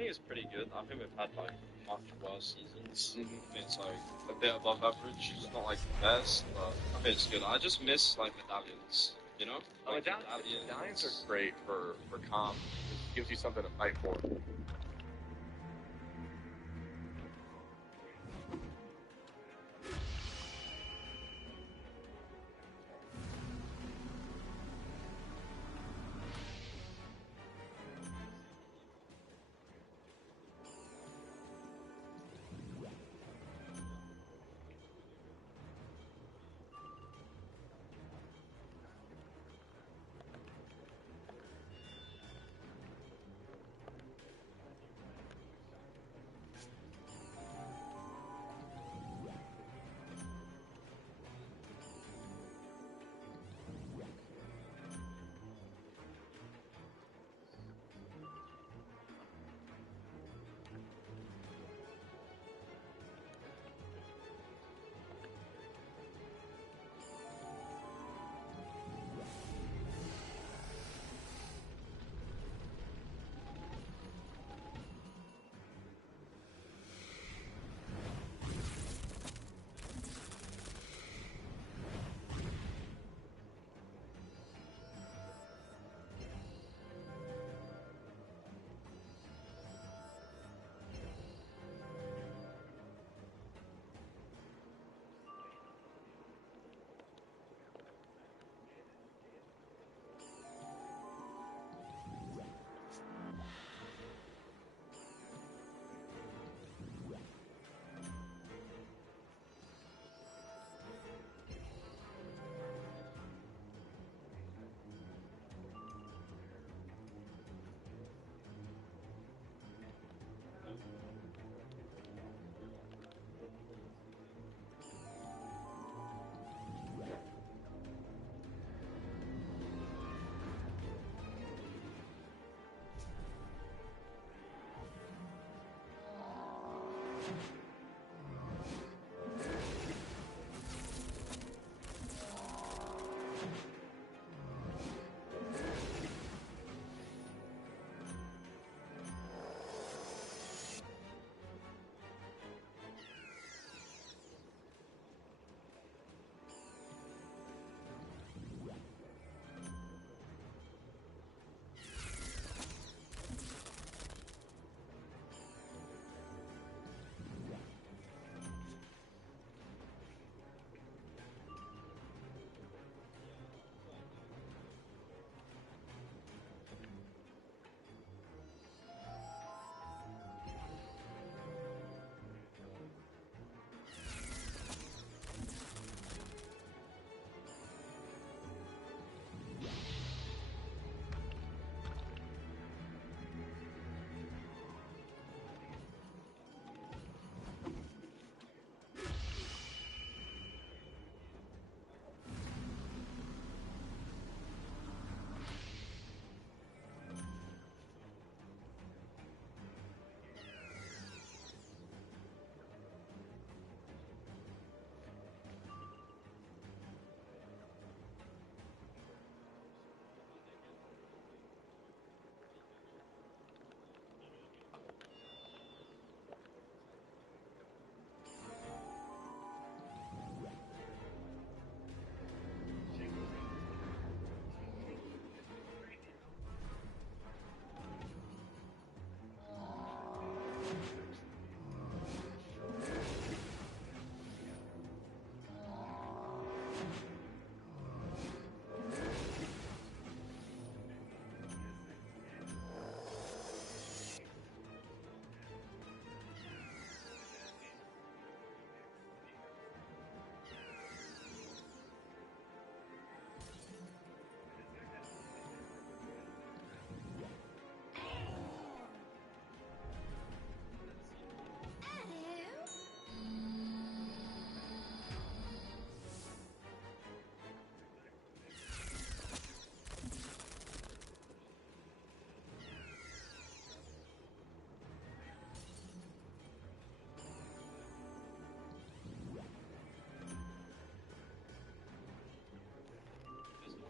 think it's pretty good. I think we've had like much worse seasons. Mhm. I think it's like a bit above average. It's not like the best, but I think it's good. I just miss like medallions, you know? Like Medallions are great for comp. It gives you something to fight for.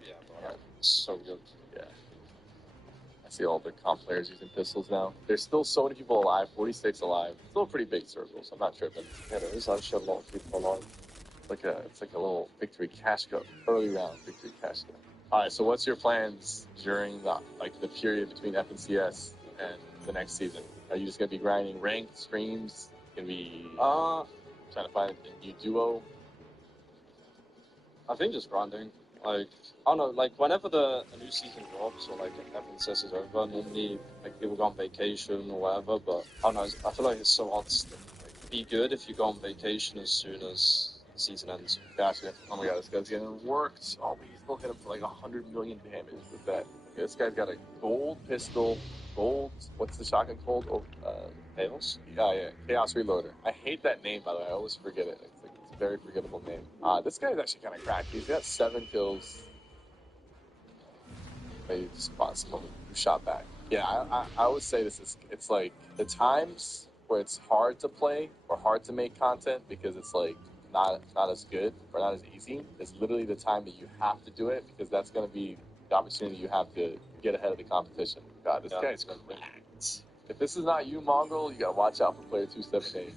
Yeah, bro. So good. Yeah. see all the comp players using pistols now. There's still so many people alive, 46 alive. Still a pretty big circle, so I'm not tripping. Yeah, there is actually a lot of people alive. It's like a little victory cash cup, early round victory cash cup. All right, so what's your plans during the period between FNCS and the next season? Are you just gonna be grinding ranked streams? Gonna be trying to find a new duo? I think just grinding. Like, I don't know, like whenever a new season drops or like FNCS is over, normally like people go on vacation or whatever. But I don't know, I feel like it's so hard to be good if you go on vacation as soon as the season ends. Gotcha. Oh my god, this guy's getting worked. Oh, but he's still hit him for like 100 million damage with that. Okay, this guy's got a gold pistol, gold. What's the shotgun called? Chaos? Yeah, Chaos Reloader. I hate that name, by the way. I always forget it. It's a very forgettable name. This guy's actually kind of cracked. He's got 7 kills. Maybe just bought someone who shot back. Yeah, I would say it's like the times where it's hard to play or hard to make content because it's like not as good or not as easy. It's literally the time that you have to do it because that's going to be the opportunity you have to get ahead of the competition. God, this guy's cracked. If this is not you, Mongrel, you gotta watch out for player 278.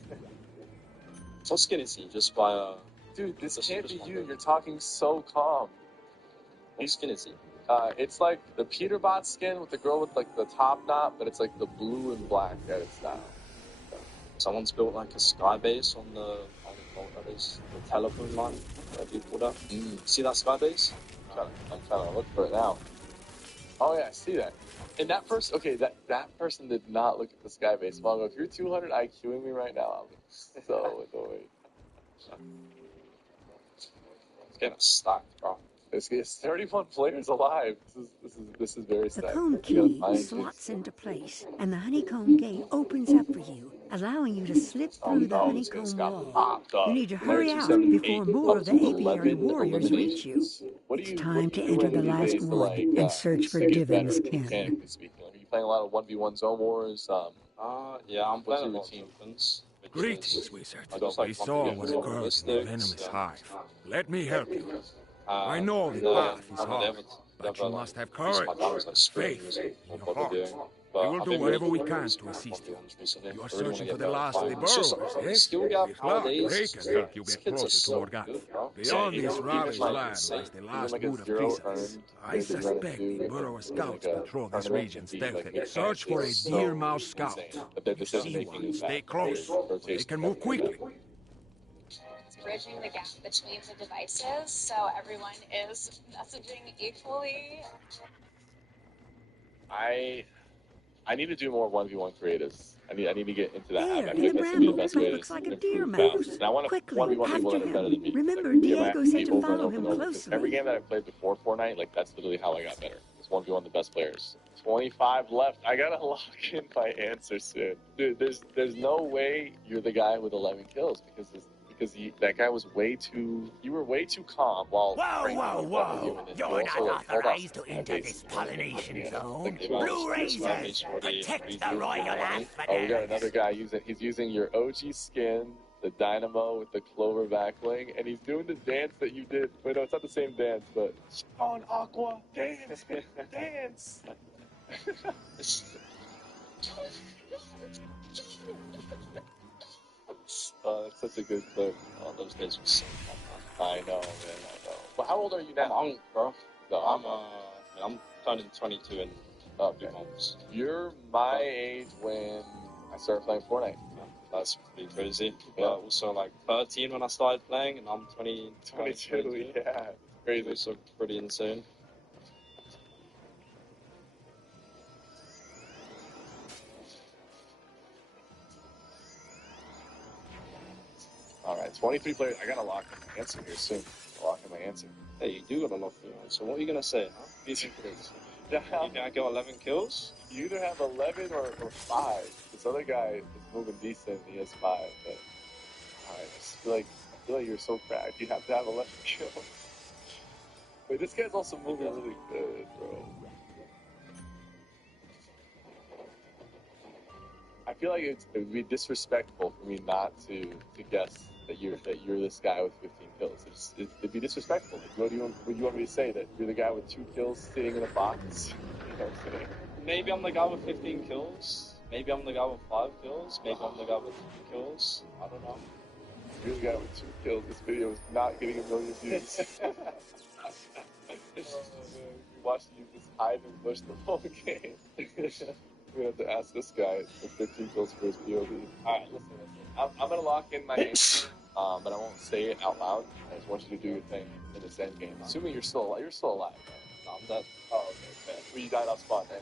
How skinny is he? Just by a... Dude, this can't be you. You're talking so calm. How skinny is he? It's like the Peterbot skin with the girl with like the top knot, but it's like the blue and black edit style. Someone's built like a sky base on the, I don't know what that is, the telephone line, whatever you call that. See that sky base? I'm trying to look for it now. Oh yeah, I see that. And that person, okay, that person did not look at the sky base. Mongo, if you're 200 IQing me right now, I'm so annoyed. It's getting stacked, bro. There's 31 players alive. This is very sad. The comb key slots into place, and the honeycomb gate opens up for you, allowing you to slip through the honeycomb wall. You need to hurry out before more of the apiary warriors reach you. It's time to enter the last one and search for Divins Ken. Are you playing a lot of 1v1 Zone Wars? Yeah, I'm playing a lot of Divins. Greetings, wizard. We saw what occurred in the venomous hive. Let me help you. I know the path is hard, but you must have courage, faith in your heart. We will do whatever we can to assist you. You are searching for the last of the burrowers, yes? With luck, they can help you get closer to Morgana. Beyond this rally's land lies the last wood of prisons. I suspect the burrower scouts patrol this region stealthily. Search for a deer mouse scout. If you see one, stay close. They can move quickly. Bridging the gap between the devices so everyone is messaging equally. I need to do more 1v1 creatives. I need to get into that There, habit. in the That's gonna be the bramble, best that way looks to like a improve deer fast. mouse. And I want to Quickly, 1v1 people that after are better than me. him. Remember, Like, Diego said to over and follow over him and over. closely. Every game that I played before Fortnite, like that's literally how I got better. It's 1v1 the best players. 25 left. I gotta lock in my answer soon. Dude, there's no way you're the guy with 11 kills because that guy was you were way too calm while... Whoa! You're not authorized to enter this pollination zone. Blue Razors, protect the royal asphodel. Oh, we got another guy he's using your OG skin, the Dynamo with the clover backling, and he's doing the dance that you did. Wait, no, it's not the same dance, but... On Aqua, dance, dance! It's such a good clip. Oh, those days were so fun, I know, man, I know. Well, how old are you now? I'm young, bro. No, I'm turning 22 in a few months. You're my age when I started playing Fortnite. That's pretty crazy. Yeah. But also like 13 when I started playing, and I'm 22, yeah. Crazy. It's pretty insane. All right, 23 players. I gotta lock in my answer here soon. Lock in my answer. Hey, you do got a lot for you. So what are you gonna say, huh? You think you can go 11 kills? You either have 11 or 5. This other guy is moving decent. He has 5. But I just feel like you're so cracked. You have to have 11 kills. Wait, this guy's also moving really good, bro. I feel like it would be disrespectful for me not to guess that you're this guy with 15 kills. It'd be disrespectful. Like, would you want me to say that you're the guy with 2 kills sitting in a box? You know what I'm saying? maybe I'm the guy with 15 kills. Maybe I'm the guy with 5 kills. Maybe I'm the guy with 3 kills. I don't know. You're the guy with 2 kills. This video is not getting a million views. We watched you just hide and push the whole game. We have to ask this guy with 15 kills for his POV. Alright, listen. I'm gonna lock in my answer, but I won't say it out loud. I just want you to do your thing in this end game. Assuming you're still alive. You're still alive, right? No, I'm dead. Oh, okay. Well, you died off spawn, right?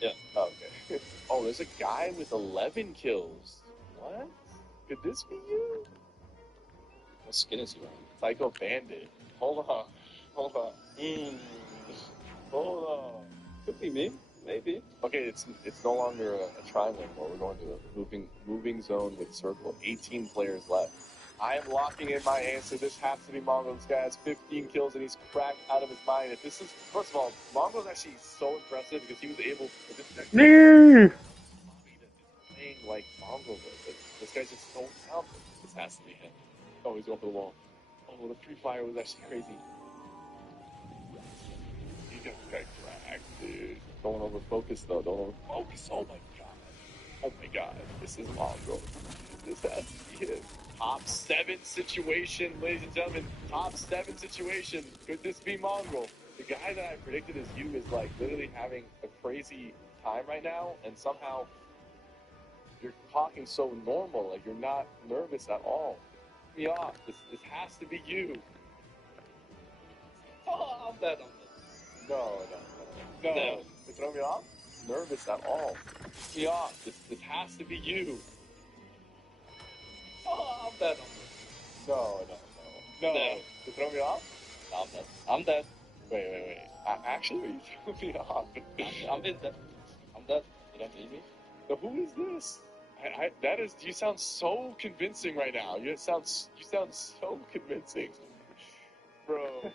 Yeah. Oh, okay. Oh, there's a guy with 11 kills. What? Could this be you? What skin is he wearing? Psycho Bandit. Hold on. Hold on. Hold on. Could be me. Maybe. Okay, it's no longer a triangle anymore. We're going to a moving zone with circle. 18 players left. I am locking in my answer. This has to be Mongo. This guy has 15 kills and he's cracked out of his mind. If this is, first of all, Mongo's actually so impressive because he was able to playing like Mongo was. This guy's just so talented. This has to be him. Oh, he's going for the wall. Oh, the free fire was actually crazy. He got cracked, dude. Don't over focus though. Don't over focus. Oh my god. Oh my god. This is Mongo. This has to be him. Top 7 situation, ladies and gentlemen. Top 7 situation. Could this be Mongo? The guy that I predicted as you is like literally having a crazy time right now, and somehow you're talking so normal, like you're not nervous at all. Me off. This has to be you. Oh, I'm dead. No. To throw me off? Nervous at all. Me off. This has to be you. Oh, I'm dead. No. To throw me off? No, I'm dead. I'm dead. Wait. Actually, you threw me off. I'm dead. I'm dead. You don't believe me? So who is this? You sound so convincing right now. You sound so convincing. Bro,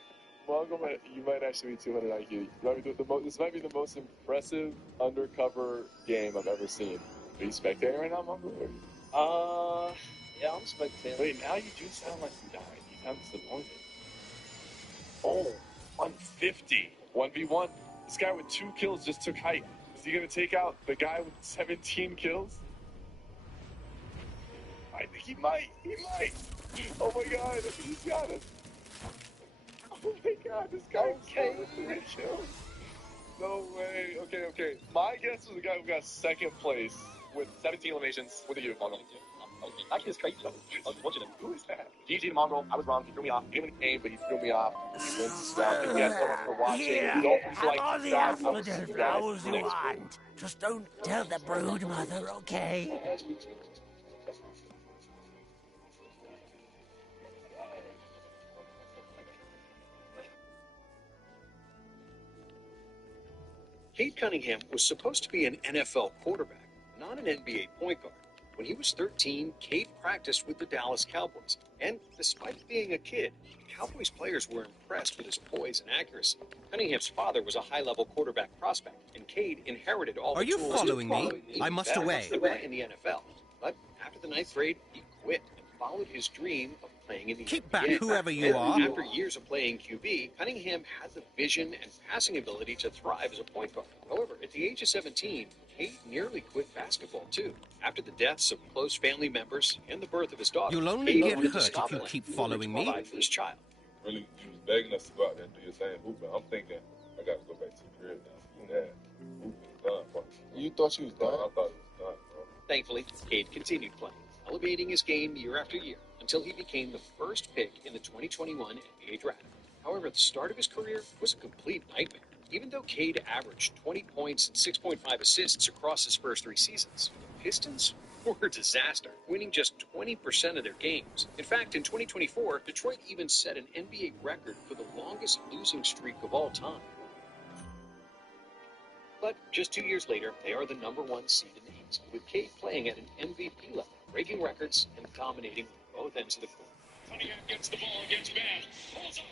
Mongo, you might actually be 200 IQ. This might be the most impressive undercover game I've ever seen. Are you spectating right now, Mongo? Yeah, I'm spectating. Wait, now you do sound like you died. You sound disappointed. Oh, 150. 1v1. This guy with 2 kills just took height. Is he going to take out the guy with 17 kills? He might. Oh my god, he's got it. Oh my god, this guy with 3 kills. No way. Okay. My guess was the guy who got 2nd place with 17 eliminations with a unicorn. Actually, it's crazy. Who is that? GG to Mongo. I was wrong. He threw me off. He didn't game, but he threw me off. He wins this round. Thank you guys so much for watching. Don't forget all to the like, subscribe. affluent rows you want. Just don't tell the brood mother, okay? Cade Cunningham was supposed to be an NFL quarterback, not an NBA point guard. When he was 13, Cade practiced with the Dallas Cowboys. And despite being a kid, Cowboys players were impressed with his poise and accuracy. Cunningham's father was a high-level quarterback prospect, and Cade inherited all the tools. Are you following me? I must away. In the NFL. But after the 9th grade, he quit and followed his dream of playing in the Kick NBA. back, whoever you are. After years of playing QB, Cunningham had the vision and passing ability to thrive as a point guard. However, at the age of 17, Cade nearly quit basketball too. After the deaths of close family members and the birth of his daughter, You'll only Cade get wanted to hurt stop if you playing keep in order following to me. provide for his child. Really, you was begging us to go out there and do your thing hooping. I'm thinking, I got to go back to the crib now. Yeah, hooping is done. Bro. You thought you was done? I thought it was done, bro. Thankfully, Cade continued playing, elevating his game year after year until he became the first pick in the 2021 NBA draft. However, the start of his career was a complete nightmare. Even though Cade averaged 20 points and 6.5 assists across his first 3 seasons, the Pistons were a disaster, winning just 20% of their games. In fact, in 2024, Detroit even set an NBA record for the longest losing streak of all time. But just 2 years later, they are the #1 seed in the East, with Cade playing at an MVP level, breaking records and dominating both ends of the court. Cunningham gets the ball against Bass. Pulls up.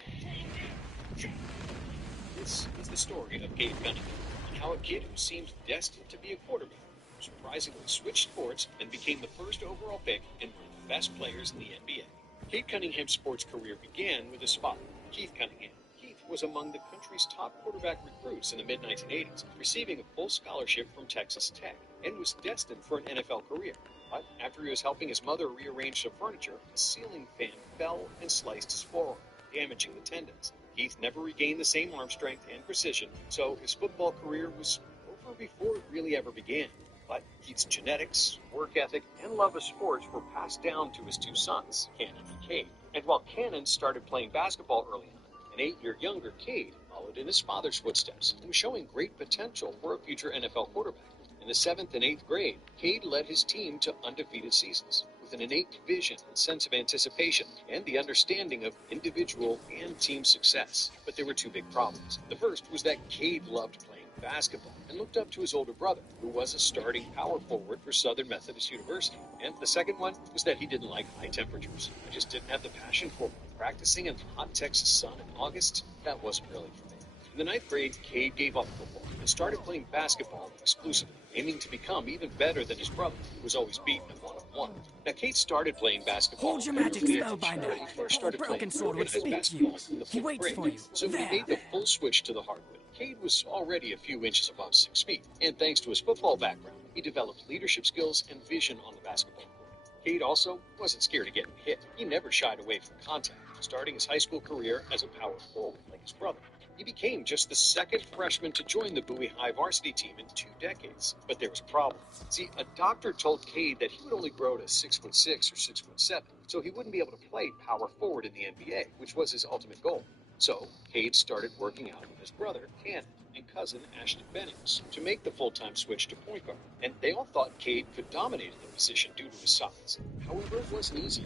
This is the story of Cade Cunningham, and how a kid who seemed destined to be a quarterback surprisingly switched sports and became the first overall pick and one of the best players in the NBA. Cade Cunningham's sports career began with his father, Keith Cunningham. Keith was among the country's top quarterback recruits in the mid-1980s, receiving a full scholarship from Texas Tech, and was destined for an NFL career. But after he was helping his mother rearrange some furniture, a ceiling fan fell and sliced his forearm, damaging the tendons. Keith never regained the same arm strength and precision, so his football career was over before it really ever began. But Keith's genetics, work ethic, and love of sports were passed down to his two sons, Cannon and Cade. And while Cannon started playing basketball early on, an 8-year younger Cade followed in his father's footsteps and was showing great potential for a future NFL quarterback. In the 7th and 8th grade, Cade led his team to undefeated seasons, with an innate vision and sense of anticipation, and the understanding of individual and team success. But there were two big problems. The first was that Cade loved playing basketball and looked up to his older brother, who was a starting power forward for Southern Methodist University. And the second one was that he didn't like high temperatures. He just didn't have the passion for it. Practicing in the hot Texas sun in August, that wasn't really for me. In the 9th grade, Cade gave up football and started playing basketball exclusively, aiming to become even better than his brother, who was always beaten at one-on-one. Now, Cade started playing basketball. Hold your magic spell by now. He first started Broken playing Sword would organized speak to you. basketball in the He 5th waits grade. for you. So he made the full switch to the hardwood. Cade was already a few inches above 6 feet, and thanks to his football background, he developed leadership skills and vision on the basketball court. Cade also wasn't scared of getting hit. He never shied away from contact, starting his high school career as a power forward like his brother. He became just the second freshman to join the Bowie High varsity team in 2 decades. But there was a problem. See, a doctor told Cade that he would only grow to 6'6" or 6'7", so he wouldn't be able to play power forward in the NBA, which was his ultimate goal. So Cade started working out with his brother, Cannon, and cousin, Ashton Bennings, to make the full-time switch to point guard. And they all thought Cade could dominate in the position due to his size. However, it wasn't easy.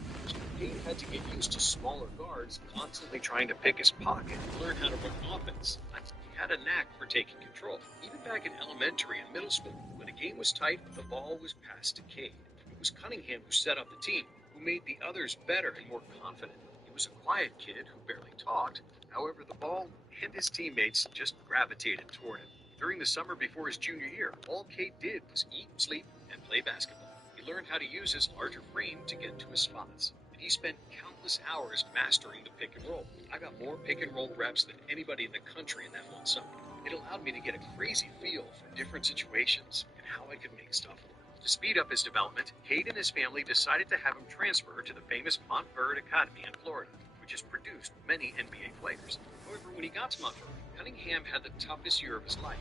Cade had to get used to smaller guards, constantly trying to pick his pocket and learn how to run offense. He had a knack for taking control. Even back in elementary and middle school, when a game was tight, the ball was passed to Cade. It was Cunningham who set up the team, who made the others better and more confident. He was a quiet kid who barely talked. However, the ball and his teammates just gravitated toward him. During the summer before his junior year, all Cade did was eat, sleep, and play basketball. He learned how to use his larger frame to get to his spots, and he spent countless hours mastering the pick and roll. I got more pick and roll reps than anybody in the country in that one summer. It allowed me to get a crazy feel for different situations and how I could make stuff work. To speed up his development, Cade and his family decided to have him transfer to the famous Montverde Academy in Florida, which has produced many NBA players. However, when he got to Montverde, Cunningham had the toughest year of his life.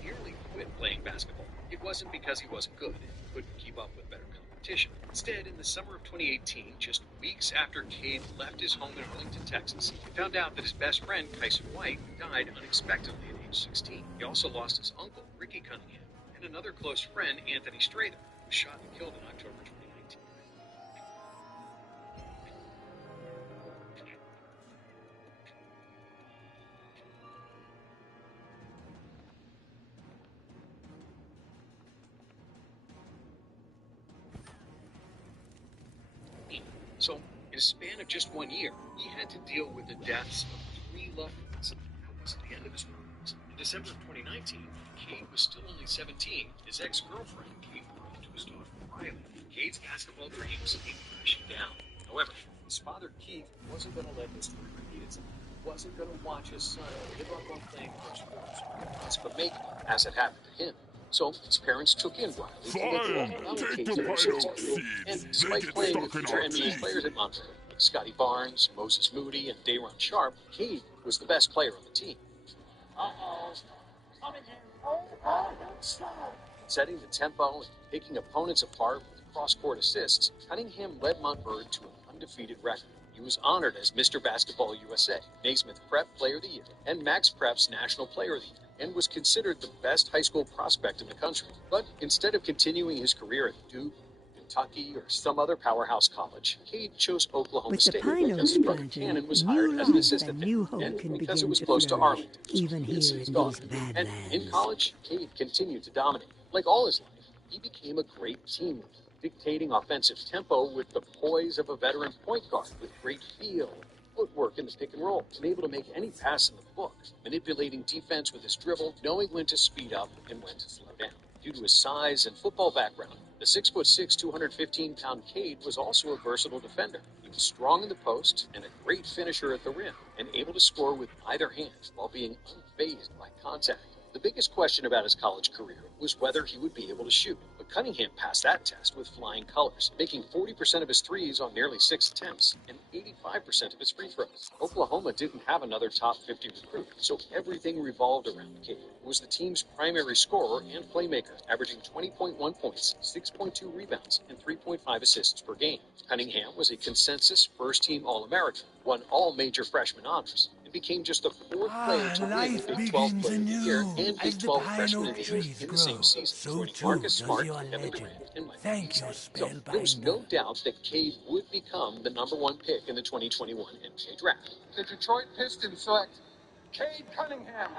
He nearly quit playing basketball. It wasn't because he wasn't good and couldn't keep up with better competition. Instead, in the summer of 2018, just weeks after Cade left his home in Arlington, Texas, he found out that his best friend, Kyson White, died unexpectedly at age 16. He also lost his uncle, Ricky Cunningham, and another close friend, Anthony Strather, who was shot and killed in October 2019. So, in a span of just 1 year, he had to deal with the deaths of 3 loved ones. That wasn't the end of his problems. In December of 2019, Cade was still only 17. His ex-girlfriend gave birth to his daughter, Riley. Cade's basketball dreams came crashing down. However, his father, Keith, wasn't going to let his career repeat itself. He wasn't going to watch his son give up on playing pro sports, but make it, as it happened to him. So his parents took in Riley to Fine! Take the Pinoak seeds. And despite playing with future NBA players at Montverde, like Scotty Barnes, Moses Moody, and Day'Ron Sharp, Cade was the best player on the team. Setting the tempo and picking opponents apart with cross-court assists, Cunningham led Montverde to an undefeated record. He was honored as Mr. Basketball USA, Naismith Prep Player of the Year, and Max Prep's National Player of the Year, and was considered the best high school prospect in the country. But instead of continuing his career at Duke, Kentucky, or some other powerhouse college, Cade chose Oklahoma State because his brother Cannon was hired as an assistant there, and because it was close to Arlington, even here in these and in college, Cade continued to dominate. Like all his life, he became a great team leader, dictating offensive tempo with the poise of a veteran point guard, with great feel, footwork in the pick and roll, and able to make any pass in the book, manipulating defense with his dribble, knowing when to speed up and when to slow down. Due to his size and football background, The 6'6", 215-pound Cade was also a versatile defender. He was strong in the post and a great finisher at the rim, and able to score with either hand while being unfazed by contact. The biggest question about his college career was whether he would be able to shoot, but Cunningham passed that test with flying colors, making 40% of his threes on nearly 6 attempts and 85% of his free throws. Oklahoma didn't have another top 50 recruit, so everything revolved around Cade, who was the team's primary scorer and playmaker, averaging 20.1 points, 6.2 rebounds, and 3.5 assists per game. Cunningham was a consensus first-team All-American, won all major freshman honors, and became just the fourth player to win Big 12 Player of the Year and Big 12 Freshman of the Year in the same season, joining Marcus Smart, Kevin Durant, and Mike Conley. So there was no doubt that Cade would become the #1 pick in the 2021 NBA Draft. The Detroit Pistons select Cade Cunningham.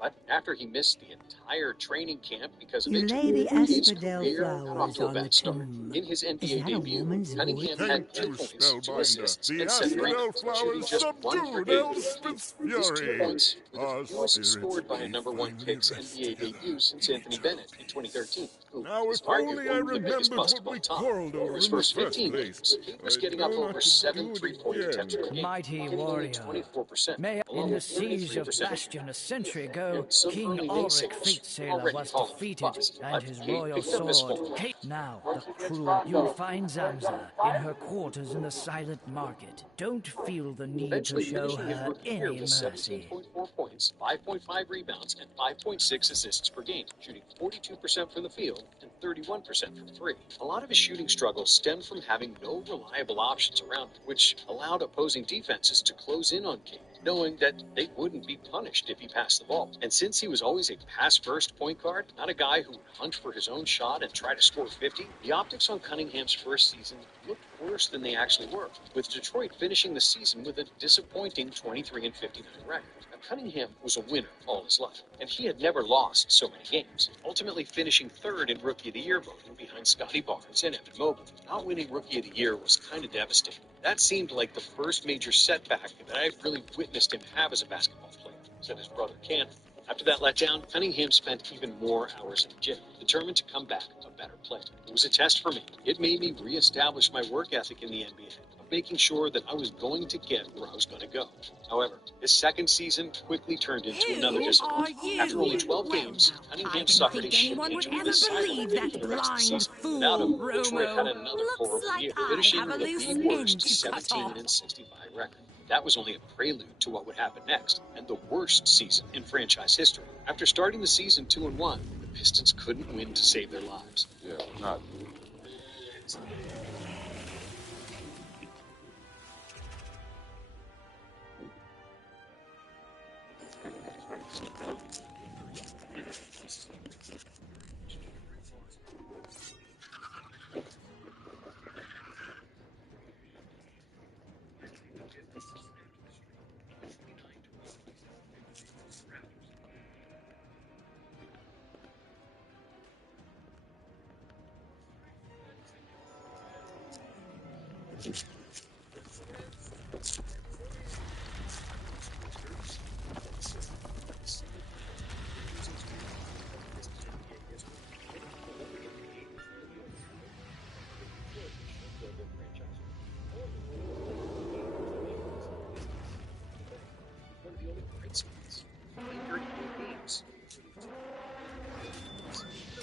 But after he missed the entire training camp because of You injury, lay the Cade's asphodel career got off flowers to a on the bad start. tomb. In his Is NBA that a debut, woman's Cunningham voice? had Thank 2 you, points, 2 Spellbinder. assists, The and 7 asphodel rebounds, shooting flowers just 1 for subdued 8 Elspeth's from 3. These 2 fury. points were the Our fewest spirits scored by a may #1 finally pick's rest NBA together. debut since Anthony Bennett in 2013, who Now, is if only I arguably the biggest remembered bust what of all we time. quarreled over For his in the first first 15 place, games, Cade was I'd getting go up not over to 7 do it3-point again. attempts per game, Mighty hitting only warrior. 24%, May along in the with siege of 33% Bastion a century ago, and some King early Ulrich naysayers were Featsailor already was calling him defeated, bust, and but his Cade royal picked up his sword. form. Now, the crew, you'll find Zamza in her quarters in the silent market. Don't feel the need to Eventually show finishing his her rookie year any with mercy. 17.4 points, 5.5 rebounds, and 5.6 assists per game, shooting 42% from the field and 31% from 3. A lot of his shooting struggles stemmed from having no reliable options around him, which allowed opposing defenses to close in on Cade, knowing that they wouldn't be punished if he passed the ball. And since he was always a pass-first point guard, not a guy who would hunt for his own shot and try to score 50, the optics on Cunningham's first season looked worse than they actually were, with Detroit finishing the season with a disappointing 23-59 record. Now, Cunningham was a winner all his life, and he had never lost so many games, ultimately finishing 3rd in Rookie of the Year voting behind Scotty Barnes and Evan Mobley. Not winning Rookie of the Year was kind of devastating. That seemed like the first major setback that I've really witnessed him have as a basketball player, said his brother Cannon. After that letdown, Cunningham spent even more hours in the gym, determined to come back a better player. It was a test for me. It made me reestablish my work ethic in the NBA, of making sure that I was going to get where I was going to go. However, his second season quickly turned into another disappointment. After only 12 games, Cunningham suffered a shin injury this sidelined him for the rest of the season. Without him, Detroit had another horrible year, finishing with the worst 17-65 record. That was only a prelude to what would happen next, and the worst season in franchise history. After starting the season 2-1, the Pistons couldn't win to save their lives. Yeah, not.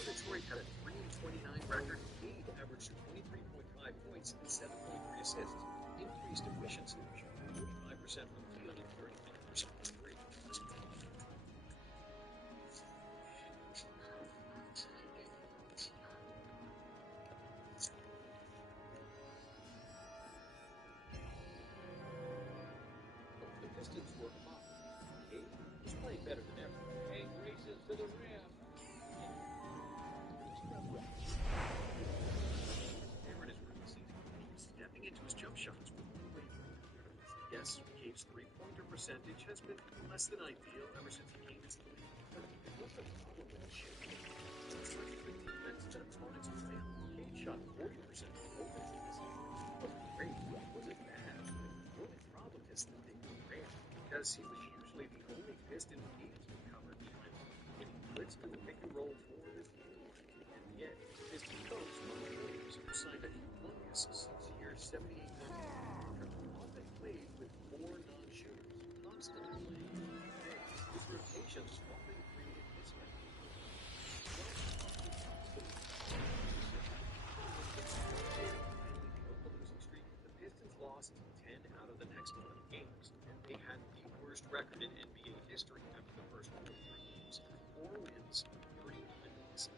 Detroit had a 3-29 record. Cade averaged 23.5 points and 7.3 assists. Increased efficiency, 45% from the field and 35% from 3. The Pistons were fine. Cade was playing better than ever. Cade races to the rim. Stepping into his jump shots with yes, Cade's three-pointer percentage has been less than ideal ever since he came into the league. But what's the problem with the shooting? Since the first 15 minutes that opponents would fail, Cade shot 40% of the opens in the season. Wasn't great, wasn't bad. The only problem is that they were rare, because he was usually the only Piston Cade to cover behind him. If he blitzed to the pick and roll 78 often played with 4 non-shooters, constantly playing his rotations often created mismatches. The losing streak, the Pistons lost 10 out of the next 11 games, and they had the worst record in NBA history after the first 4 games. 4 wins, 31 losses.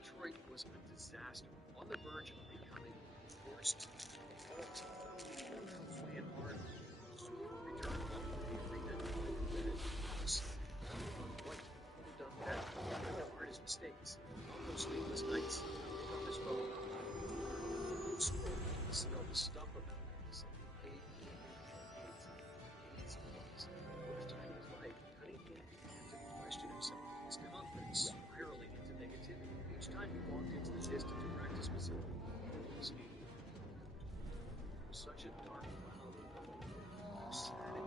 Detroit was a disaster, on the verge of becoming the worst of all time. Swaying hard, soon returned off the arena. What could have done better? The hardest mistakes. On those sleepless nights, on his phone, smell the stuff of it. First time in his life, Cunningham began to question himself. His confidence spiraling into negativity. Each time he walked into the Pistons practice facility, he was such a dark cloud of sanity.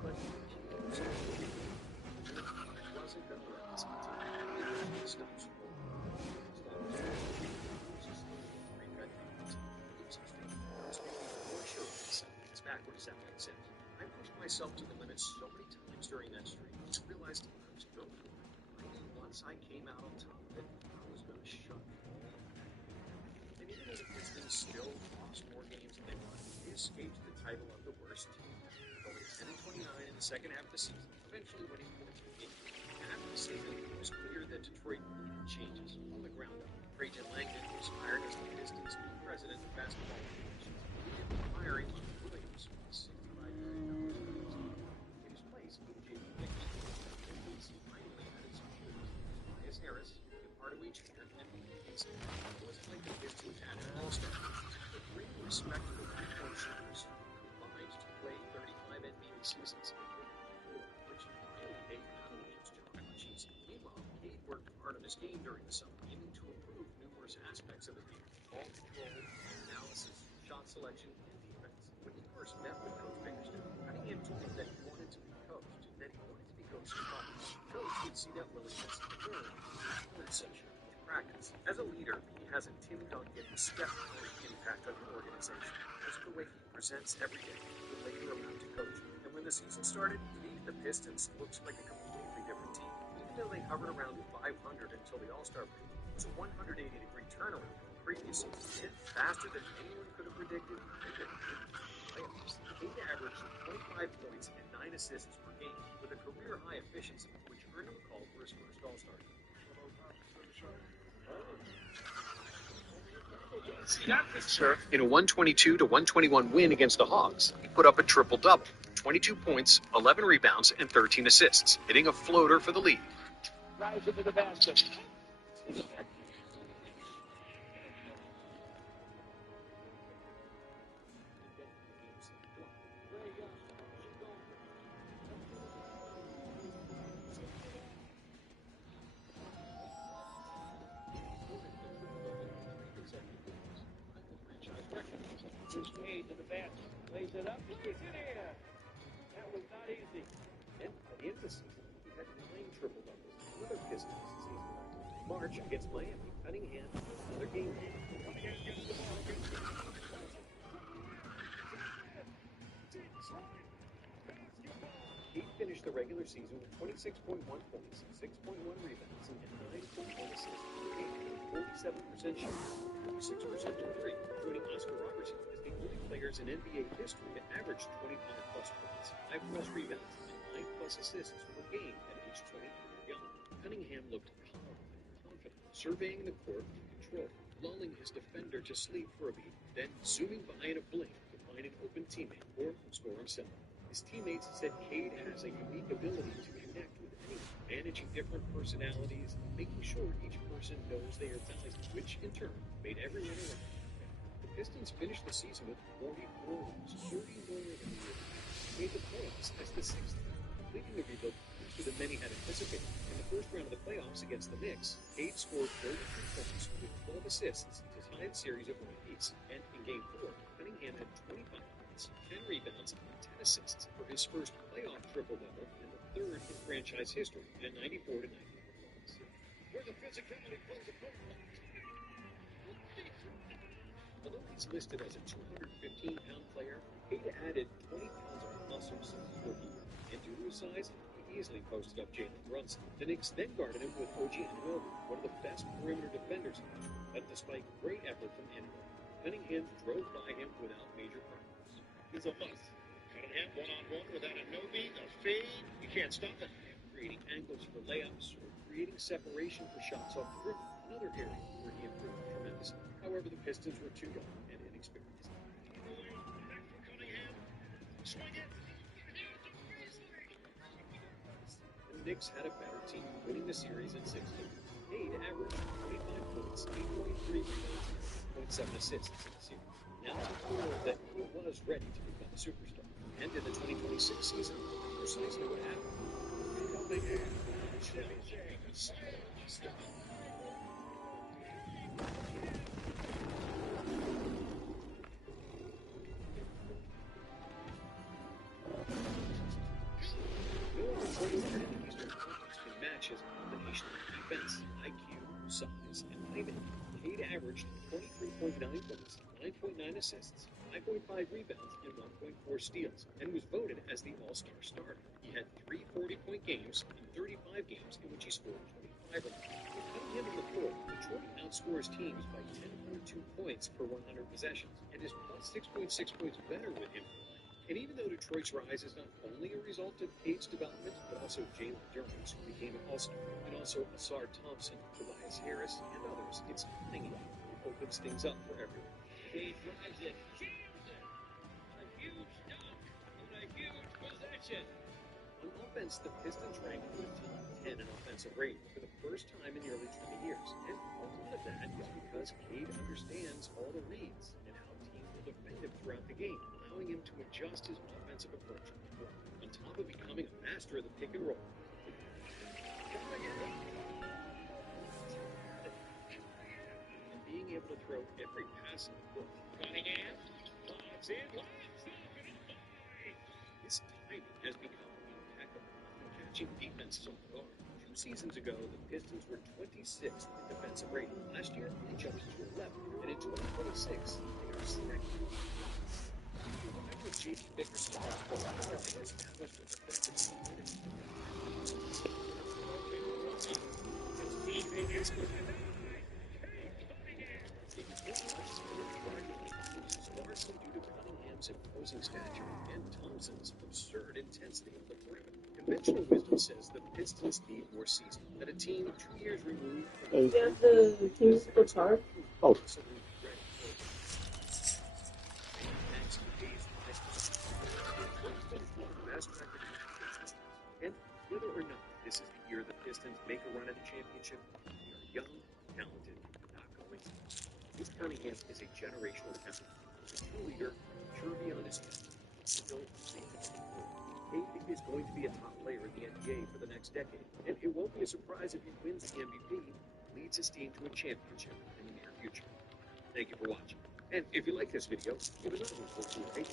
But he wasn't going to let this continue. Stop scrolling. Backwards, that makes sense. I pushed myself to the limit so many times during that streak. I realized I was built for it. I knew once I came out on top of it, I was going to shut all that. And even though the Pistons still lost more games than they won, they escaped the title of the worst team. Going 10-29 in the second half of the season, eventually winning 14 games. After the season, it was clear that Detroit needed changes from the ground up. Trajan Langdon was hired as the Pistons' new president of basketball operations. He did the hiring on Williams with $65 million. In his place, A.J. Nichols finally added some shooters. Tobias Harris, a part of each year, and it wasn't like the Pistons added all-stars. The 3 respectable three-point shooters combined to play 35 NBA seasons, which really made Cunningham's job much easier. Meanwhile, Cade worked hard on his game during the summer, aiming to improve numerous aspects of his game: ball control, analysis, shot selection, and defense. When he first met with Coach Bickerstaff, Cunningham told him that he wanted to be coached, that he wanted to be coached to college. Coach would see that willingness to learn in session with practice. As a leader, he has a Tim Duncan step impact on the organization. Because of the way he presents every day, the way he allowed to coach. And when the season started, the Pistons looked like a completely different team. Even though they hovered around 500 until the All-Star break, it was a 180-degree turnaround from the previous season, and faster than anyone could have predicted. Playoffs. Cade averaged 25 points and 9 assists per game, with a career-high efficiency, which earned him a call for his first All-Star game. In a 122-121 win against the Hawks, he put up a triple-double, 22 points, 11 rebounds, and 13 assists, hitting a floater for the lead. Drives into the basket. Here's Cade to the bench. Lays it up. He gets it in. That was not easy. And by the end of the season, he had 9 triple doubles. Another Pistons season. March against Miami. Cunningham. Another game. Cunningham gets the ball. He finished the regular season with 26.1 points, 6.1 rebounds, and 9.1 assists per game. 47% shooting, 46% from 3, joining Oscar Robertson as the only players in NBA history to average 25-plus points, 5-plus rebounds, and 9-plus assists per game at age 20 years young. Cunningham looked calm and confident, surveying the court with control, lulling his defender to sleep for a beat, then zooming by in a blink to find an open teammate or score himself. His teammates said Cade has a unique ability to connect with anyone, managing different personalities, making sure each person knows they are valued, which in turn made everyone around him better. The Pistons finished the season with 44 wins, 30 more than the year before. Made the playoffs as the 6th team, completing the rebuild faster than many had anticipated. In the first round of the playoffs against the Knicks, Cade scored 33 points with 12 assists to tie the series at 1 apiece. And in Game 4, Cunningham had 25 points, 10 rebounds, and 10 assists for his first playoff triple-double and the 3rd in franchise history at 94-94 points. Where the physicality plays a part. Although he's listed as a 215-pound player, Cade added 20 pounds of muscle since his rookie year. And due to his size, he easily posted up Jalen Brunson. The Knicks then guarded him with OG Anunoby, one of the best perimeter defenders. But despite great effort from Anunoby, Cunningham drove by him without major problems. It's a must. Cunningham one-on-one with Anunoby, a fade. You can't stop it. Creating angles for layups or creating separation for shots off the rim. Another area where he improved tremendously. However, the Pistons were too young and inexperienced. Swing it. The Knicks had a better team, winning the series in 6 games. Cade averaged 25 points, 8.3 rebounds, 0.7 assists in the series. Now to prove that he was ready to become a superstar. And in the 2026 season, precisely what happened. Matches combination of defense, IQ, size, and timing. Cade averaged 23.9 points, 9.9 assists, 5.5 rebounds, and 1.4 steals, and was voted as the All-Star starter. He had 3 40-point games and 35 games in which he scored 25 or more. With him on the court, Detroit outscores teams by 10.2 points per 100 possessions, and is plus 6.6 points better with him. And even though Detroit's rise is not only a result of Cade's development, but also Jalen Duren's, who became an All-Star, and also Asar Thompson, Tobias Harris, and others, it's Cunningham who opens things up for everyone. Cade drives it, jams it, a huge dunk, and a huge possession. On offense, the Pistons ranked in the top 10 in offensive rating for the first time in nearly 20 years. And a lot of that is because Cade understands all the reads and how teams will defend him throughout the game, allowing him to adjust his offensive approach on the floor, on top of becoming a master of the pick and roll. And being able to throw every pass in the court. Cunningham, lobs in, lobs up, and away. His timing has become impeccable, catching defenses on guard. 2 seasons ago, the Pistons were 26th in defensive rating. Last year, they jumped to 11th, and in 2026, they are second. With J.D. Bickerstaff, established with defensive largely due to Cunningham's imposing stature and Thompson's absurd intensity on the perimeter. Conventional wisdom says the Pistons need more seasoning. That a team 2 years removed from the team's guitar. Oh. And whether or not this is the year the Pistons make a run at the championship, they are young, talented, and not going to. This Cunningham is a generational talent. A true leader, sure beyond his time. Still Cade is going to be a top player in the NBA for the next decade, and it won't be a surprise if he wins the MVP, leads his team to a championship in the near future. Thank you for watching. And if you like this video, give another one for a like.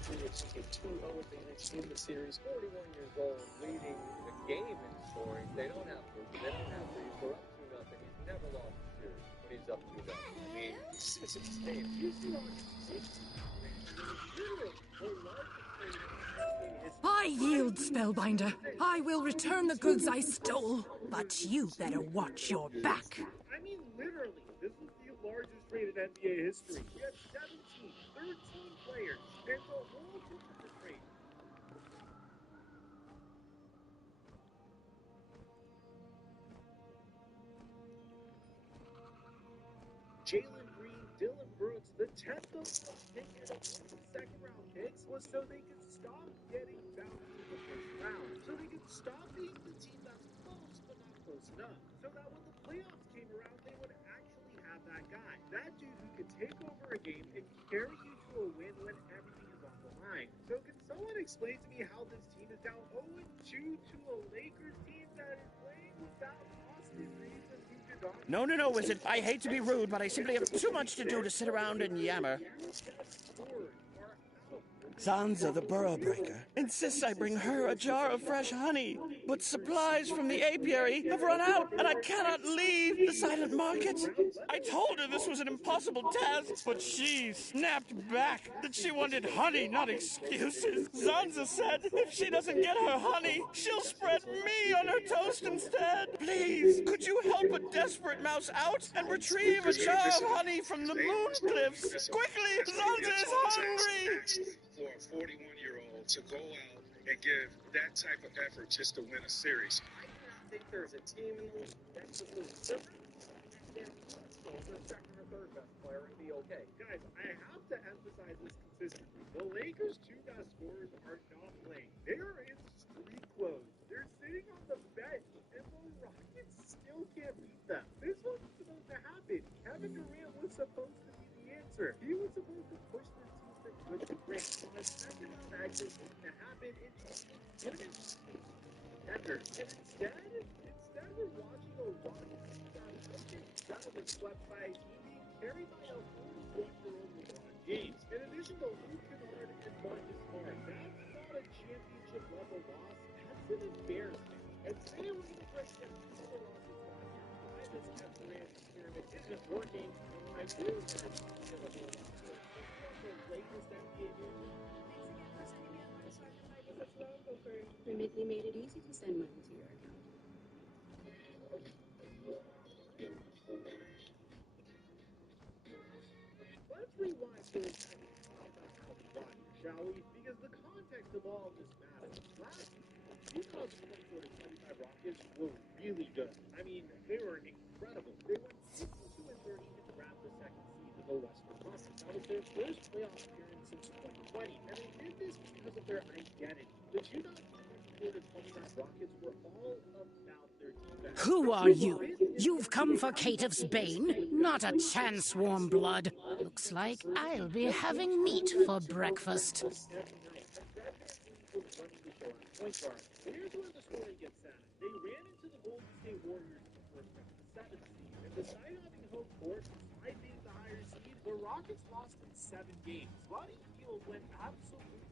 It's a 2-0 advantage in the series. 41 years old, leading the game in scoring. They don't have to. They're up 2-0. He's never lost a series when he's up 2-0. I mean, this is insane. I yield, Spellbinder. I will return the goods I stole, but you better watch your back. I mean, literally, this is the largest trade in NBA history. We had 13 players, and the whole tournament trade. Jalen Green, Dylan Brooks, the 10th of pick and the 2nd round picks was so they could stop getting bounced in the first round. So they could stop being the team that's close but not close enough. So that when the playoffs came around, they would actually have that guy. That dude who could take over a game and carry you to a win when everything is on the line. So can someone explain to me how this team is down 0-2 to a Lakers team that is playing without Austin Reeves and Luka Doncic? No, Wizard. I hate to be rude, but I simply have too much to do to sit around and yammer. Zanza the Burrow Breaker insists I bring her a jar of fresh honey, but supplies from the apiary have run out and I cannot leave the silent market. I told her this was an impossible task, but she snapped back that she wanted honey, not excuses. Zanza said if she doesn't get her honey, she'll spread me on her toast instead. Please, could you help a desperate mouse out and retrieve a jar of honey from the moon cliffs? Quickly, Zanza is hungry! For a 41-year-old to go out and give that type of effort just to win a series. I think there's a team in the league that's supposed to the second or third best player and be okay. Guys, I have to emphasize this consistently. The Lakers' two best scorers are not playing. They are in street clothes. They're sitting on the bench, and the Rockets still can't beat them. This wasn't supposed to happen. Kevin Durant was supposed to be the answer. He was supposed to push their team to good Durant. So the second actually going to happen, it's contenders. And instead we're watching a Rockets that was swept by a team being carried by a 41-year-old LeBron James. In addition to Luke Kennard and Marcus Smart, that's not a championship level loss. That's an embarrassment. And today we're going to break down the losses last year. Why this Kevin Durant experiment isn't working. I really want to see the latest NBA news. Remitly made it easy to send money to your account. Let's rewind for a second and talk about how we got here, shall we? Because the context of all of this matters. Last season, 2024-25 Rockets were really good. I mean, they were incredible. They went 62-30 and grabbed the second seed of the Western Conference. That was their first playoff appearance since 2020, and they did this because of their identity. The 2024-25 Rockets were all about their defense. Who are you? You've come for Caitiff's Bane? Not a chance, warm blood. Looks like I'll be having meat for breakfast. Here's where the story gets sad. They ran into the Golden State Warriors for the 7th seed, and despite having home court, despite being the higher seed, the Rockets lost in 7 games. Buddy Hield went absolutely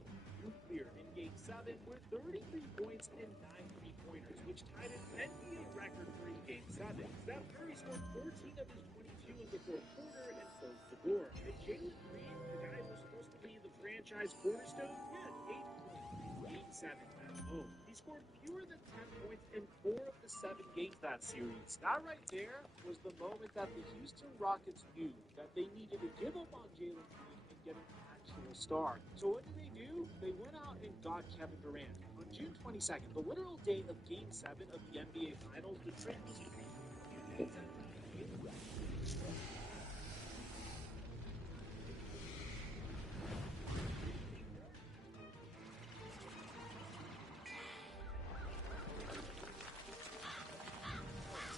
nuclear in Game 7 with 33 points and 9 3-pointers, which tied an NBA record for a Game 7. Steph Curry scored 14 of his 22 in the fourth quarter and closed the door. And Jalen Green, the guy who was supposed to be the franchise cornerstone, had 8 points in Game 7 at home. He scored fewer than 10 points in 4 of the 7 games that series. That right there was the moment that the Houston Rockets knew that they needed to give up on Jalen Green and get an actual star. So what did they do? They went out and got Kevin Durant. On June 22nd, the literal day of Game 7 of the NBA Finals, the trade was agreed.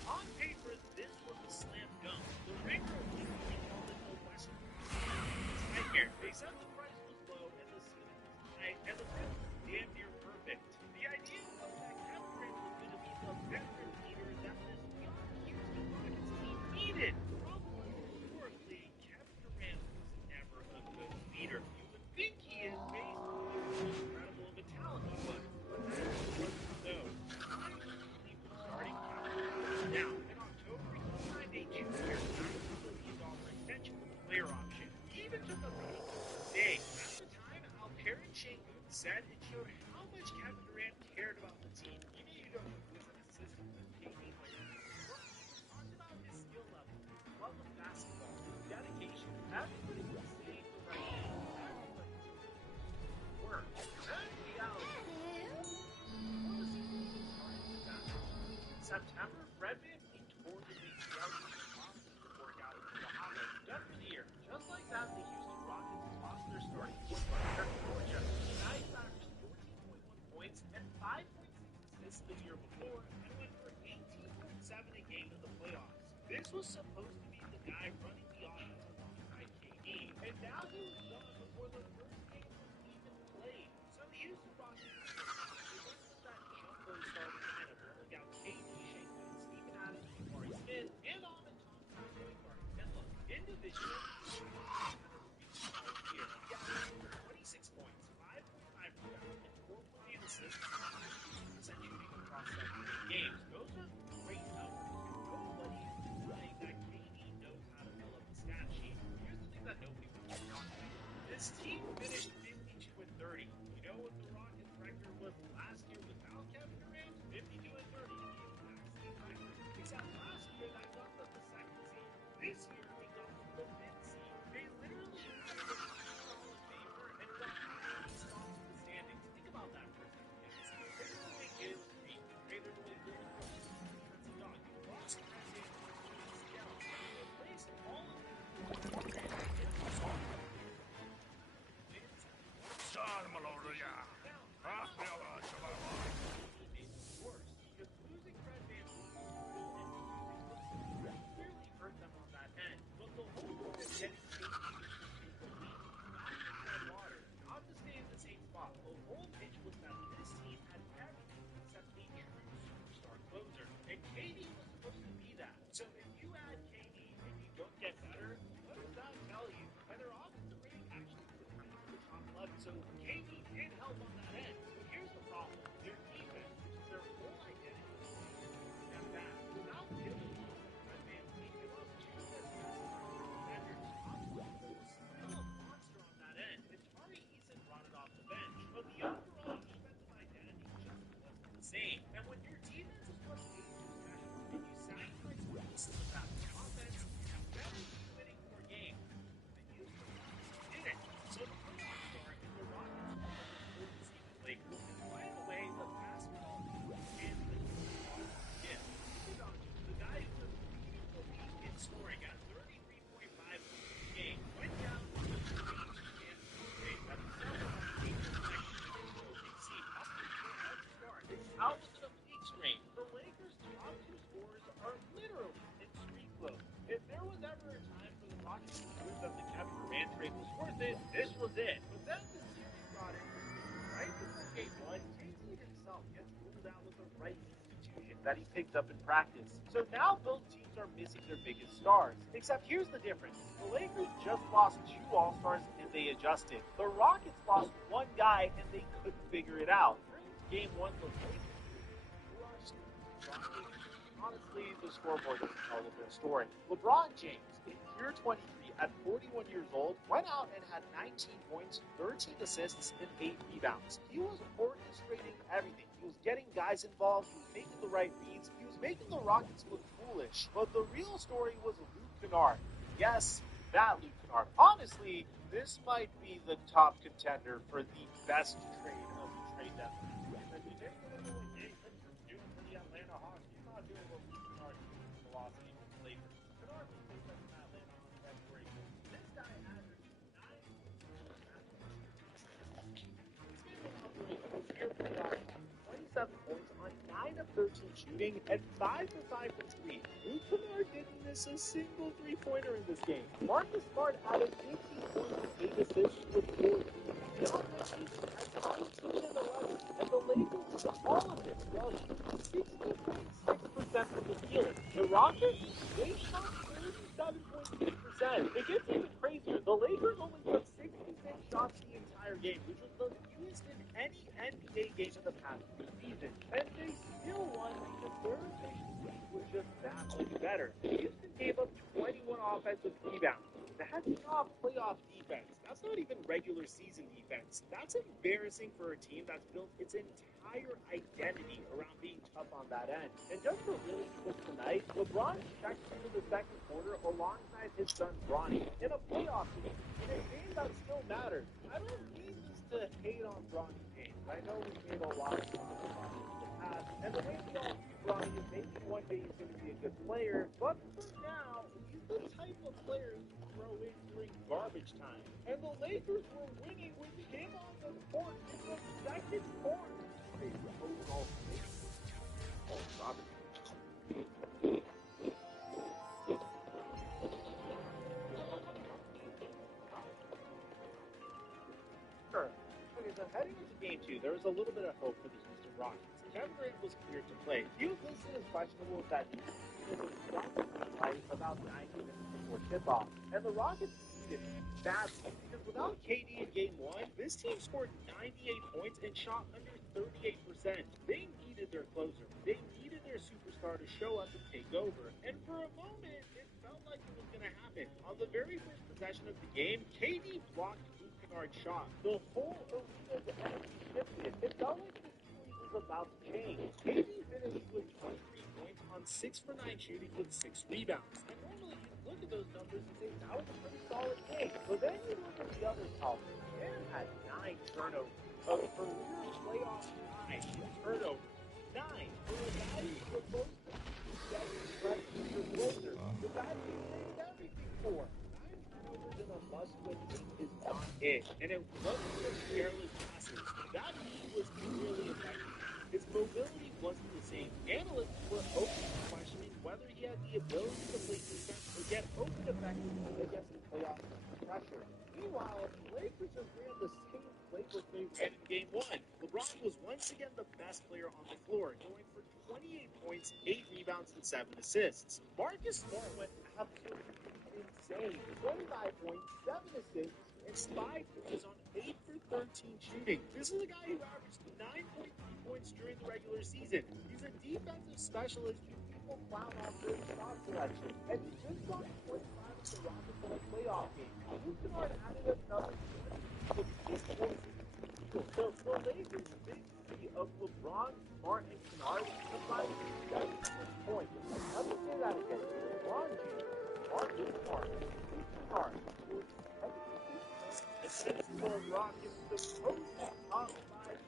On paper, this was a slam dunk. The Ranger was called it a Western. Right here, they said the price was low and the ceiling was high, and the fit was damn near perfect. The idea was that Kevin Durant was going to be the veteran leader that this young Houston Rockets team needed. Probably historically, Kevin Durant was never a good leader. You would think he is based on how incredible of a talent he was, but that wasn't so. I believe the starting Kevin Durant now. In October, he signed a 2-year, $9 million extension with a player option. He even took a meeting today. At the time, Alperen Sengun said it showed how much Kevin Durant cared about the team. Even if you don't know who was an assistant with KD, like he talked about his skill level, his love of basketball, his dedication. Everybody was saying the right thing. Everybody was work. And reality. In September, Fred VanVleet tore his ACL to work out in the Bahamas. Done for the year. Just like that, the Houston Rockets lost their starting point guard, Georgia. Now he's averaged 14.1 points and 5.6 assists the year before, and went for 18.7 a game in the playoffs. This was supposed to be the guy running the offense alongside KD, and now he was gone before the first game was even played. So the Houston Rockets with that jumbo starting lineup rolling out KD, Sengun, Steven Adams, Jabari Smith, and Ahmed Thompson at point guard. And look, individually, he had a really solid year. He averaged 26 points, 5 it, this was it. But then the series got interesting. Right before game one, JT himself gets ruled out with the right institution that he picked up in practice. So now both teams are missing their biggest stars. Except here's the difference. The Lakers just lost 2 All-Stars and they adjusted. The Rockets lost 1 guy and they couldn't figure it out. Game 1, the Lakers honestly, the scoreboard doesn't tell the full story. LeBron James, in year 23, at 41 years old, went out and had 19 points, 13 assists, and 8 rebounds. He was orchestrating everything. He was getting guys involved. He was making the right reads. He was making the Rockets look foolish. But the real story was Luke Kennard. Yes, that Luke Kennard. Honestly, this might be the top contender for the best trade of the trade deadline. Points on 9 of 13 shooting and 5 for 5 from 3. Luke Kennard didn't miss a single three-pointer in this game. Marcus Smart added 15 points and 8 assists with 4 threes. John Richie had 19 and 11, and the Lakers did all of it while shooting 60.6% from the field. The Rockets, they shot 37.6%. It gets even crazier. The Lakers only took 66 shots the entire game, which was the fewest in any NBA game in the past season. And they still won because their efficiency was just that much better. Houston gave up 21 offensive rebounds. That's not playoff defense. That's not even regular season defense. That's embarrassing for a team that's built its entire identity around being tough on that end. And just for really quick tonight, LeBron checked into the second quarter alongside his son Bronny in a playoff game, in a game that still matters. I don't mean this to hate on Bronny James. I know we made a lot of fun of Bronny in the past, and the way we all view Bronny is maybe one day he's going to be a good player, but for now, he's the type of player you throw in during garbage time. And the Lakers were winning with him on the court in the second quarter. Sure. Okay, so heading into game 2, there was a little bit of hope for the Houston Rockets. Kevin Durant was cleared to play. He was listed as questionable with that about 90 minutes before tip-off. And the Rockets needed badly because without KD in game 1, this team scored 98 points and shot under 38%. They needed their closer. They needed their superstar to show up and take over. And for a moment, it felt like it was going to happen. On the very first possession of the game, KD blocked Luke Kennard's shot. The whole arena's energy shifted. It felt like the series was about to change. KD finished with 23 points on 6 for 9 shooting with 6 rebounds. And normally you look at those numbers and say that was a pretty solid game. But then you look at the other column. Man had 9 turnovers. A career playoff high in turnovers. 9 for a guy who's supposed to be the closer. The guy who made everything for. 9 turnovers in a must-win game is not it. And it wasn't just careless passes. That lead was really effective. His mobility wasn't the same. Analysts were openly questioning whether he had the ability to play defense or get open effectively against the playoff pressure. Meanwhile, the Lakers just ran the same playbook they ran in game 1. LeBron was once again the best player on the floor, going for 28 points, 8 rebounds, and 7 assists. Marcus Smart went absolutely insane. 25 points, 7 assists, and 5 threes on 8 for 13 shooting. This is a guy who averaged 9.3 points during the regular season. He's a defensive specialist who people clown off for his shot selection. And he just got 25 with the Rockets in a playoff game. Luke Kennard added another 6 points. So the Lakers' big three of LeBron, Smart, and Kennard combined 76 points. Let me say that again. LeBron James, Marcus Smart, Luke Kennard scored 76 assists for the Rockets, the opposing top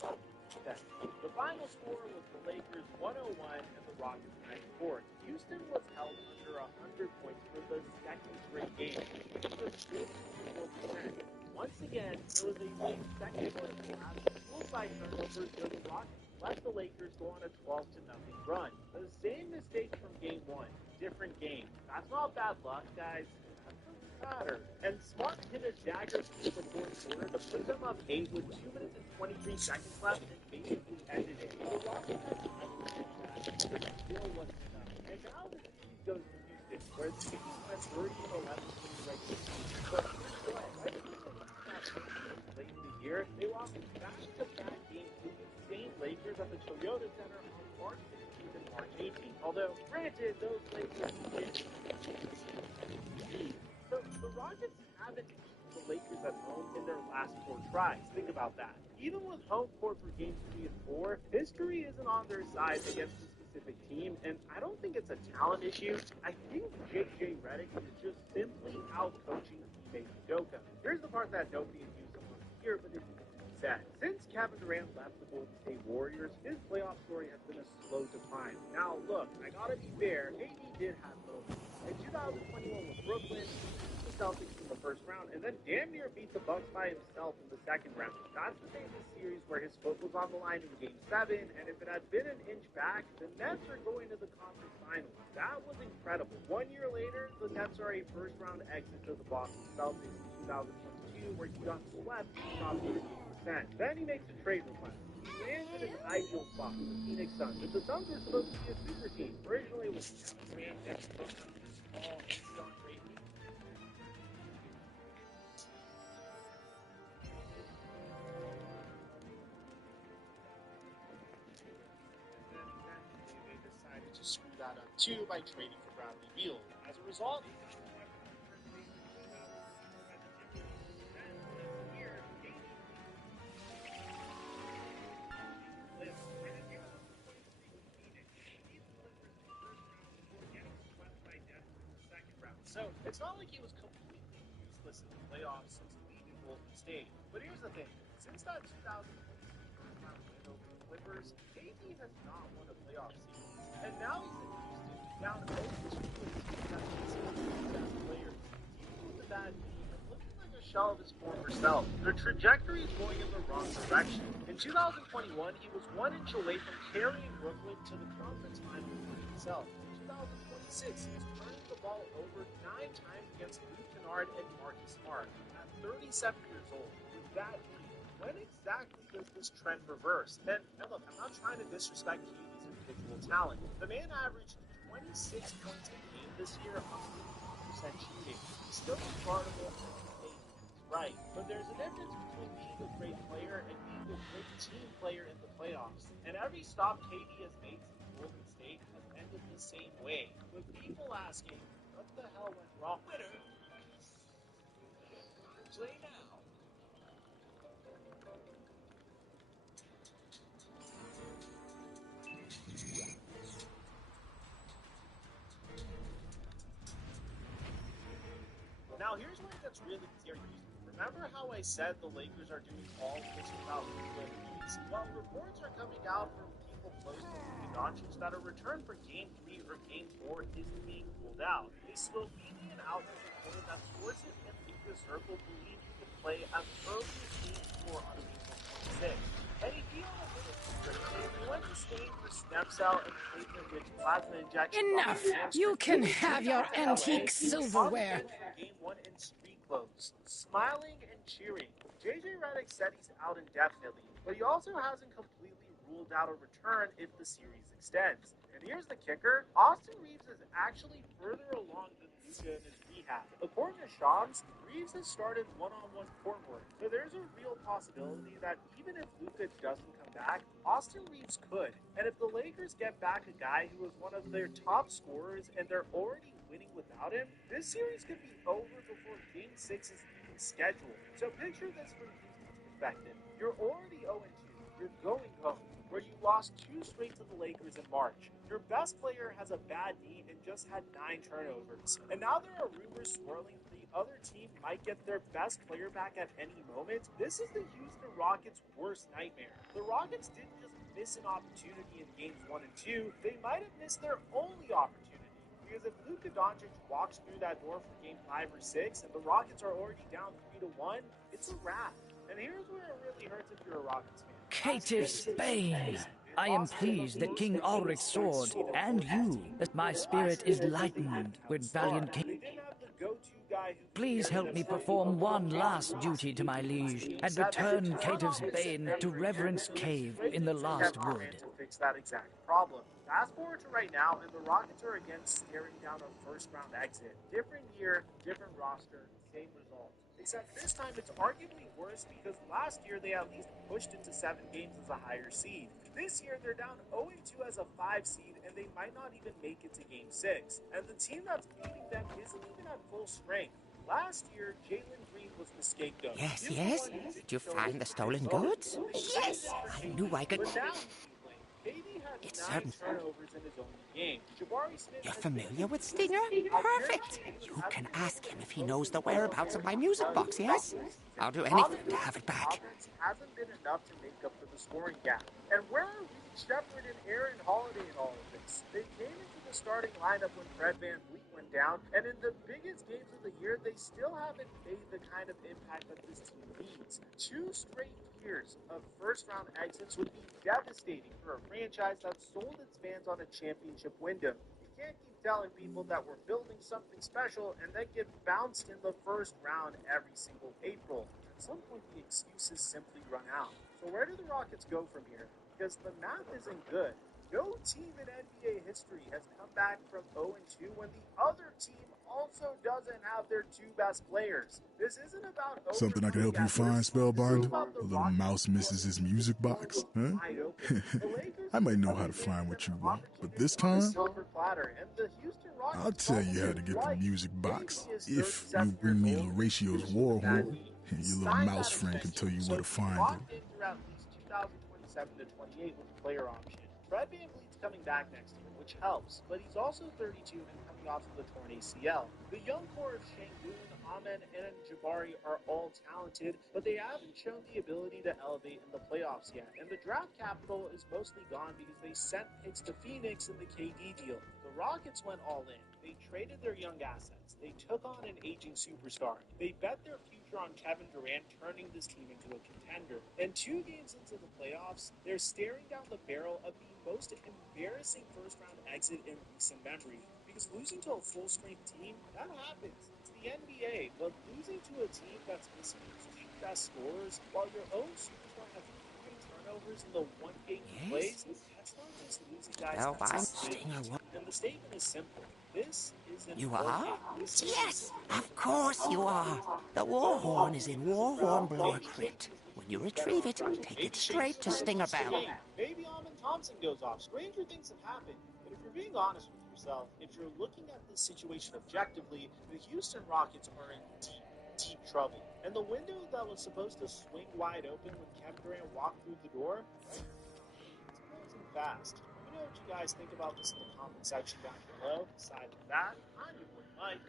5 defense. The final score was the Lakers 101 and the Rockets 94. Houston was held under 100 points for the second straight game, which was 54%. Once again, there was a big second quarter collapse fueled by turnovers where the Rockets let the Lakers go on a 12-0 run. The same mistake from game 1, different game. That's not bad luck, guys. That doesn't matter. And Smart hit a staggered through the fourth quarter to put them up 8 with 2 minutes and 23 seconds left and basically ended it. The Rockets had time to get back, but still wasn't enough. And now the series goes to Houston, where the team went 30-11 in the regular season. But here's what, right late in the year, they lost back-to-back games to the same Lakers at the Toyota Center on March 16th and March 18th. Although, granted, those Lakers did. So the Rockets haven't beaten the Lakers at home in their last 4 tries. Think about that. Even with home court for games 3 and 4, history isn't on their side against a specific team, and I don't think it's a talent issue. I think JJ Redick is just simply out-coaching Ime Udoka. Here's the part that nobody in Houston wants to hear, but it needs to be said. Since Kevin Durant left the Golden State Warriors, his playoff story has been a slow decline. Now, look, I gotta be fair, KD did have little. In 2021 with Brooklyn, the Celtics in the first round, and then damn near beat the Bucks by himself in the second round. That's the famous series where his foot was on the line in Game 7, and if it had been an inch back, the Nets are going to the conference finals. That was incredible. 1 year later, the Nets are a first-round exit to the Boston Celtics in 2022, where he got swept in the top 38%. Then he makes a trade request. He lands in an ideal spot with the Phoenix Suns. If the Suns were supposed to be a super team, originally it was Kevin Durant, to screw that up too by trading for Bradley Beal. As a result, so it's not like he was completely useless in the playoffs since leaving Golden State. But here's the thing: since that 2020 first round win over the Clippers, KD has not won a playoff series. And now he's in Houston, down 0-2 as the best players. Dealing with a bad team and looking like a shell of his former self. The trajectory is going in the wrong direction. In 2021, he was 1 inch away from carrying Brooklyn to the conference finals for himself. In 2026, he's turning the ball over 9 times against Luke Kennard and Marcus Smart. At 37 years old, with that lead, when exactly does this trend reverse? And look, I'm not trying to disrespect KD's individual talent. The man averaged 26 points a game this year on 50% shooting. He's still guardable and right. But there's a difference between being a great player and being a great team player in the playoffs. And every stop KD has made since Golden State has ended the same way, with people asking, what the hell went wrong? Winner! Play now! Now here's where it gets really scary. Remember how I said the Lakers are doing all this without Luka and Beats? Well, reports are coming out from people close to Luka Doncic that a return for Game 3 or Game 4 is being ruled out. A Slovenian outlet reported that sources in Luka's circle believe he could play as early as Game 4 on April 26th. And he deal with it. He went to Spain for stem cell and platelet-rich plasma injection. Enough! You can have your antique silverware. Game 1 in street clothes, smiling and cheering. JJ Redick said he's out indefinitely, but he also hasn't completely ruled out a return if the series extends. And here's the kicker: Austin Reeves is actually further along than Luka in his rehab. According to Shams, Reeves has started one-on-one court work, so there's a real possibility that even if Luka doesn't come back, Austin Reeves could. And if the Lakers get back a guy who is one of their top scorers and they're already winning without him, this series could be over before Game 6 is even scheduled. So picture this from Houston's perspective. You're already 0-2. You're going home, where you lost 2 straight to the Lakers in March. Your best player has a bad knee and just had 9 turnovers. And now there are rumors swirling that the other team might get their best player back at any moment. This is the Houston Rockets' worst nightmare. The Rockets didn't just miss an opportunity in Games 1 and 2. They might have missed their only opportunity. Because if Luka Doncic walks through that door for Game 5 or 6, and the Rockets are already down 3-1, it's a wrap. And here's where it really hurts if you're a Rockets fan. Caitiff Spain, I am pleased that King Ulrich's sword, and you, that my spirit is lightened with valiant King. They didn't have the go-to guy Please help me perform one last duty to my liege and return Caitiff's Bane to Reverence Cave in the Lost Wood. To fix that exact problem. Fast forward to right now, and the Rockets are again staring down a first-round exit. Different year, different roster, same result. Except this time it's arguably worse because last year they at least pushed into 7 games as a higher seed. This year they're down 0-2 as a 5 seed, and they might not even make it to Game 6. And the team that's beating them isn't even at full strength. Last year, Jalen Green was the scapegoat. Yes. Did you find the stolen goods? Yes! I knew I could... It's certain. Turnovers in his own game. You're familiar with Stinger? Perfect! You can ask him if he knows the whereabouts of my music box, yes? I'll do anything to have it back. Hasn't been enough to make up for the scoring gap. And where are Reed Shepherd and Aaron Holiday in all of this? They came into the starting lineup when Fred VanVleet went down, and in the biggest games of the year, they still haven't made the kind of impact that this team needs. 2 straight years of first-round exits would be devastating for a franchise that sold its fans on a championship window. You can't keep telling people that we're building something special and then get bounced in the first round every single April. At some point, the excuses simply run out. So where do the Rockets go from here? Because the math isn't good. No team in NBA history has come back from 0-2 when the other team also doesn't have their 2 best players. This isn't about something I can help you find, Spellbinder? A little mouse misses his music box, huh? I might know how to find what you want, but this time, I'll tell you how to get the music box. If you bring me Horatio's Warhorn, your little mouse friend can tell you where to find it. At least 2027 to 28 with the player option. Fred VanVleet's coming back next year, which helps, but he's also 32 and coming off of the torn ACL. The young core of Şengün, Amen, and Jabari are all talented, but they haven't shown the ability to elevate in the playoffs yet. And the draft capital is mostly gone because they sent picks to Phoenix in the KD deal. The Rockets went all in. They traded their young assets. They took on an aging superstar. They bet their future on Kevin Durant turning this team into a contender. And 2 games into the playoffs, they're staring down the barrel of the most embarrassing first-round exit in recent memory. Because losing to a full-strength team, that happens. It's the NBA. But losing to a team that's missing its 2 best scorers, while your own superstar has 3 turnovers in the 1 game he plays, that's not just losing guys. No, that's I'm a statement. Stinger. And the statement is simple. This isn't You are? working. Yes, of course you are. The Warhorn is in Warhorn Blower Crypt. When you retrieve it, take it straight to Stinger Bell. Maybe Amen Thompson goes off. Stranger things have happened. But if you're being honest with yourself, if you're looking at this situation objectively, the Houston Rockets are in deep, deep trouble. And the window that was supposed to swing wide open when Kevin Durant walked through the door, it's closing fast. Let me know what you guys think about this in the comment section down below. Aside from that, I'm your boy Mike.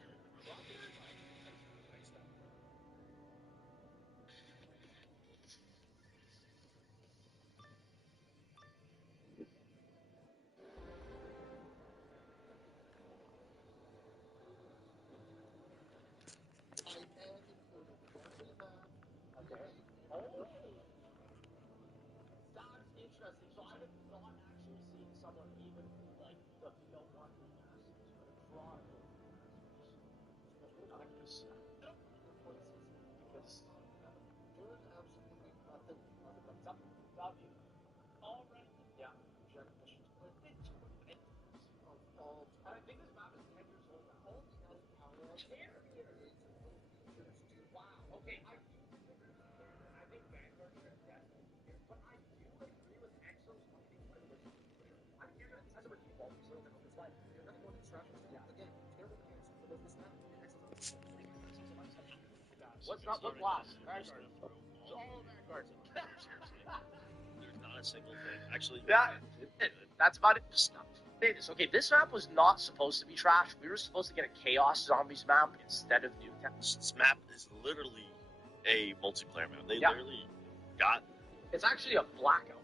What's lost? All Vanguards. There's not a single thing. Actually, That's about it. Stop. Okay, this map was not supposed to be trash. We were supposed to get a Chaos Zombies map instead of Nuketown. This map is literally a multiplayer map. They literally got. It's actually a blackout.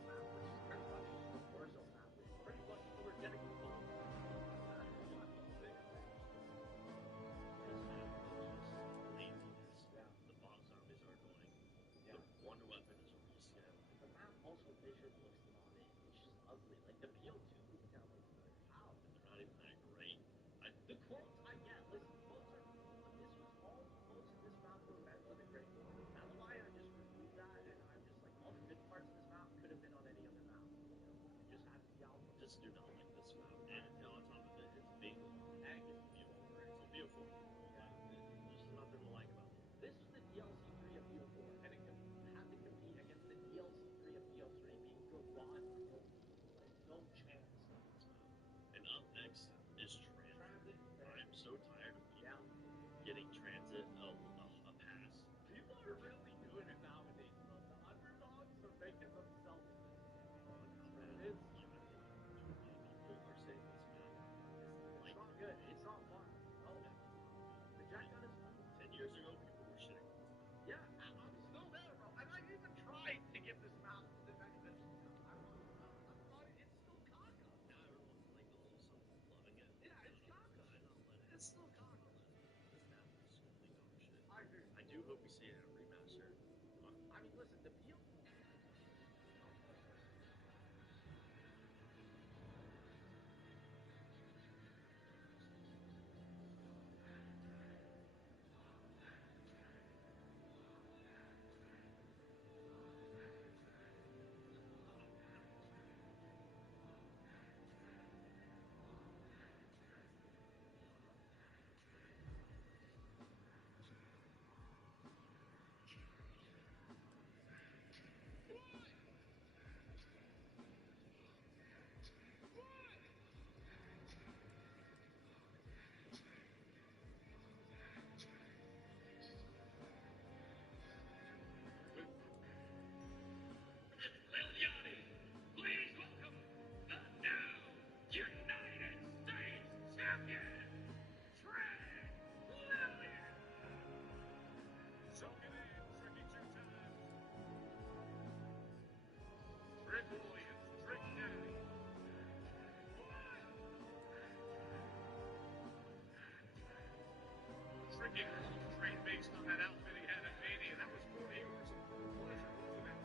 Trained based on that outfit he had at Mania. That was 40 years of pleasure, wasn't it?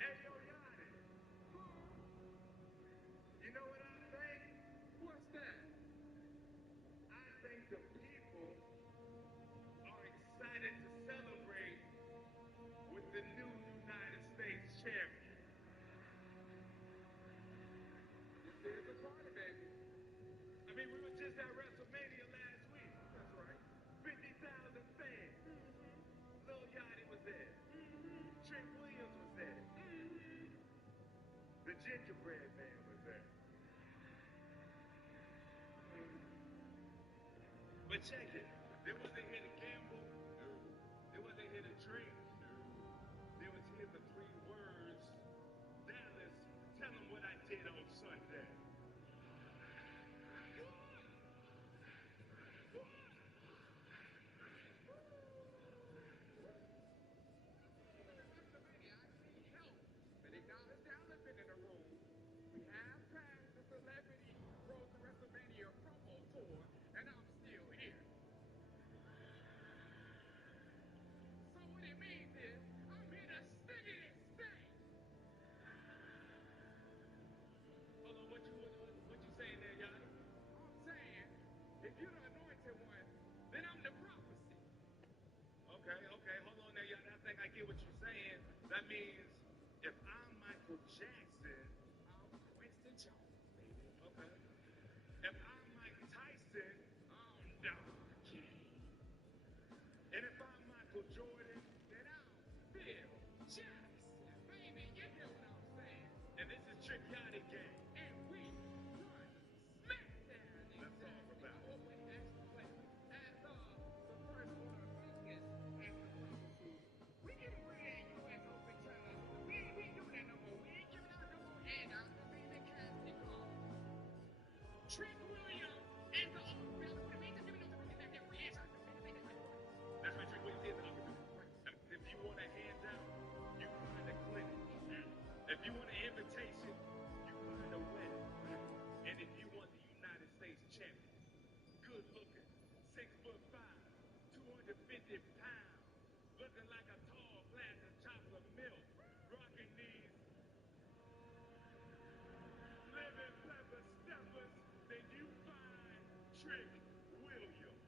Hey, yo, Yanni. You know what I think? What's that? I think the people are excited to celebrate with the new United States champion. There's a part of it. I mean, we were just at WrestleMania last week. That's right. 50,000 fans. Lil Yachty was there. Trick Williams was there. The Gingerbread Man was there. But check it. They wasn't here to gamble. They wasn't here to drink. They was here for 3 words. Dallas, tell them what I did on Sunday. Okay, hold on there, y'all. I think I get what you're saying. That means if I'm Michael Jackson, I'm Winston Jones, baby. Okay. If I'm Mike Tyson, I'm Don King. And if I'm Michael Jordan, then I'm Phil Jackson, baby. You hear what I'm saying? And this is Trick Yachty Gang. And we run SmackDown. Let's talk about it. As the first order of business, as the prophecy, we get ready to US Open Challenge. We ain't doing that no more. We ain't giving out no more handouts. This ain't the casting call. Trick Williams is the all-fellas. We ain't just giving out the rookies that free agents. That's what Trick Williams is, the opportunity. If you want a handout, you find a clinic. If you want an invitation, you find a wedding. And if you want the United States champion, good looking, 6'5", 250 pounds, looking like a tall glass of chocolate milk, rocking these living pepper steppers, then you find Trick Williams.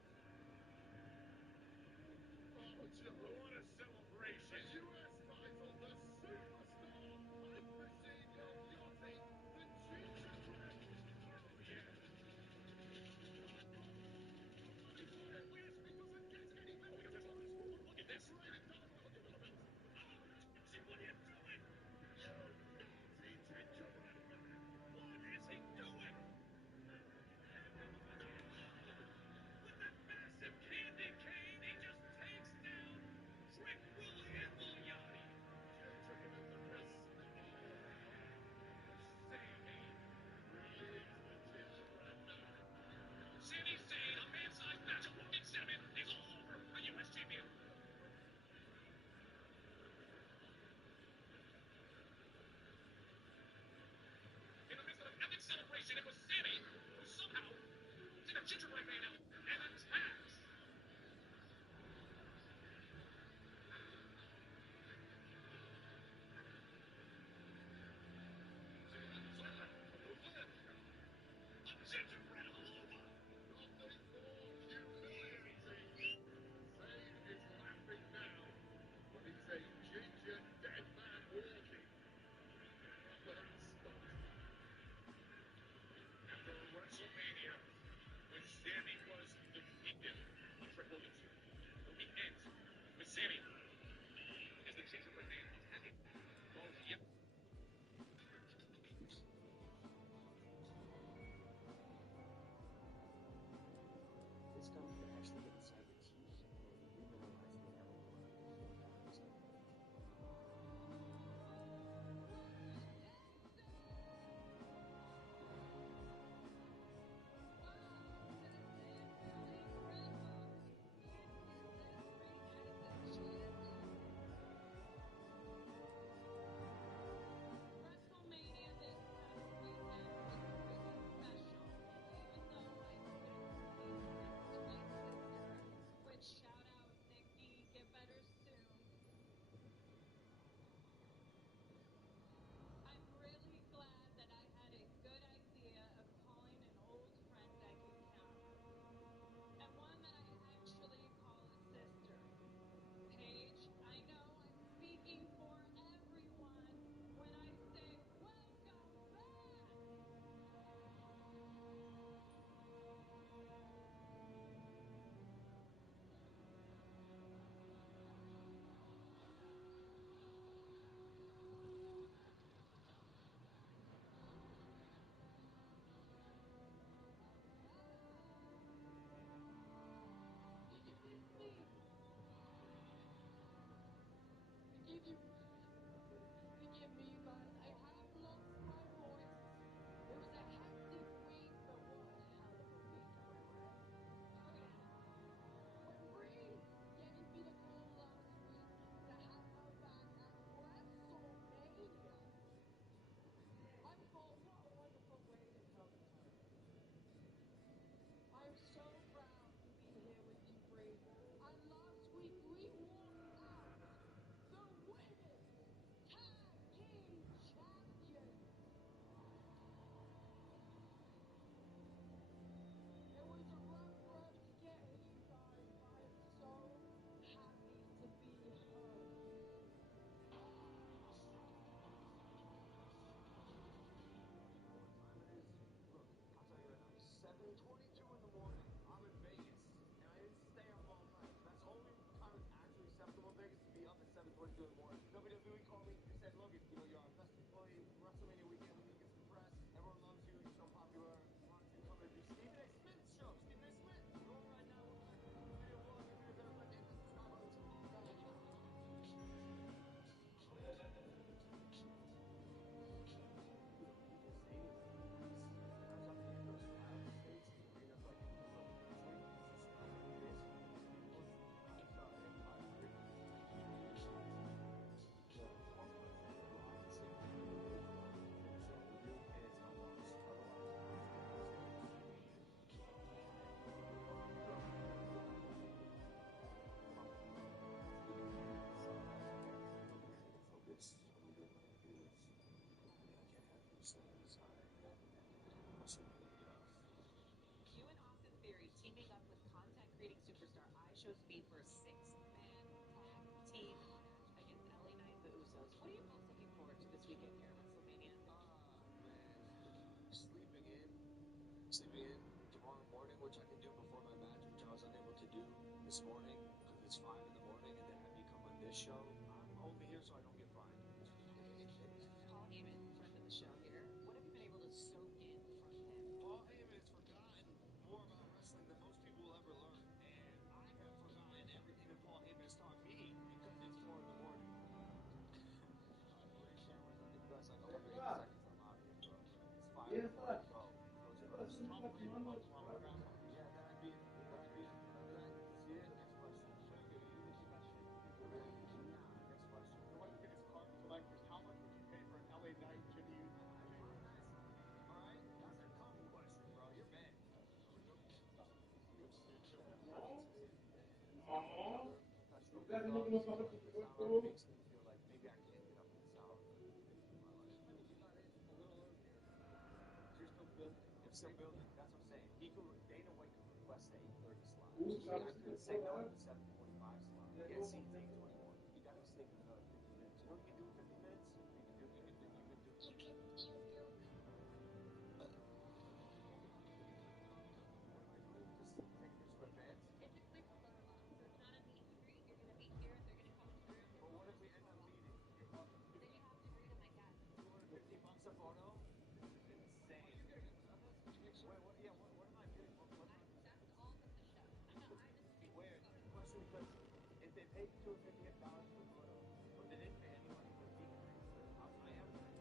What a celebration. The U.S. title, the superstar, Hyper Xavier Yachty, the Gingerbread. Oh, yeah. Look at this. What is he doing? to it more. WWE called me and said, Logan, you know, you're our best employee. WrestleMania weekend, we need to get some press. Everyone loves you. You're so popular. Why don't you come and do Stephen A. Smith's show? Stephen A. Smith. Go right now. We're back. Video blog. Your videos everywhere. Hit the subscribe button. You and Austin Theory teaming up with content creating superstar iShow Speed for a 6-man tag team match against LA Knight and the Usos. What are you most looking forward to this weekend here at WrestleMania? Sleeping in tomorrow morning, which I can do before my match, which I was unable to do this morning because it's 5 in the morning and then have me come on this show. I'm only here so I don't get fined. Paul Heyman, friend of the show here. What have you been able to soak in from him? Paul Heyman has forgotten more about wrestling than most people will ever learn. And I have forgotten everything that Paul Heyman has taught me because it's 4 in the morning. Alright, cameras, I'll give you guys like 180 seconds. I'm out of here, bro. It's 5 in the morning. Go. Close your eyes. Yeah, that'd be it. See it? Next question. Next question. The one thing is card collectors. How much would you pay for an LA Knight Jimmy Uso? Alright? That's a common question, bro. You're bad. Makes me feel like maybe I can't get up in this hour. You're still building. It's still building. That's what I'm saying. Dana White could request the 8:30 slot. I could say no to the 7:45 slot. You can't see it's 8:21. You got to stick with another 50 minutes. You know what you can do in 50 minutes? You can do. Just take this for advance. It's a quick photo op, so it's not a meet and greet. You're going to be here and they're going to come through. But what if we end up meeting? Then you have to agree to my guest. $250 a photo? This is insane. Wait, what am I getting? That's all from the show. Where? Question, because if they paid you $250 for a photo, but they didn't pay any money for the meet and greet, I have to pay for those.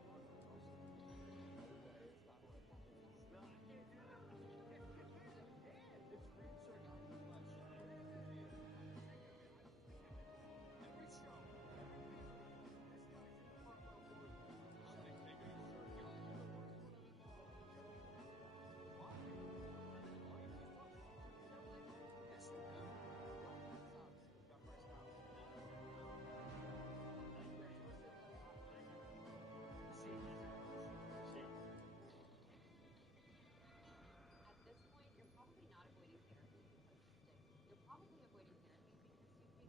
No, I can't do that. It's research on the question. Every show, every week, this guy's in the front row for it. At this point, you're probably not avoiding therapy because you stick. You're probably avoiding therapy because you become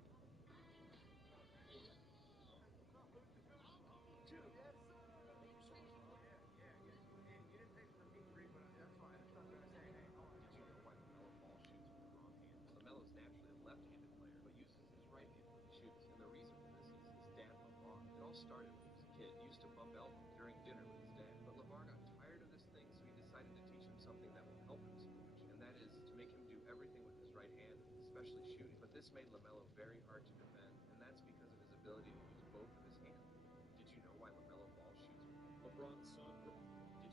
You didn't pay for the meet and greet, but that's fine. That's not gonna say, hey, how are you? Did you know why LaMelo Ball shoots with the wrong hand? LaMelo's naturally a left-handed player, but uses his right hand when he shoots. And the reason for this is his dad, LeVar. It all started when he was a kid. He used to bump elbows during dinner with his dad. But LeVar got tired of this thing, so he decided to teach him something that will help him smooch. And that is to make him do everything with his right hand, especially shooting. But this made LaMelo very hard to defend, and that's because of his ability to use both of his hands. Did you know why LaMelo Ball shoots with LeBron's son? Did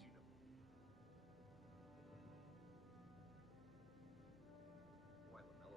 you know? Why LaMelo?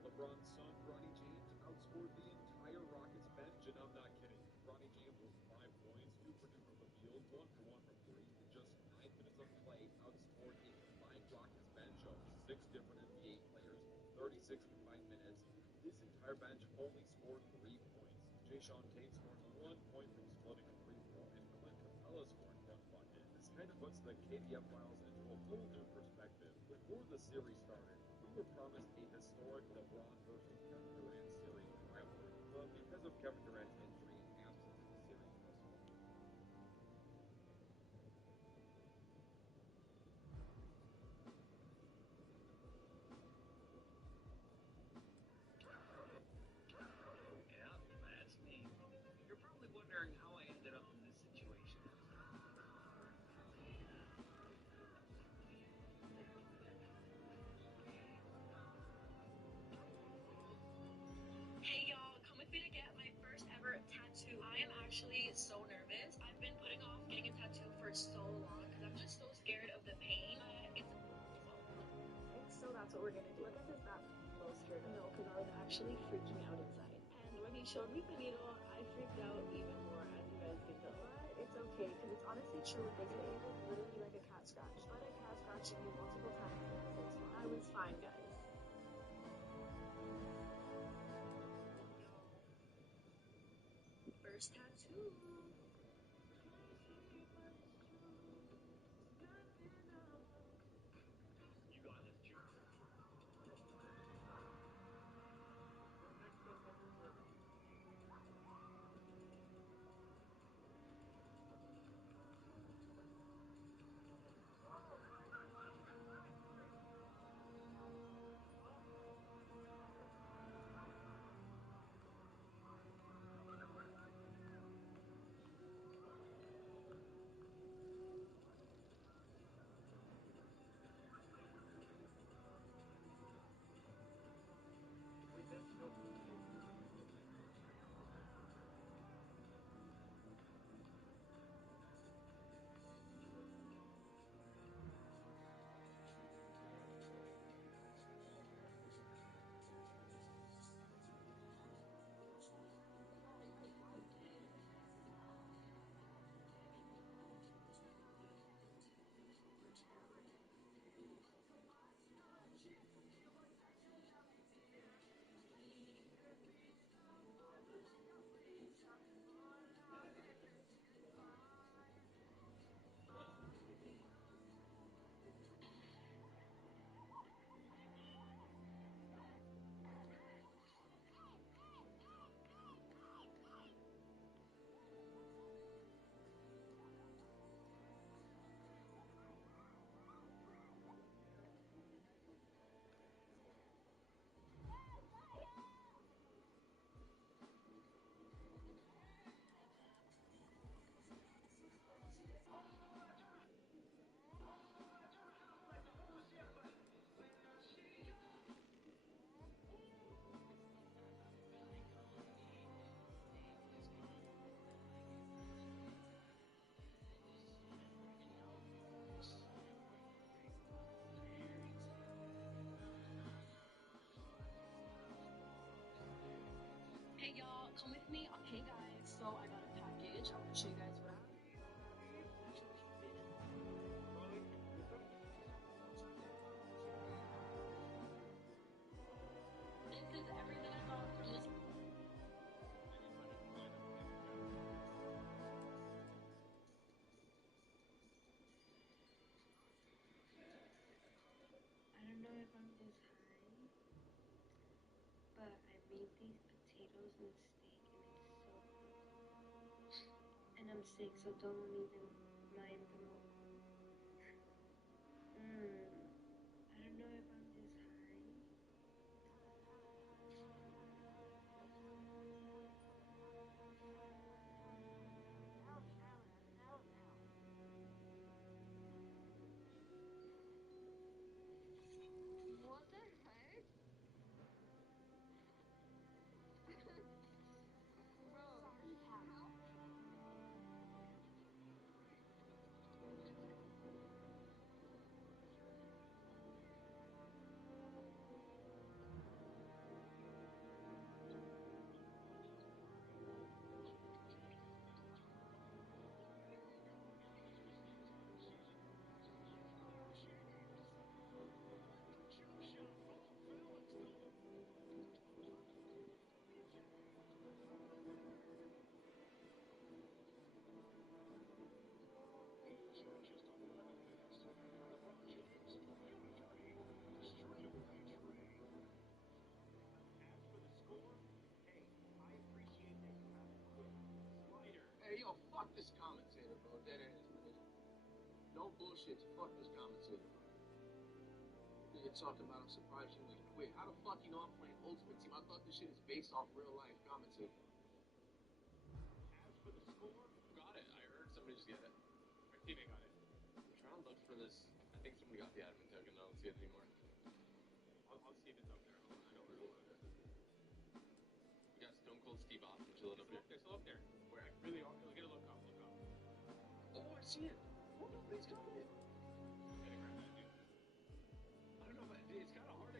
LeBron's son, Bronny James, outscored the entire Rockets bench, and I'm not kidding. Bronny James was 5 points, 2 for 2 from the field, 1 for 1 from 3, in just 9 minutes of play, outscored a combined Rockets bench of 6 different NBA players, 36 combined minutes. This entire bench only scored 3 points. Jayshawn Tate scored 1 point from splitting a free throw, and Clint Capella scored 1 bucket. This kind of puts the KDF Files into a whole new perspective. Before the series started, we were promised a historic LeBron versus Kevin Durant series rivalry, but because of Kevin Durant's injury and absence in the series thus far, what we're gonna do. Look at this map poster. No, because I was actually freaking out inside. And when he showed me the needle, I freaked out even more, as you guys can tell. But it's okay, because it's honestly true what they say. It was literally like a cat scratch. But a cat scratched me multiple times, so I was fine, guys. First tattoo. Hey y'all, come with me. Hey guys, so I got a package. I'm gonna show you guys what I This is everything I got from this. I don't know if I'm this high, but I made these potatoes and steak and it's so good. And I'm sick, so don't even mind the I don't know if I'm this high. What the heck? Bro, how? Hey, yo, fuck this commentator, bro. Dead ass, man. No bullshit. Fuck this commentator. Nigga talking about I'm surprised you ain't quit. How the fuck you know I'm playing Ultimate Team? I thought this shit is based off real life commentating. As for the score, got it. I heard somebody just get it. My teammate got it. I'm trying to look for this. I think somebody got the admin token. I don't see it anymore. I'll see if it's up there. Hold on, I know where it is. We got Stone Cold Steve Austin chilling up here. They're still up there. Where I really are. Get a look up. Look up. Oh, I see it. Oh, nobody's coming in. Gotta grab that dude. I don't know, but it's kind of hard to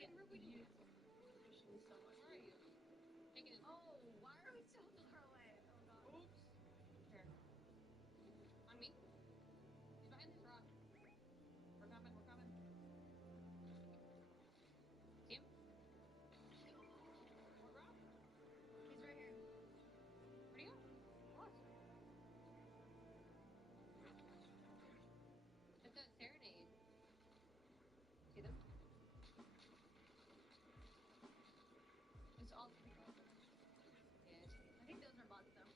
Megan, where are we doing? Officially so much. Where are you? Megan. Oh, why are we so far away? Oh god. Oops. Here. On me? He's behind this rock. We're coming, we're coming. See him? What rock? He's right here. Where'd he go? What? It's a serenade. See them? It's all three of them. Yeah, I think those are bots though.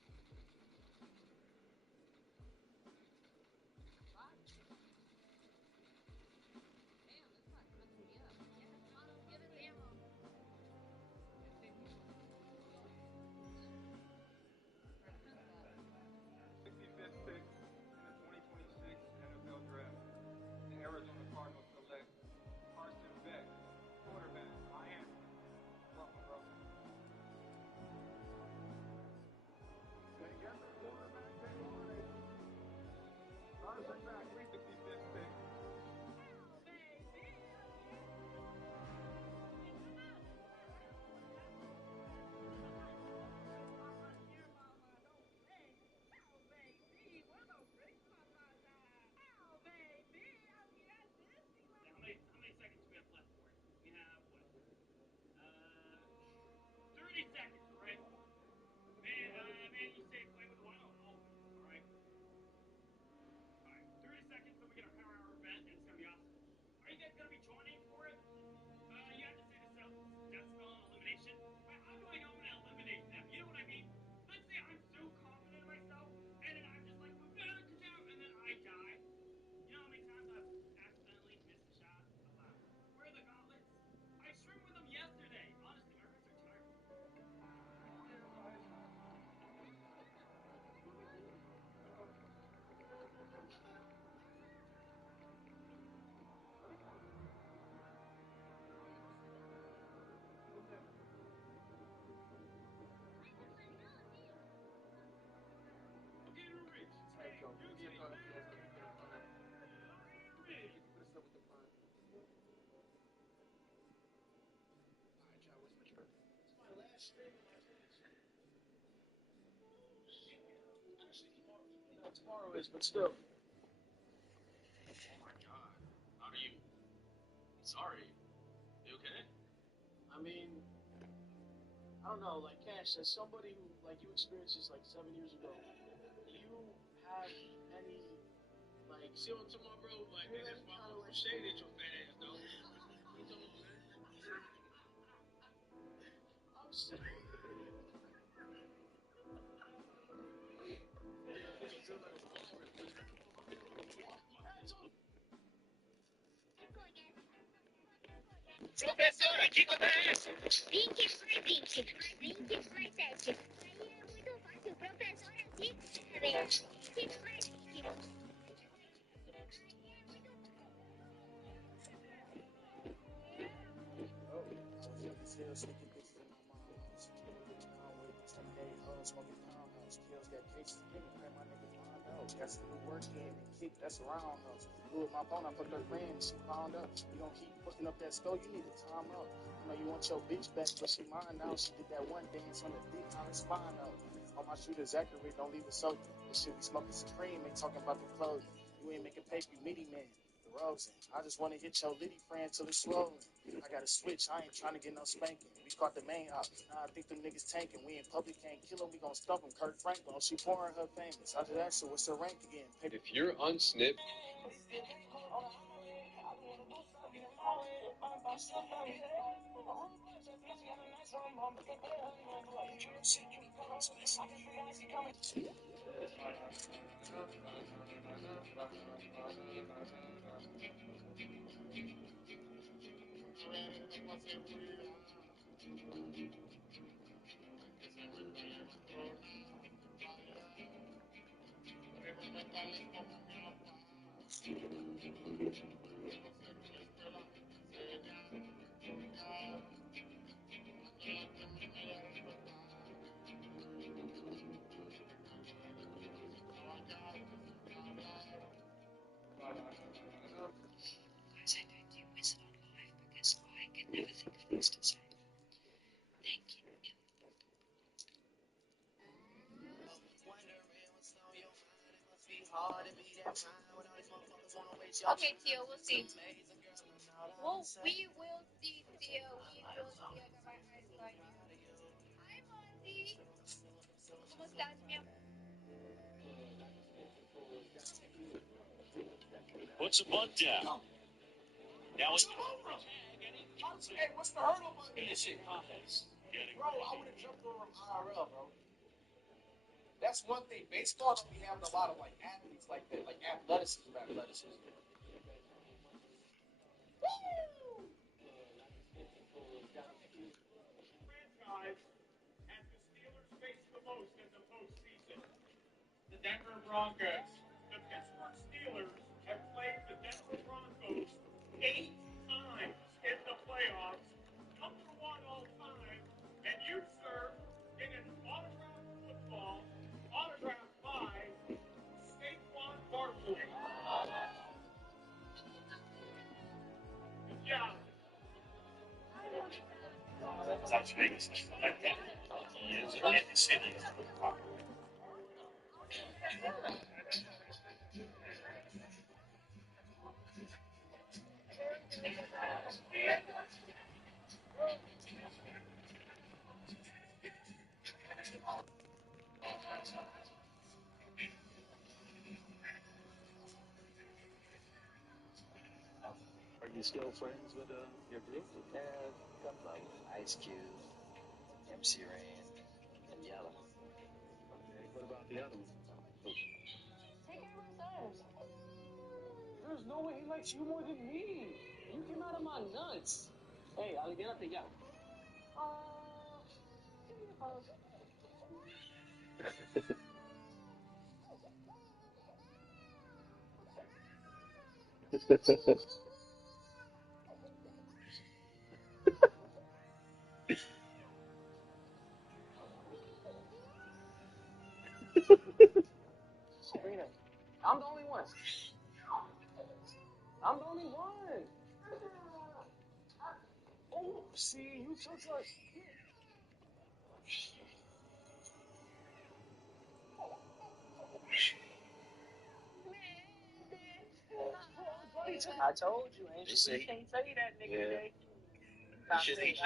Bots? Damn, this bot's messing me up. Yeah, come on, give it the ammo. 65th pick in the 2026 NFL Draft. The Arizona Cardinals select Carson Beck, quarterback, Miami. Welcome, bro. They got the quarterback they wanted. Carson Beck, 65th pick. How many seconds do we have left for it? We have what? 30 seconds, right? Man, you say play with one. Oh, all right. All right, 30 seconds till we get our power hour event, and it's gonna be awesome. Are you guys gonna be joining for it? You have to say the death spell on elimination. How do I know I'm gonna eliminate them? You know what I mean? Let's say I'm so confident in myself, and then I'm just like, and then I die. You know how many times I've accidentally missed a shot? Allowed. Where are the gauntlets? I streamed with them yesterday. Honestly, my wrists are tired. Okay, Rich. Hey, you get it. Tomorrow is, but still. Oh my god. How do you... Sorry. You okay? I mean, I don't know, like Cash, as somebody who, like, you experienced this like 7 years ago, do you have any, like, See what I'm talking about, bro? Like, they just want to shade at your fat ass, though. You know what I'm saying? I'm saying. Professora, que acontece? 20 47. Aí é muito fácil, professora, se inscreve. 20 Smoking townhouse, kills got cases in it, my nigga found out. Got some new work in and kick, that's a roundhouse. Blew up my phone, I put her friend, she found up. You gon' keep putting up that skull, you need to time out. You know you want your bitch back, but she mine now. She did that one dance on the dick, how her spine up. All my shooters accurate, don't leave it so. This shit be smoking supreme, ain't talking about the clothes. You ain't making paper, you meaty man. The rose, I just wanna hit your litty friend till it's swollen. I got a switch, I ain't trying to get no spanking. We caught the main op. Now I think them niggas tanking. We in public can't kill them, we gon' stump them. Kirk Franklin, she pouring her famous. I just asked her, what's her rank again? If you're unsnipped, Guys, I don't do Wizard on live because I can never think Okay, Theo, we'll see. We will see, Theo. We will see. I got my eyes on you. Hi, Monty. ¿Cómo estás, mi amor? Puts a bunt down. Now it's Hey, what's the hurdle button in this shit? Bro, I would have jumped over him IRL, bro. That's one thing. Baseball don't be having a lot of like athletes like that, like athleticism. Franchise as the Steelers face the most in the postseason. The Denver Broncos. The Pittsburgh Steelers have played the Denver Broncos 8 times in the playoffs, number one all time, and you, sir, get an autographed football autographed by Saquon Barkley. Good job. Las Vegas. Like that. He is in the city. Are you still friends with your group? Yeah, a couple of them. Ice Cube, MC Ran, and Yellow. Okay, what about the other one? Take care of my son. There's no way he likes you more than me. You came out of my nuts. Hey, aliviánate ya. Give me a hug. Sabrina, I'm the only one. I'm the only one. Oh, see, you took us. I told you, ain't you? You can't say that, nigga. Yeah.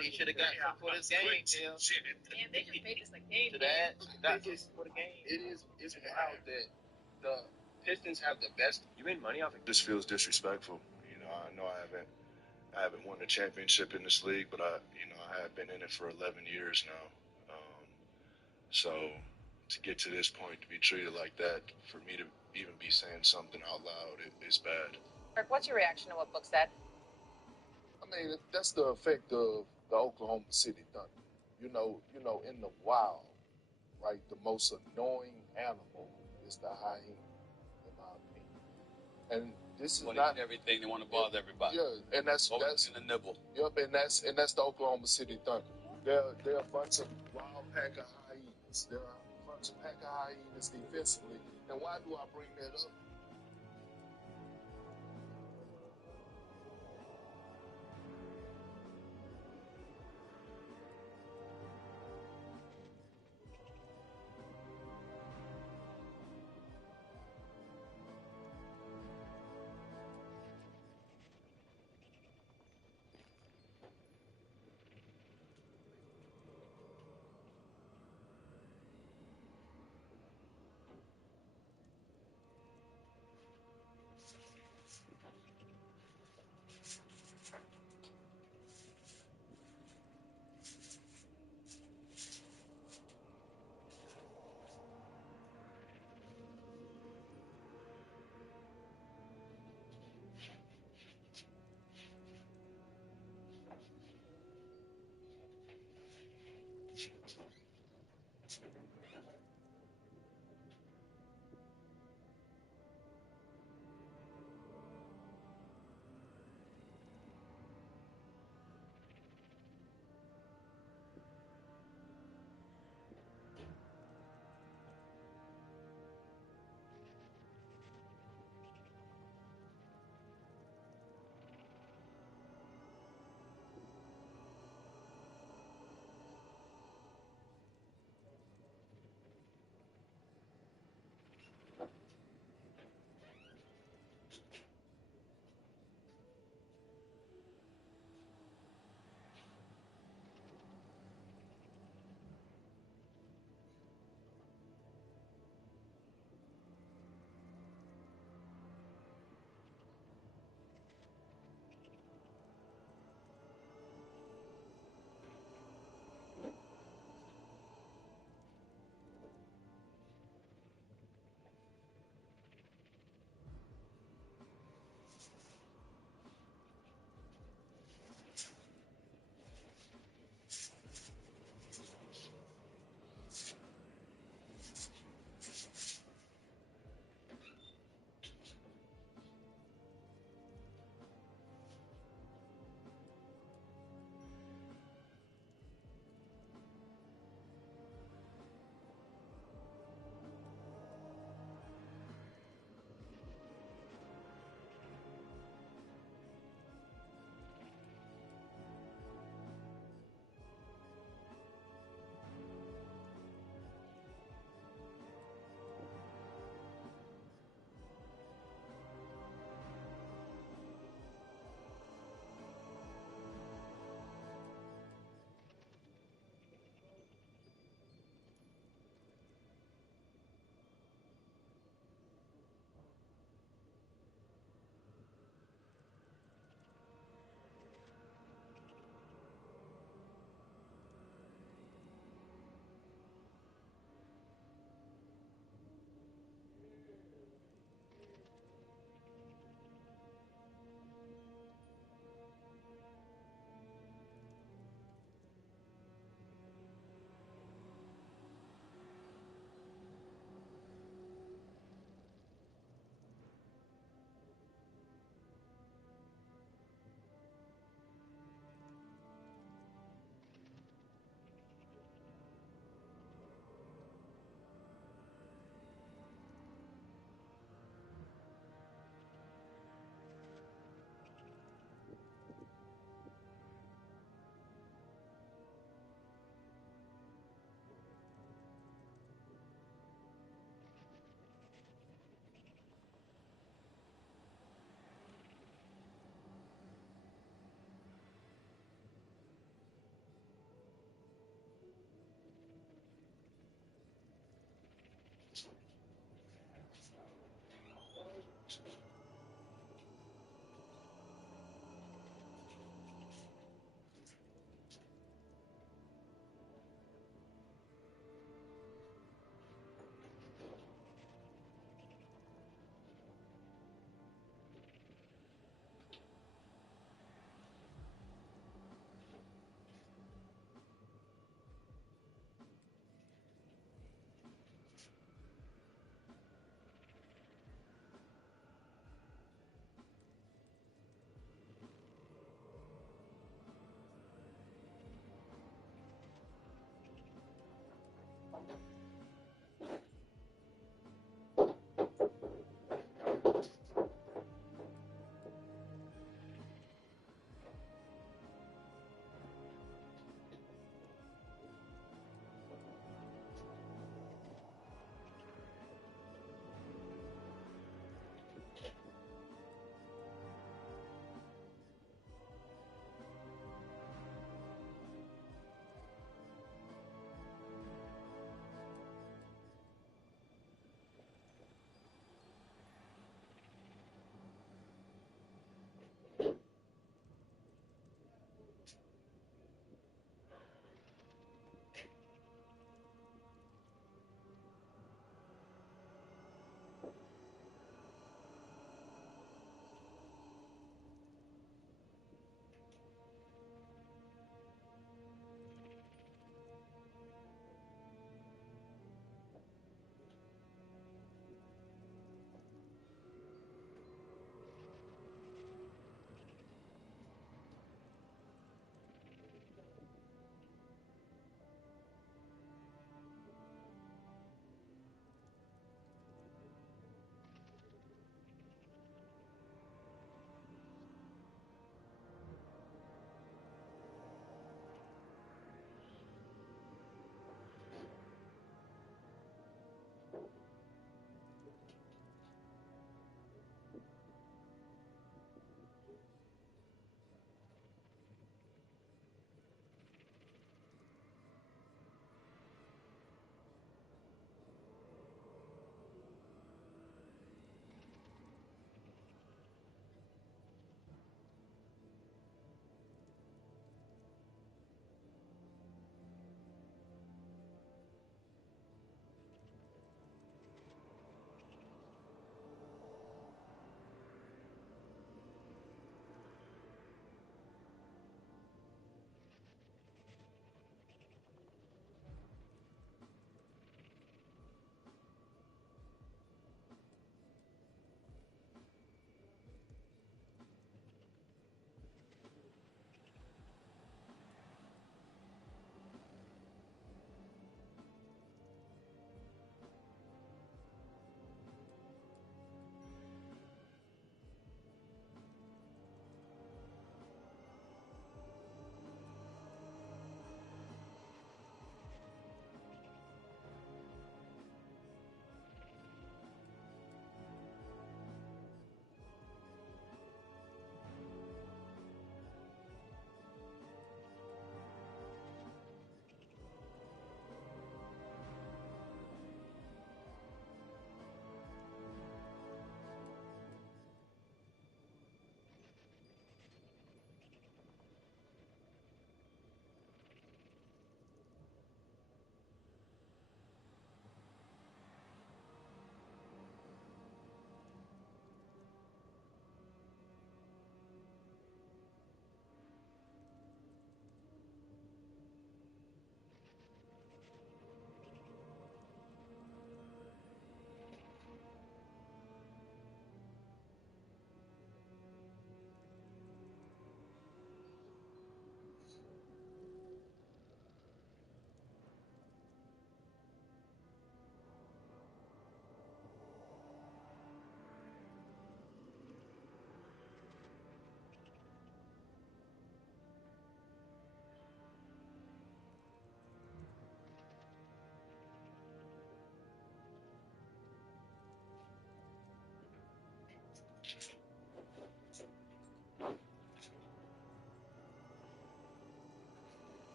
He should have got some for this game, Tim. Man, they just made this a game. To that, For the game. It's wild that the Pistons have the best. You made money off it. This feels disrespectful. You know I haven't won a championship in this league, but I have been in it for 11 years now. So to get to this point, to be treated like that, for me to even be saying something out loud, it's bad. Rick, what's your reaction to what Book said? I mean, that's the effect of the Oklahoma City Thunder. You know, in the wild, right? The most annoying animal is the hyena, in my opinion. And this is not everything. They want to bother everybody. Yeah, and that's in the nibble. Yep, and that's the Oklahoma City Thunder. They're a bunch of wild pack of hyenas. They're a bunch of pack of hyenas defensively. And why do I bring that up?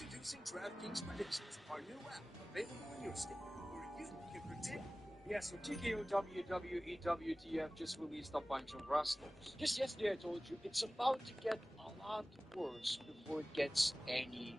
Introducing DraftKings Predictions, our new app available in your state, where you can predict. Yeah, so TKO WWEWTF just released a bunch of wrestlers. Just yesterday I told you it's about to get a lot worse before it gets any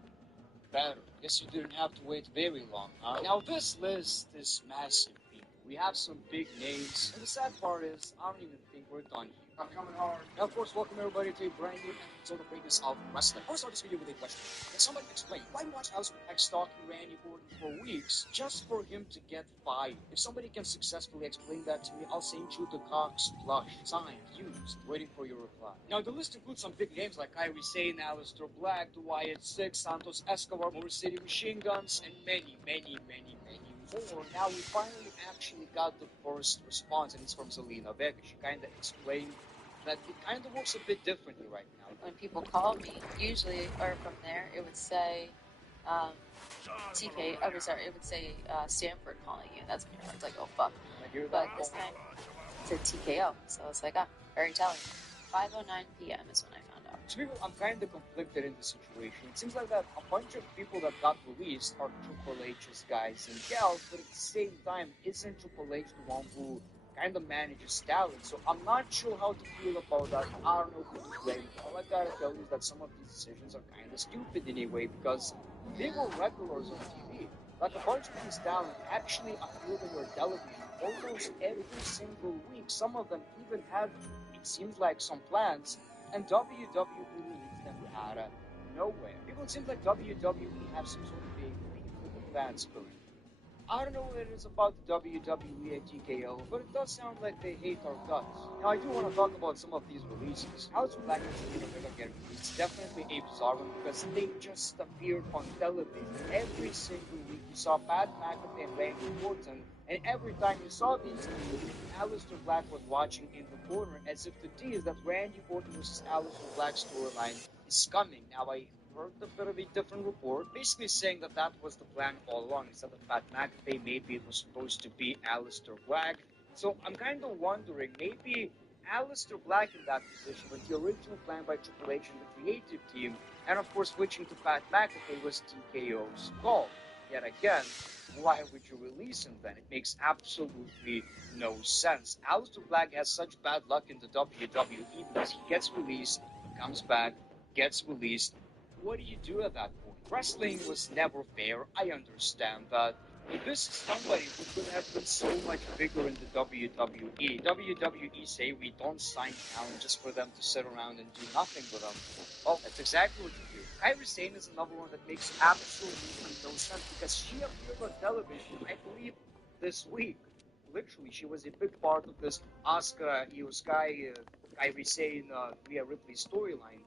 better. Guess you didn't have to wait very long, huh? Now this list is massive, people. We have some big names, and the sad part is I don't even think we're done here. I'm coming hard. Now, of course, welcome everybody to a brand new episode of Greatness of Wrestling. I want to start this video with a question. Can somebody explain why watch House of X stalking Randy Orton for weeks just for him to get fired? If somebody can successfully explain that to me, I'll send you the Cox plush, signed, used, waiting for your reply. Now, the list includes some big names like Kairi Sane, Aleister Black, The Wyatt Six, Santos Escobar, Motor City Machine Guns, and many more. Now, we finally actually got the first response, and it's from Zelina Vega. She kind of explained that it kind of works a bit differently right now. When people call me, usually, or from there, it would say it would say Stanford calling you. That's when you're like, oh fuck. But this time, it said TKO, so it's like, very telling. 5:09 p.m. is when I found out. So people, I'm kind of conflicted in the situation. It seems like that a bunch of people that got released are Triple H's guys and gals, but at the same time, isn't Triple H the one who kind of manages talent? So I'm not sure how to feel about that. I don't know who to blame. All I gotta tell you is that some of these decisions are kind of stupid in a way, because they were regulars on TV. Like a bunch of these talent actually appeared on your television almost every single week. Some of them even had, it seems like, some plans and WWE released them out of nowhere. People, it seems like WWE have some sort of a beef with the fans going. I don't know what it is about the WWE and TKO, but it does sound like they hate our guts. Now, I do want to talk about some of these releases. House of Black and Zelina Vega get released. Definitely a bizarre one because they just appeared on television every single week. You saw Pat McAfee and Randy Orton, and every time you saw these two, Aleister Black was watching in the corner as if to tease that Randy Orton versus Aleister Black storyline is coming. Now, I heard a bit of a different report, basically saying that that was the plan all along. Instead of Pat McAfee, maybe it was supposed to be Aleister Black. So I'm kind of wondering, maybe Aleister Black in that position, when the original plan by Triple H and the creative team, and of course switching to Pat McAfee, was TKO's call. Yet again, why would you release him then? It makes absolutely no sense. Aleister Black has such bad luck in the WWE because he gets released, comes back, gets released. What do you do at that point? Wrestling was never fair, I understand that. But this is somebody who could have been so much bigger in the WWE. WWE say we don't sign talent just for them to sit around and do nothing with them. Well, that's exactly what you do. Kairi Sane is another one that makes absolutely no sense because she appeared on television, I believe, this week. Literally, she was a big part of this Asuka, Io Sky, Kairi Sane, Rhea Ripley storyline.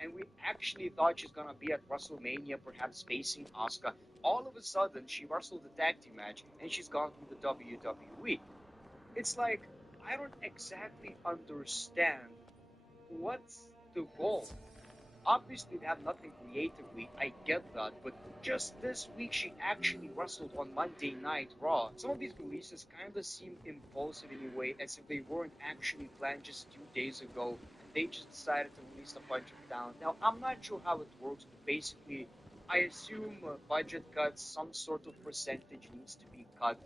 And we actually thought she's gonna be at WrestleMania, perhaps facing Asuka. All of a sudden, she wrestled a tag team match, and she's gone through the WWE. It's like, I don't exactly understand what's the goal. Obviously, they have nothing creatively, I get that, but just this week, she actually wrestled on Monday Night Raw. Some of these releases kind of seem impulsive in a way, as if they weren't actually planned just 2 days ago. They just decided to release a bunch of talent. Now, I'm not sure how it works, but basically, I assume budget cuts, some sort of percentage needs to be cut,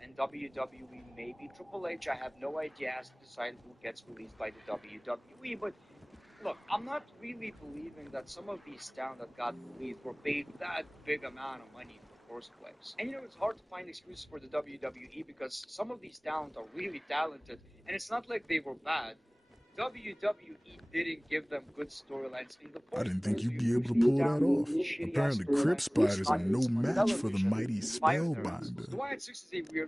and WWE, maybe Triple H, I have no idea, has to decide who gets released by the WWE, but look, I'm not really believing that some of these talent that got released were paid that big amount of money in the first place. And you know, it's hard to find excuses for the WWE because some of these talent are really talented, and it's not like they were bad. WWE didn't give them good storylines in the first place. I didn't think you'd be able to pull that off. Apparently, Crip Spiders are no match for the mighty Spellbinder.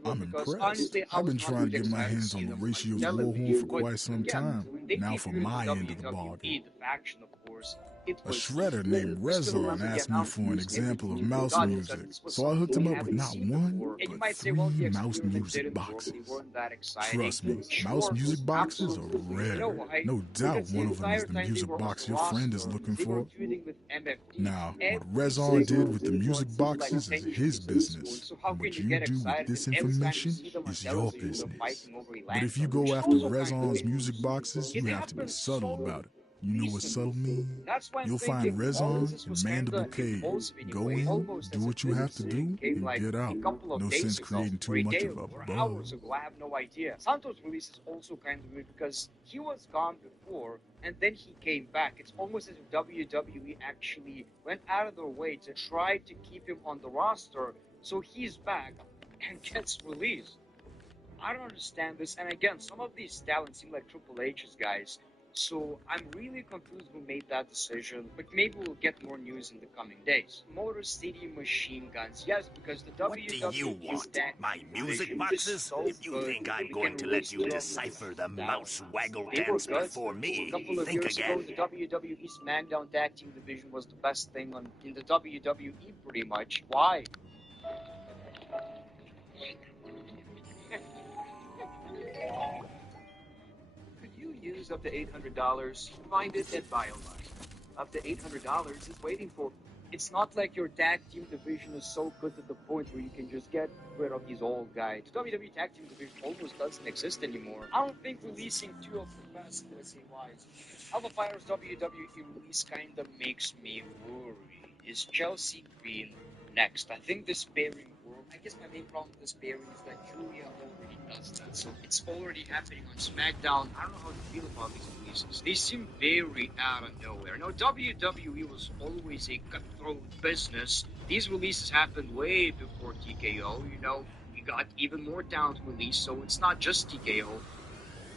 I'm impressed. I've been trying to get my hands on the Ratio's Warhorn for quite some time. Now for my end of the bargain. A shredder named Rezon asked me for an example of mouse music, so I hooked him up with not one, but 3 mouse music boxes. Trust me, mouse music boxes are rare. No doubt one of them is the music box your friend is looking for. Now, what Rezon did with the music boxes is his business, and what you do with this information is your business. But if you go after Rezon's music boxes, you have to be subtle about it. You know what subtle means? You'll find Rezon in Mandible Cave. Go in, do what you have to do, and get out. No sense creating too much of a buzz. I have no idea. Santos' release is also kind of weird because he was gone before, and then he came back. It's almost as if WWE actually went out of their way to try to keep him on the roster, so he's back and gets released. I don't understand this, and again, some of these talents seem like Triple H's guys. So I'm really confused who made that decision, but maybe we'll get more news in the coming days. Motor City Machine Guns, yes, because the WWE... What do you want? My music boxes? So if you think I'm going to let you decipher the mouse waggle dance before me, think again. The WWE SmackDown Tag Team Division was the best thing in the WWE, pretty much. Why? Use up to $800, find it at BioLine. Up to $800 is waiting for. It's not like your tag team division is so good to the point where you can just get rid of these old guys. The WWE tag team division almost doesn't exist anymore. I don't think releasing 2 of the best, let's say wise. Alpha Fighter's WWE release kind of makes me worry. Is Chelsea Green next? I think this pairing world. I guess my main problem with this pairing is that Julia already does that, so it's already happening on SmackDown. I don't know how to feel about these releases. They seem very out of nowhere. Now, WWE was always a cutthroat business. These releases happened way before TKO. You know, we got even more talent released, so it's not just TKO.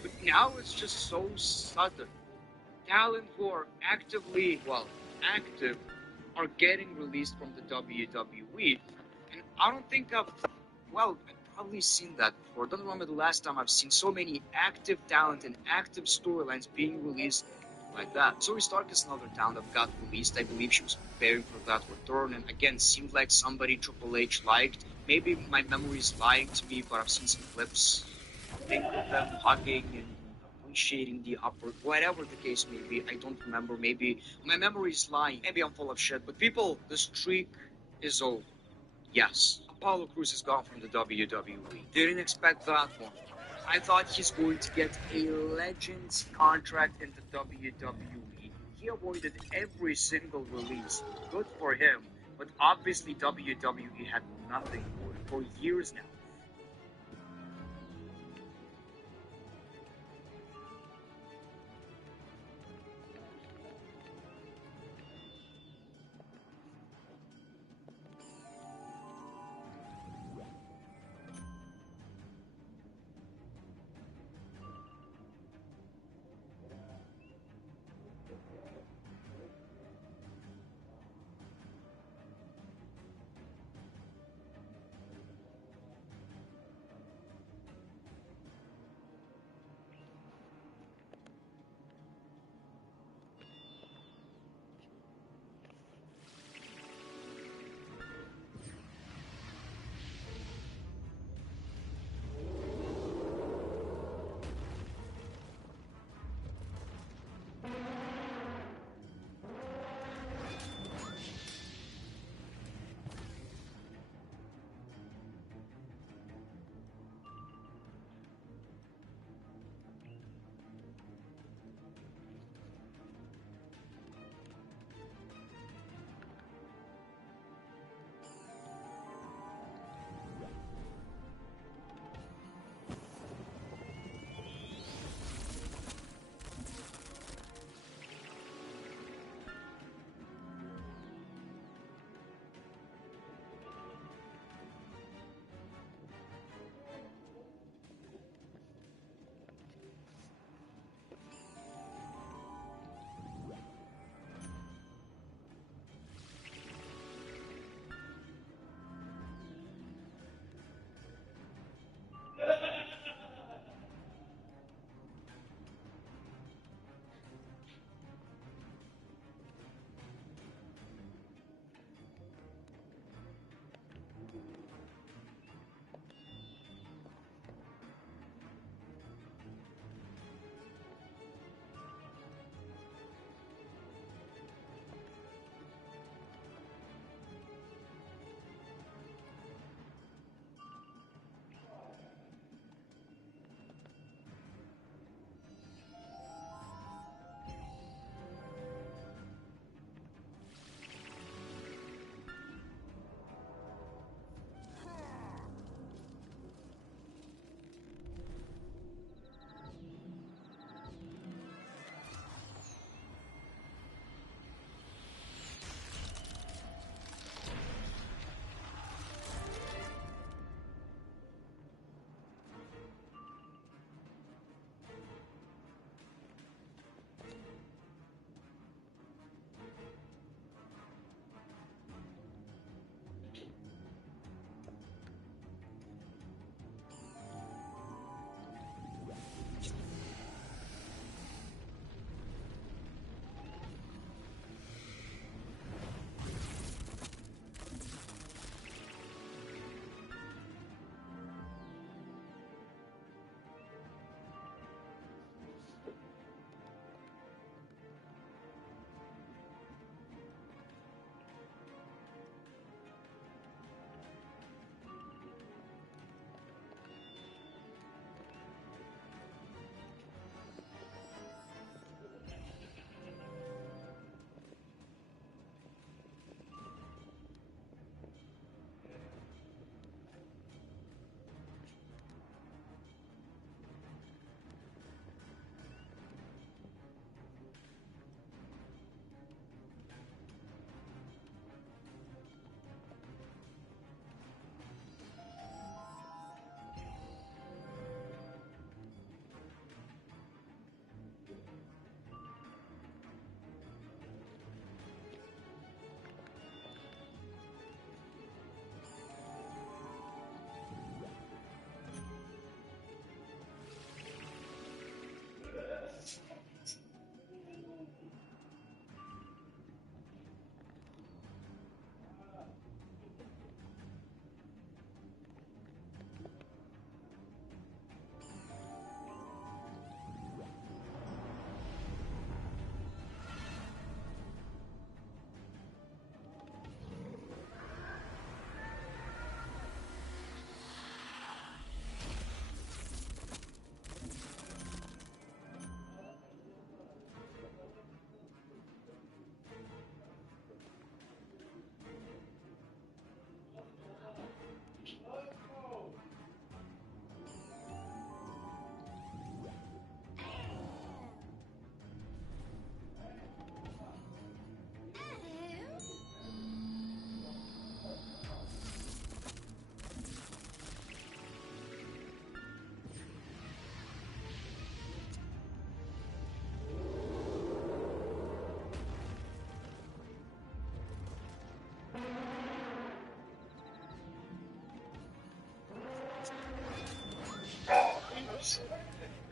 But now it's just so sudden. talent who are actively, active, are getting released from the WWE. And I don't think I've probably seen that before. I don't remember the last time I've seen so many active talent and active storylines being released like that. Zoe Stark is another talent that got released. I believe she was preparing for that return, and again, seemed like somebody Triple H liked. Maybe my memory is lying to me, but I've seen some clips. I think of them hugging and appreciating the upper, whatever the case may be. I don't remember. Maybe my memory is lying. Maybe I'm full of shit. But people, the streak is over. Yes, Apollo Crews is gone from the WWE. Didn't expect that one. I thought he's going to get a Legends contract in the WWE. He avoided every single release. Good for him. But obviously WWE had nothing for years now.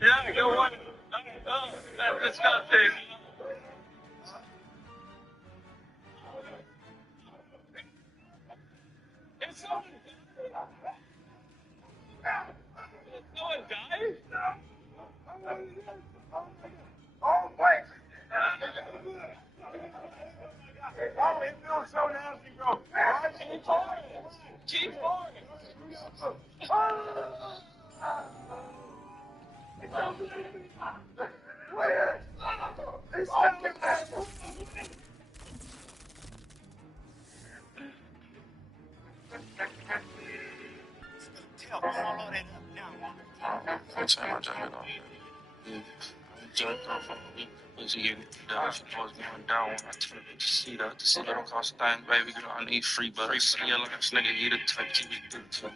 Yeah, go on. Oh, that's disgusting. Is someone died? Oh, wait. Oh, it feels so nasty, bro. Keep pouring. Keep pouring. Next time I jack it off. Jack off on the week. Was getting down? She was going down when I turned to see that. To see that don't cost a thing, baby girl. I need free bucks. See your last nigga, he the type to be good to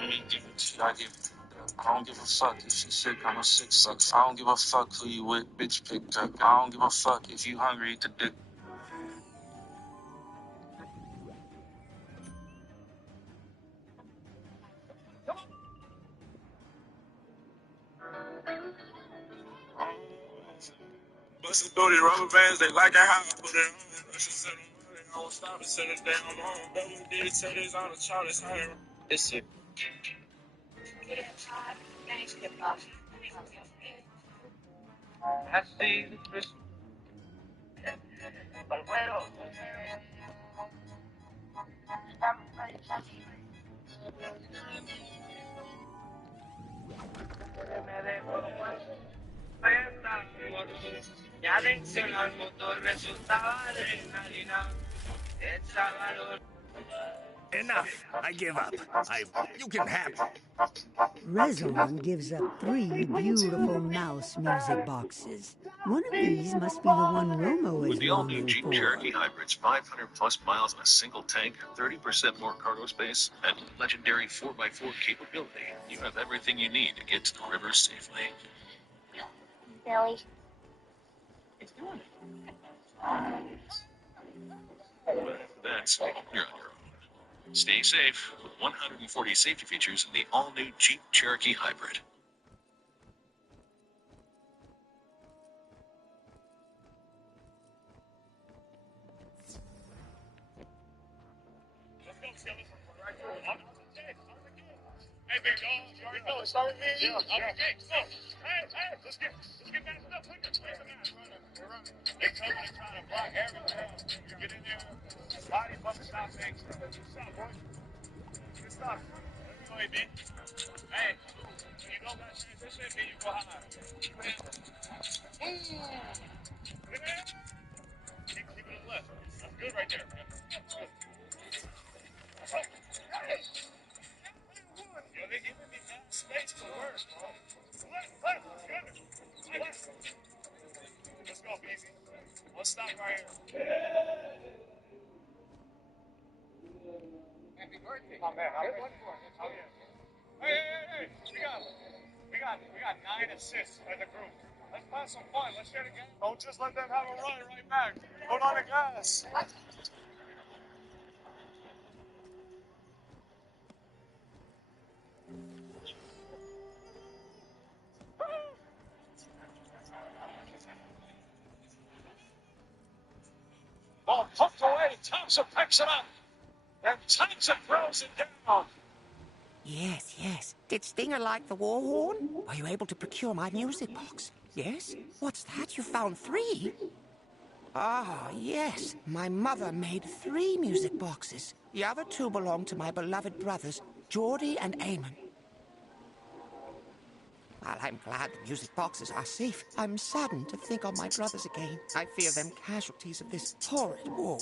me. Give it to you, I give it. I don't give a fuck if she sick, I'm a sick suck. I don't give a fuck who you with, bitch, pick up. I don't give a fuck if you hungry, eat the dick. Bustin' through these rubber bands, they like it how I put it on. Russian said I won't stop and set it down on. Double D said it's on the chart, it's higher. It's it. I see the Christmas. Ya le encendió el motor, resultaba adrenalina. Enough. I give up. You can have it. Rezon gives up 3 beautiful mouse music boxes. One of these must be the one Romo is With the all-new longing Jeep for. Cherokee Hybrids, 500 plus miles in a single tank, 30% more cargo space, and legendary 4x4 capability, you have everything you need to get to the river safely. Really? That's you're on your own. Stay safe with 140 safety features in the all-new Jeep Cherokee Hybrid. Hey, big dog, you already know. It's start with me. Yeah, okay, so, hey, let's get masked up. Look at the mask. They coming and trying to block everything. You get in there, body fucking stop things. Stop, boy. Good stuff. Let me go ahead, B. Hey, when you go that transition, then you go high. Ooh. Look at that. Keep it left. That's good right there. That's good. Hey. Yo, they giving me that space to work, bro. Let's go, BZ. Let's stop right here. Happy birthday. Oh, man. Good one for us. Oh, yeah. Hey. We got 9 assists as a group. Let's have some fun. Let's share the game. Don't just let them have a run right back. Put on the gas. Ball pumped away. Thompson picks it up. And Thompson throws it down. Yes. Did Stinger like the war horn? Were you able to procure my music box? Yes? What's that? You found 3? Ah, yes. My mother made 3 music boxes. The other 2 belong to my beloved brothers, Geordie and Eamon. While I'm glad the music boxes are safe, I'm saddened to think on my brothers again. I fear them casualties of this horrid war.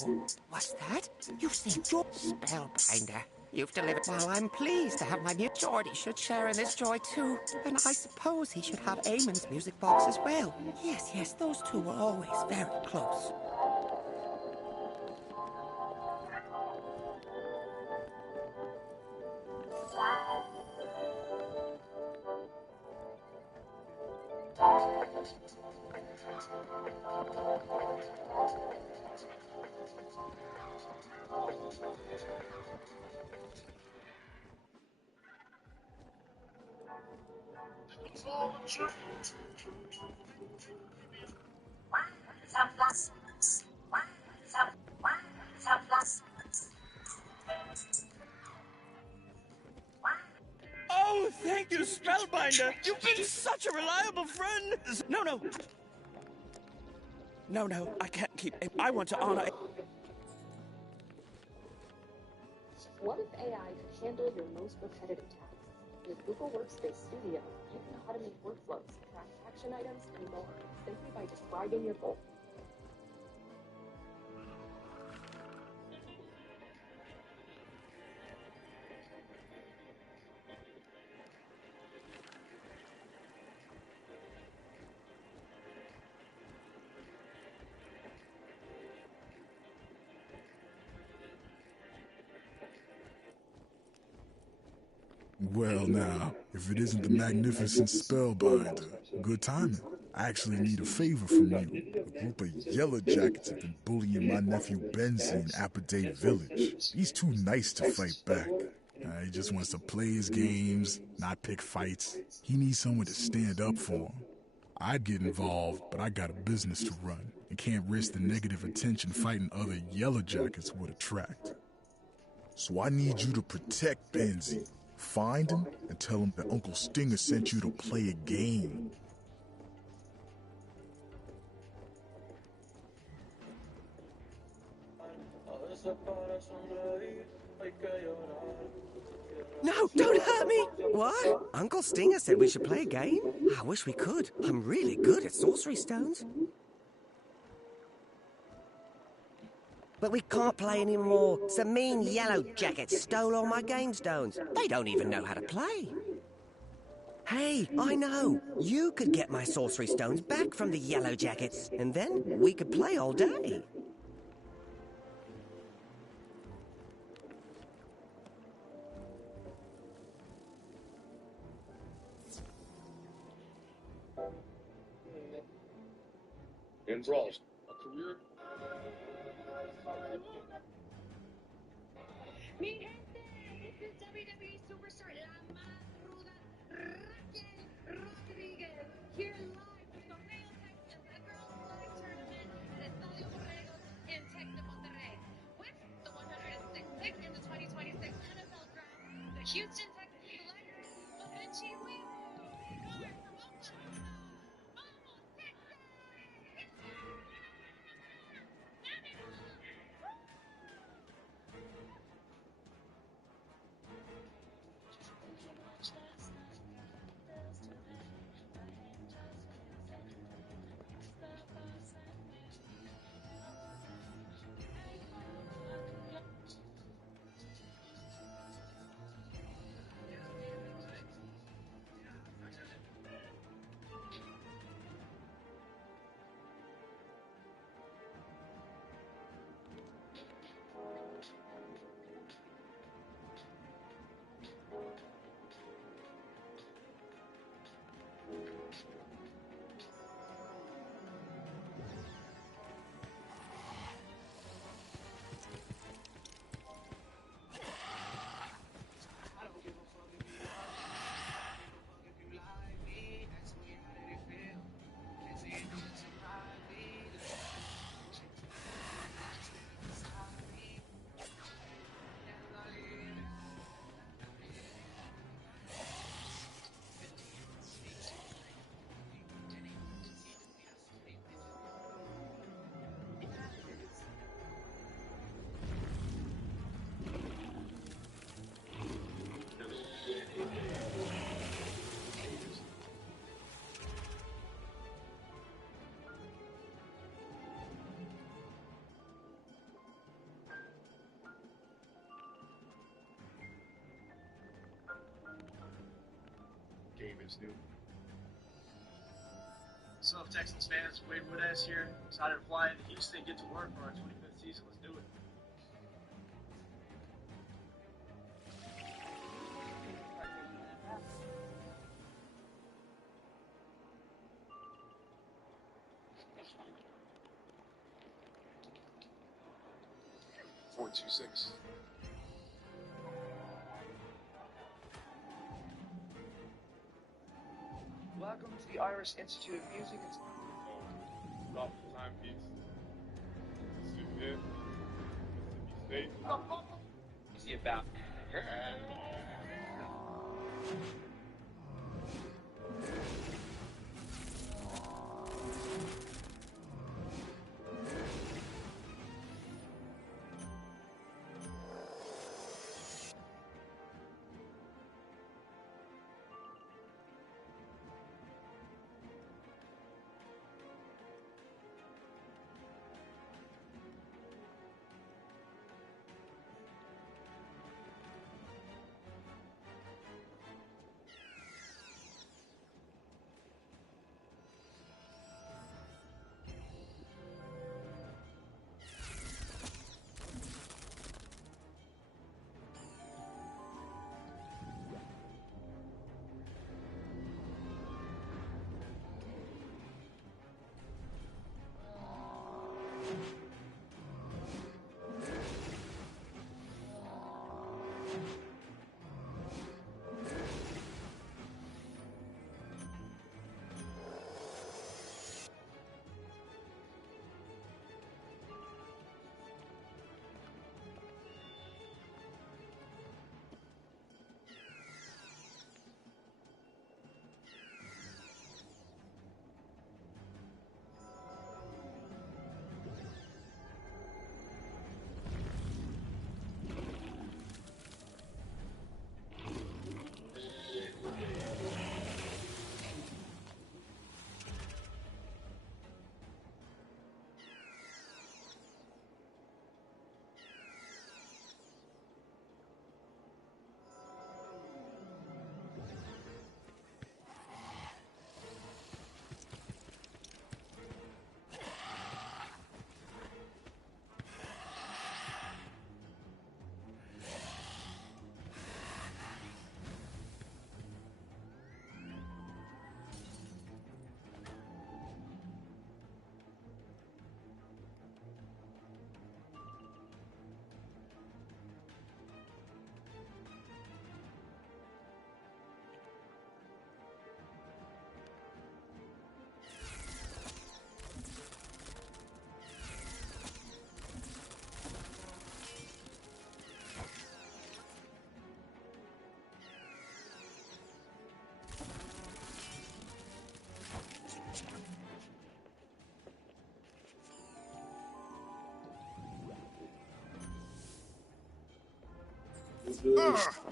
What's that? You've seen Spellbinder. You've delivered. While I'm pleased to have my new Geordie should share in this joy too. And I suppose he should have Eamon's music box as well. Yes, those 2 were always very close. Oh, thank you, Spellbinder! You've been such a reliable friend! No, I can't keep... I want to honor... What if AI could handle your most repetitive tasks? With Google Workspace Studio, you can automate workflows, track action items, and more, simply by describing your goal. Well, now, if it isn't the magnificent Spellbinder, good timing. I actually need a favor from you. A group of yellow jackets have been bullying my nephew Benzie in Apodate Village. He's too nice to fight back. He just wants to play his games, not pick fights. He needs someone to stand up for him. I'd get involved, but I got a business to run and can't risk the negative attention fighting other yellow jackets would attract. So I need you to protect Benzie. Find him and tell him that Uncle Stinger sent you to play a game. No, don't hurt me! What? Uncle Stinger said we should play a game? I wish we could. I'm really good at sorcery stones. But we can't play anymore. Some mean yellow jackets stole all my game stones. They don't even know how to play. Hey, I know. You could get my sorcery stones back from the yellow jackets, and then we could play all day. Enthralls. A career. Mi gente, this is WWE superstar La Más Ruda Raquel Rodriguez here live from Torneo Texas, a girls' flag tournament at Estadio Borregos in Texas, Monterrey, with the 106th pick in the 2026 NFL Draft, the Houston Texans select Omechi Wiwu, guard from Oklahoma. Vamos, Texas! Game is new. What's up, Texans fans? Wade Woodaz here. Excited to fly into Houston and get to work for our 25th season. Let's do it. .426. the Irish Institute of Music. And Stop the timepiece. Mississippi State. easy about.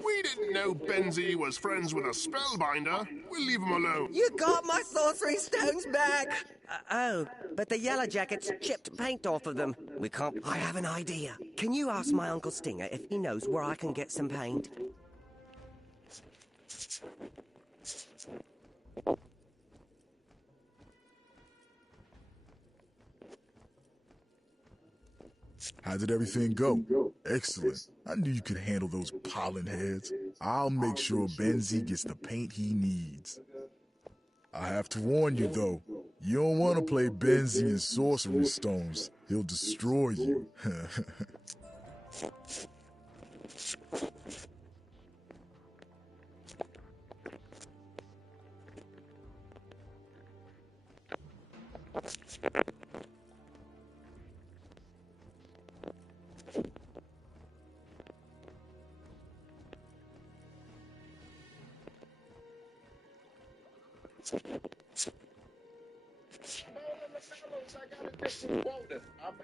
We didn't know Benzie was friends with a spellbinder. We'll leave him alone. You got my sorcery stones back! Oh, but the Yellow Jackets chipped paint off of them. We can't... I have an idea. Can you ask my Uncle Stinger if he knows where I can get some paint? How did everything go? Excellent. I knew you could handle those pollen heads. I'll make sure Benzie gets the paint he needs. I have to warn you, though. You don't want to play Benzie in Sorcery Stones. He'll destroy you. I got a different quota. I'm hot.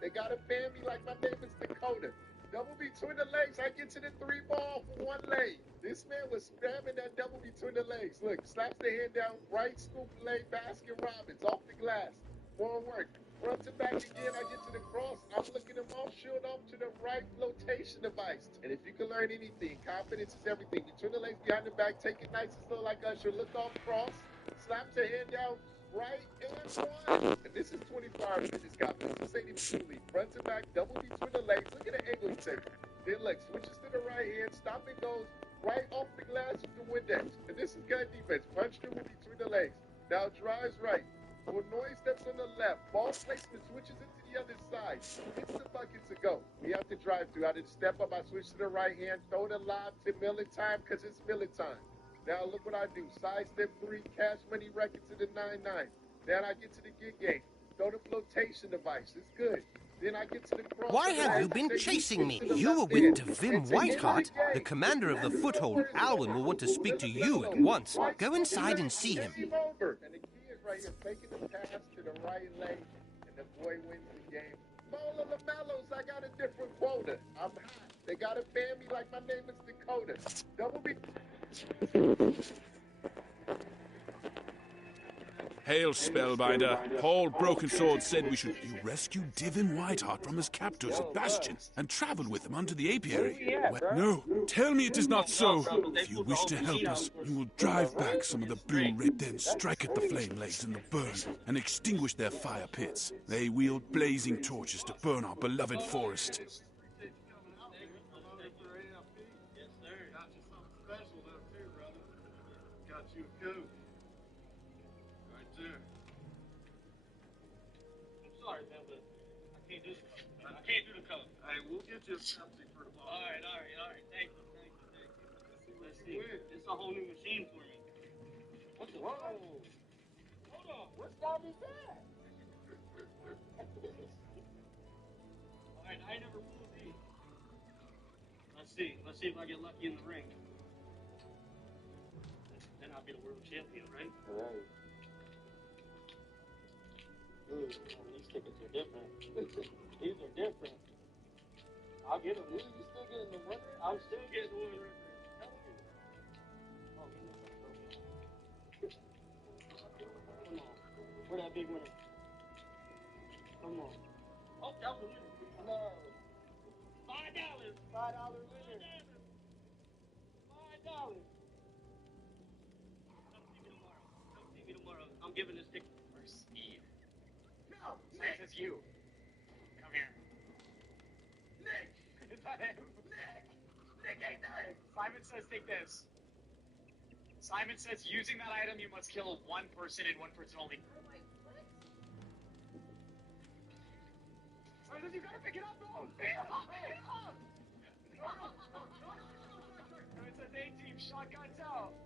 They gotta ban me like my name is Dakota. Double between the legs, I get to the 3-ball for 1 leg. This man was spamming that double between the legs. Look, slaps the hand down, right scoop leg, Baskin Robbins, off the glass. More work. Front to back again, I get to the cross. I'm looking them off, shield off to the right flotation device. And if you can learn anything, confidence is everything. Between the legs, behind the back, take it nice and slow like Usher. Look off cross, slaps the hand down, right and one. And this is 25 minutes, confidence. This ain't even truly. Front to back, double between the legs. Look at the angle he takes. Then look, switches to the right hand, stop and goes right off the glass with the Windex. And this is good defense. Punch through between the legs. Now drives right. Noise steps on the left. Ball placement switches into the other side. Hits the bucket to go. We have to drive through. I did step up. I switch to the right hand. Throw the lob to Miller time because it's Miller time. Now look what I do. Sidestep 3, cash money records to the 9-9. Then I get to the gig game. Throw the flotation device. It's good. Then I get to the cross. Why have you been chasing me? You were with Devim Whiteheart. The commander of the Foothold, Alwyn, will want to speak to you at once. Go inside and see him. And the kid right here faking the pass to the right leg, and the boy wins the game. Bola LaMelos, I got a different quota. I'm hot. They gotta ban me like my name is Dakota. Double B. Hail, Spellbinder. Paul Brokensword said we should... You rescued Divin Whiteheart from his captors at Bastion and traveled with him under the apiary. No, tell me it is not so. If you wish to help us, you will drive back some of the blue red, then strike at the flame legs in the burn and extinguish their fire pits. They wield blazing torches to burn our beloved forest. Just all right. Thank you. Let's see. This is a whole new machine for me. What the? Whoa. Hold on. What style is that? All right, I never pulled these. Let's see if I get lucky in the ring. Then I'll be the world champion, right? Right. Ooh, these tickets are different. These are different. I'll get them. You still getting the one? I'm still getting one record. Oh, come on. Where that big winner? Come on. Oh, that was you. No. $5. $5 winner. $5. Come see me tomorrow. I'm giving this ticket for Steve. No, Nick. It's you. Come here. Nick! Is that him? Nick ain't that. Simon says take this. Simon says using that item you must kill one person and one person only. Simon says you gotta pick it up though. Pick it up! It says A-team, shotguns out.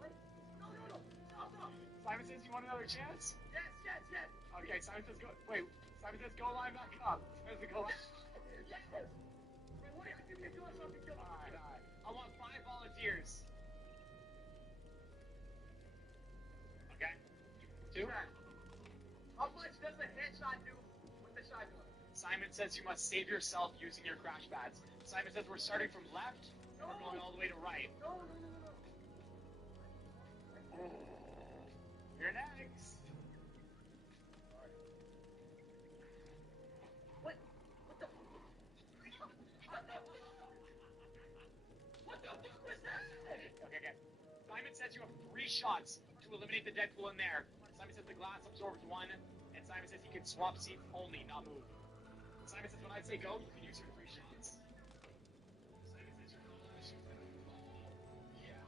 What? No. Simon says you want another chance? Yes. Okay, Simon says go. Wait, Simon says go line back up. Simon says go line. Yes! Wait, what? You can do something good. All right. I want 5 volunteers. Okay? 2? How much does a headshot do with the shotgun? Simon says you must save yourself using your crash pads. Simon says we're starting from left, and we're going all the way to right. No. You're next. Okay. Simon says you have 3 shots to eliminate the Deadpool in there. Simon says the glass absorbs 1, and Simon says he can swap seats only, not move. Simon says when I say go, you can use your 3 shots. Simon says your goal is to shoot them. Yeah.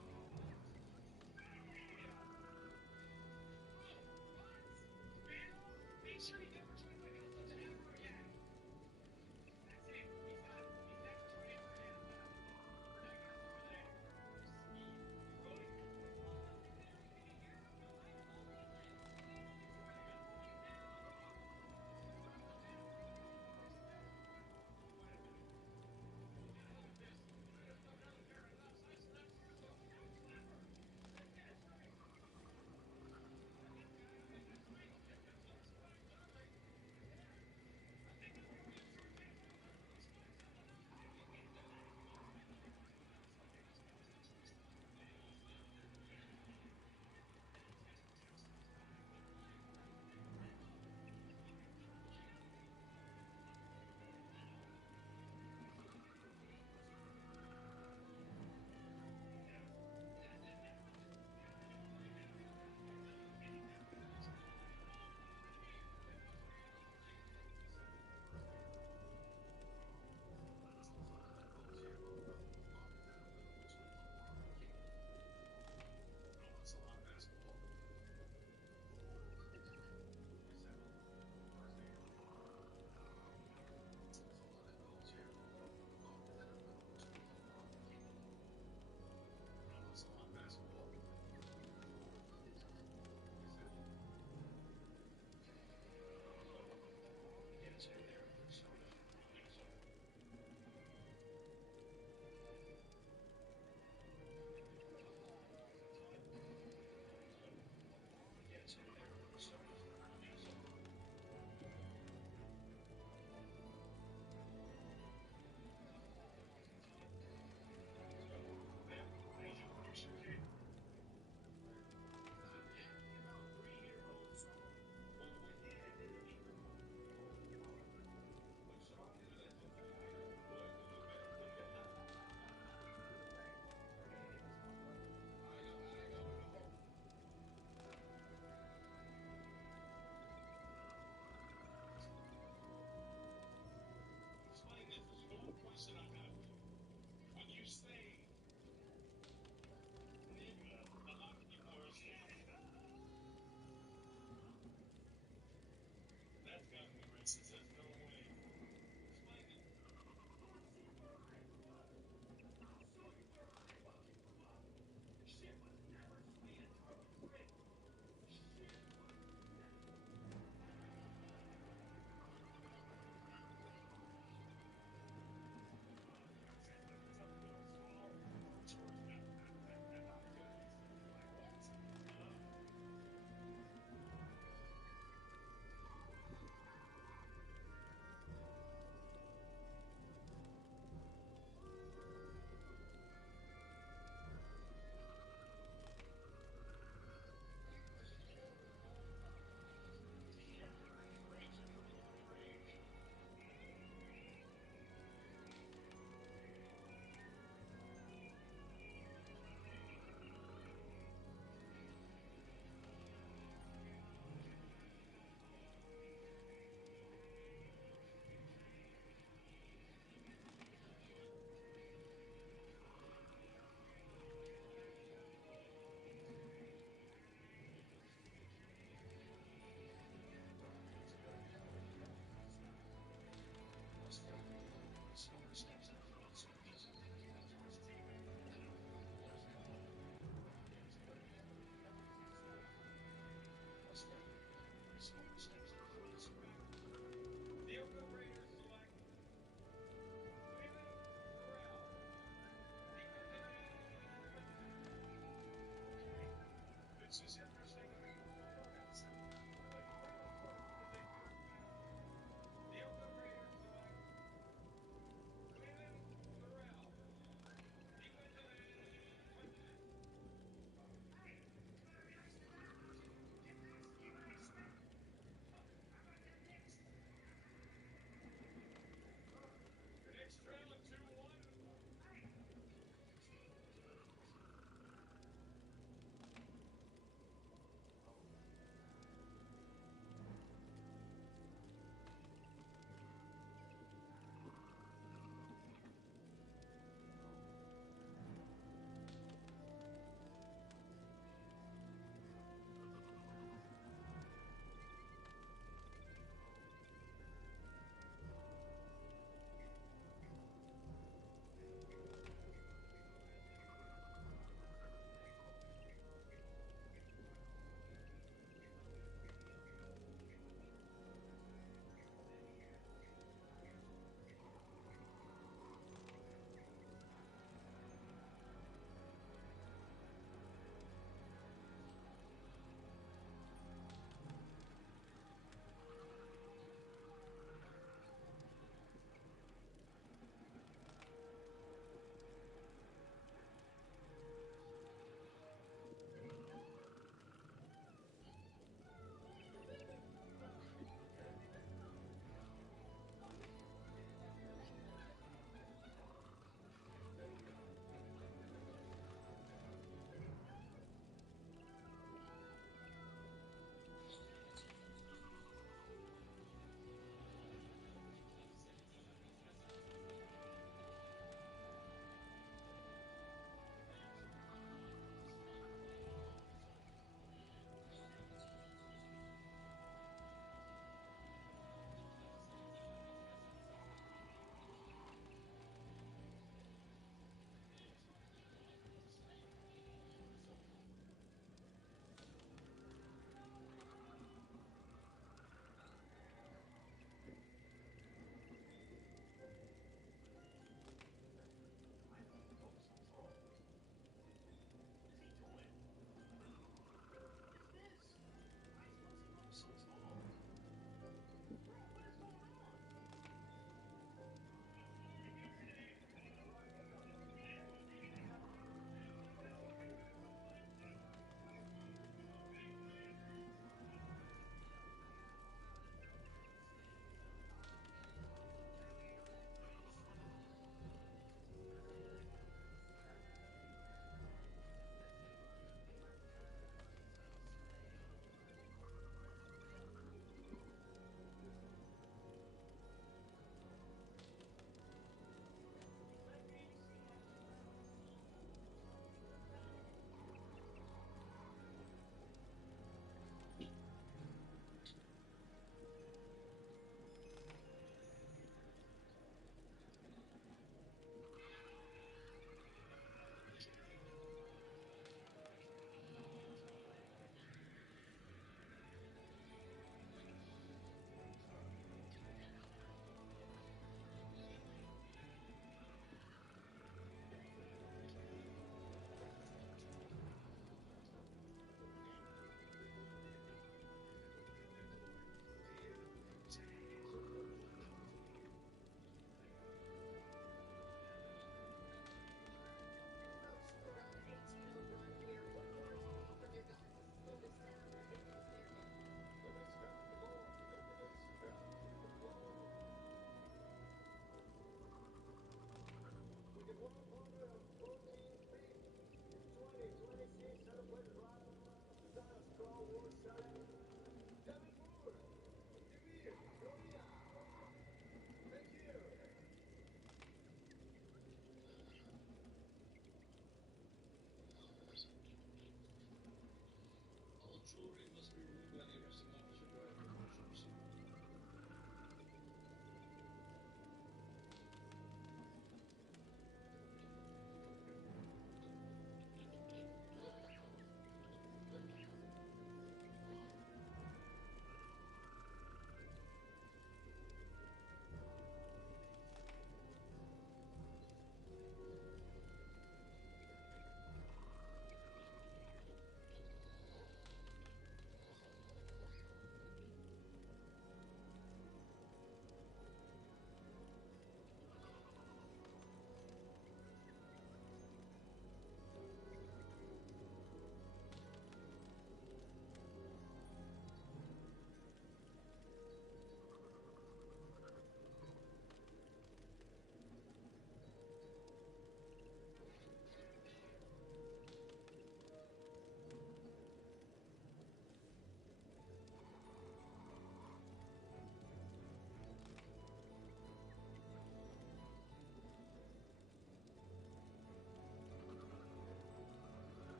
Make sure you get for 25 minutes. Don't you ever again. That's it. He's done for 24 minutes.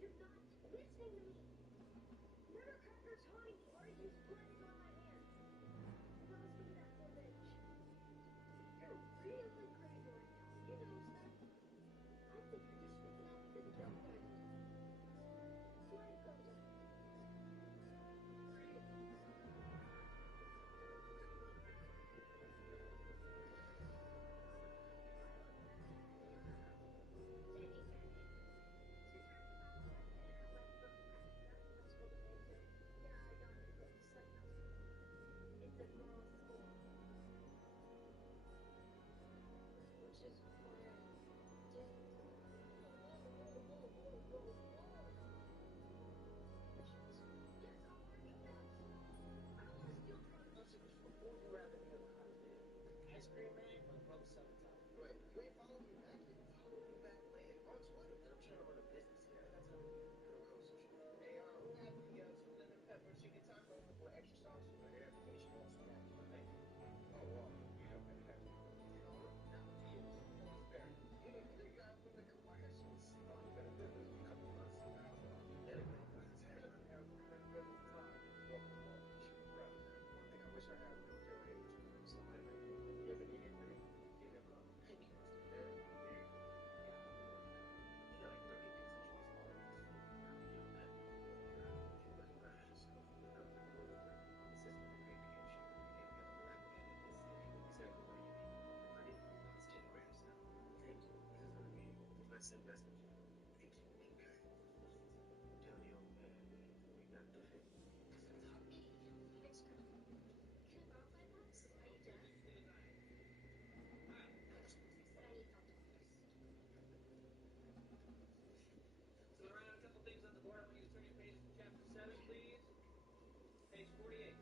You're not listening to me. Nutcracker's honey already used plenty on my hands. What else would that poor bitch? You're really great right now. You know, Steph. I think you're just speaking out because you don't know anything. Swear to God, just it's a girls' school. Which is where Before you wrap any other hot day, Ice Cream Man or Bro Summertime? Wait, you ain't following me back yet? Follow me back when? On Twitter. I'm trying to run a business here. That's a real social shit. Hey, who had the lemon pepper chicken taco or extra sauce? I have to finish it also. Thank you. Oh, wow. Yeah, fantastic. You know what? Now, cheers. Very. Yeah, the guy from the commercials. Oh, you better do it. You come to us. Welcome aboard. Shoot, bro. One thing I wish I had was your age. So, you ever need anything? Give me a call. Let's invest in you. Thank you. Okay. Tell the old man we got the fit. So there are a couple things on the board. I want you to turn your pages to chapter 7, please. Page 48.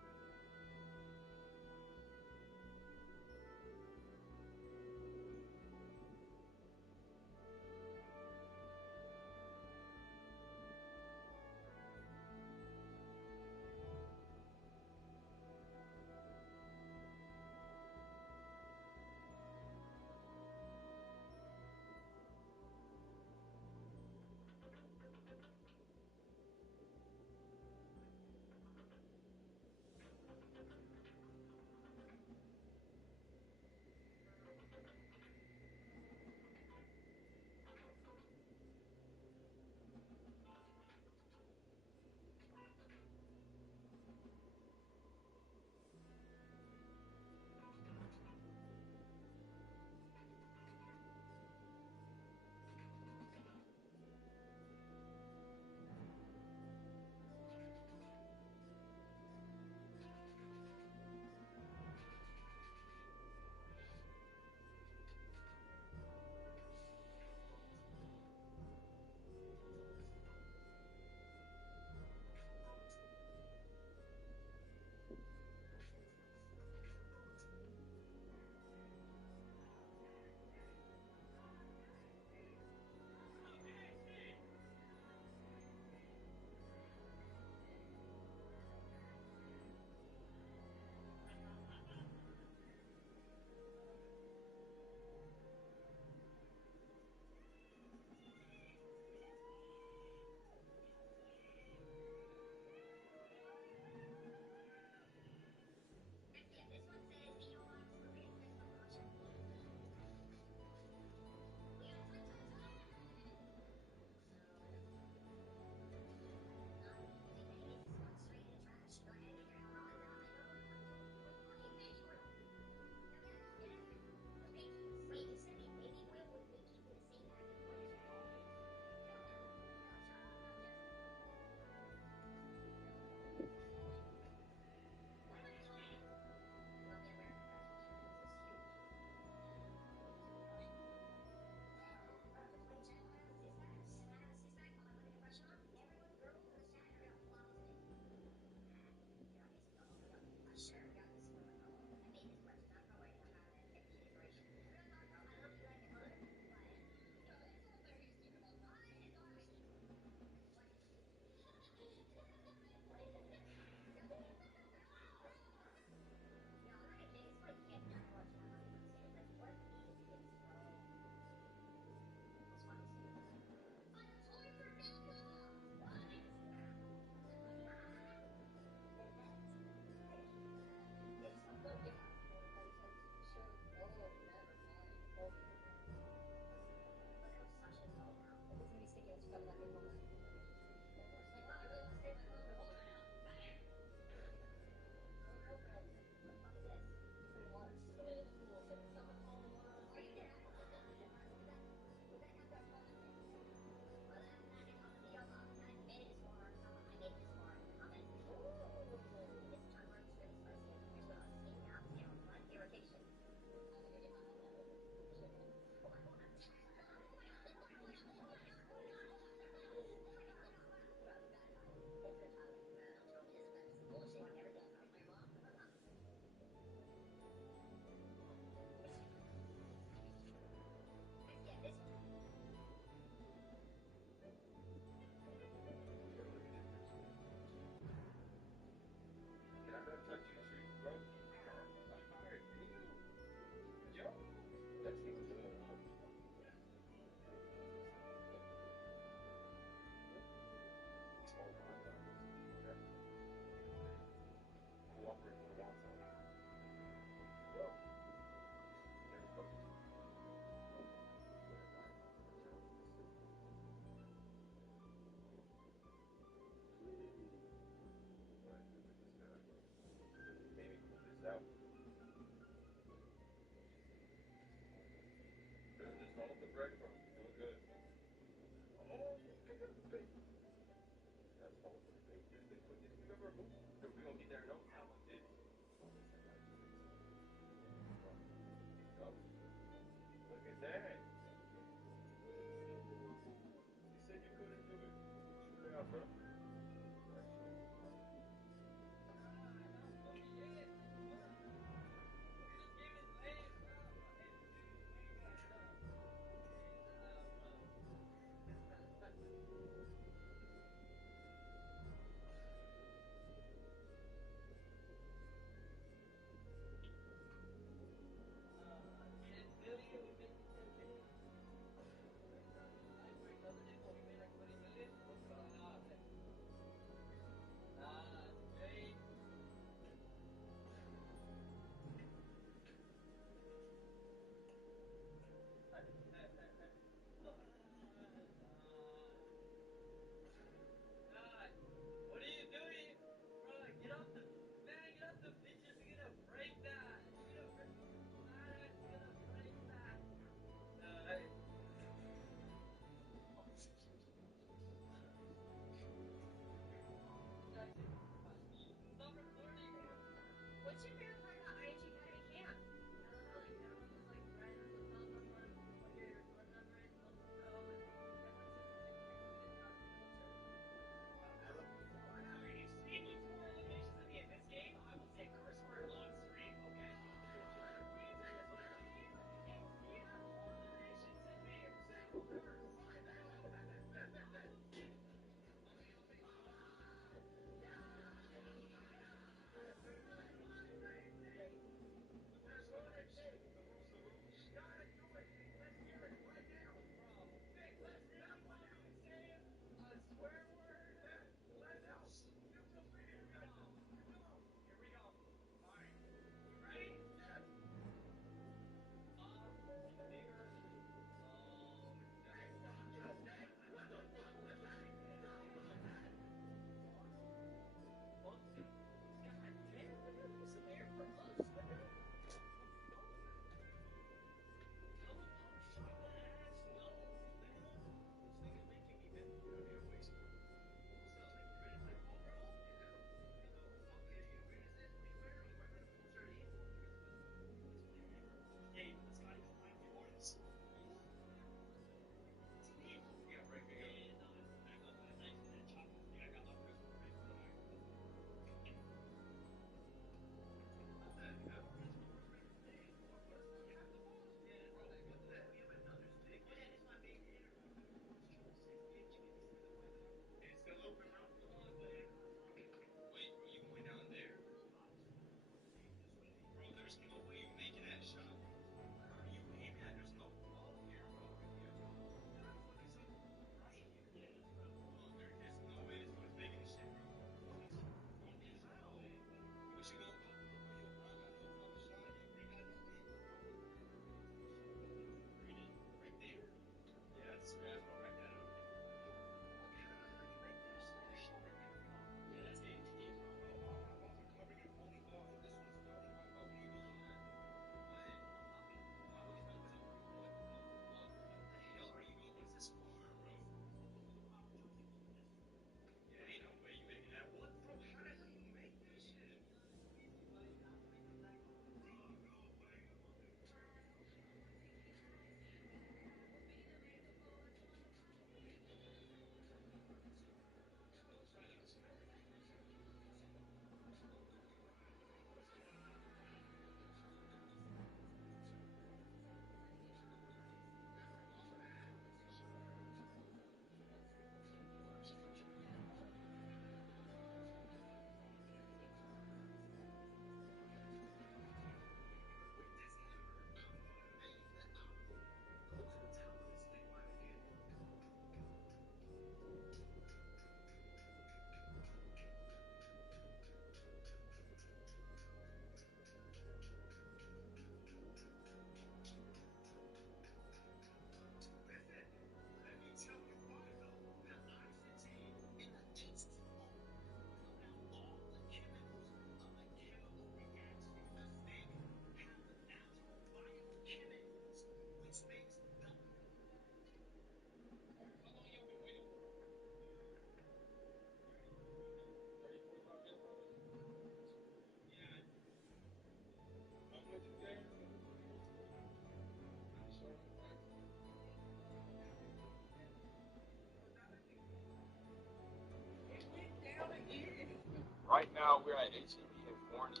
now we're at HEB in Forney,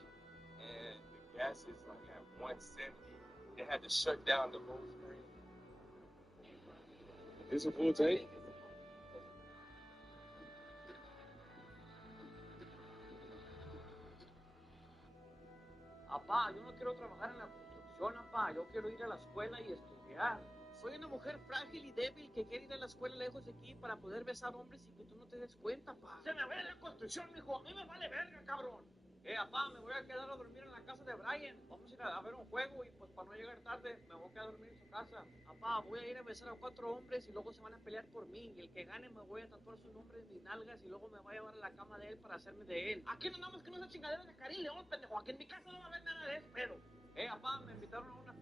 and the gas is like at 170. They had to shut down the whole screen. Is this a full take? Papá, yo no quiero trabajar en la construcción, papá. Yo quiero ir a la escuela y estudiar. Soy una mujer frágil y débil que quiere ir a la escuela lejos de aquí para poder besar hombres y que tú no te des cuenta, pa. Se me va a la construcción, mijo. A mí me vale verga, cabrón. Papá, me voy a quedar a dormir en la casa de Brian. Vamos a ir a ver un juego y pues para no llegar tarde me voy a quedar a dormir en su casa. Papá, voy a ir a besar a 4 hombres y luego se van a pelear por mí. Y el que gane me voy a tatuar su nombre en mis nalgas y luego me va a llevar a la cama de él para hacerme de él. Aquí no andamos que no es chingadera de Karim León, pendejo. Aquí en mi casa no va a haber nada de eso, pero. Papá, me invitaron a una.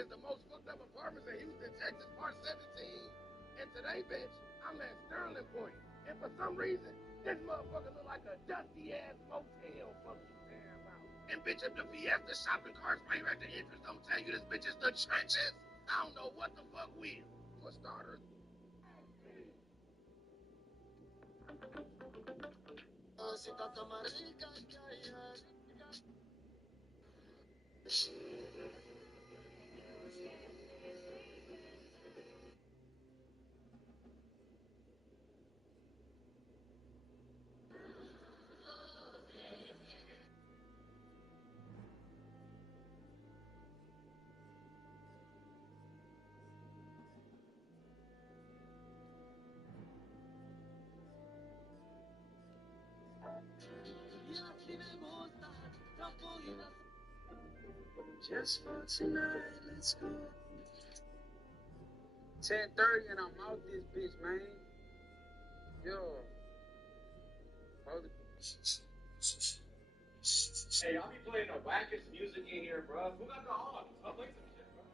It's the most fucked up apartments in Houston, Texas, Part 17. And today, bitch, I'm at Sterling Point. And for some reason, this motherfucker look like a dusty-ass motel. Fuck you damn out. And bitch, if the Fiesta shopping cart's right here at the entrance don't tell you this bitch is the trenches, I don't know what the fuck will. For starters. Just for tonight, let's go. 10:30 and I'm out this bitch, man. Yo. Hey, I'll be playing the wackest music in here, bro. Who got the hogs? I'll play some shit, bro.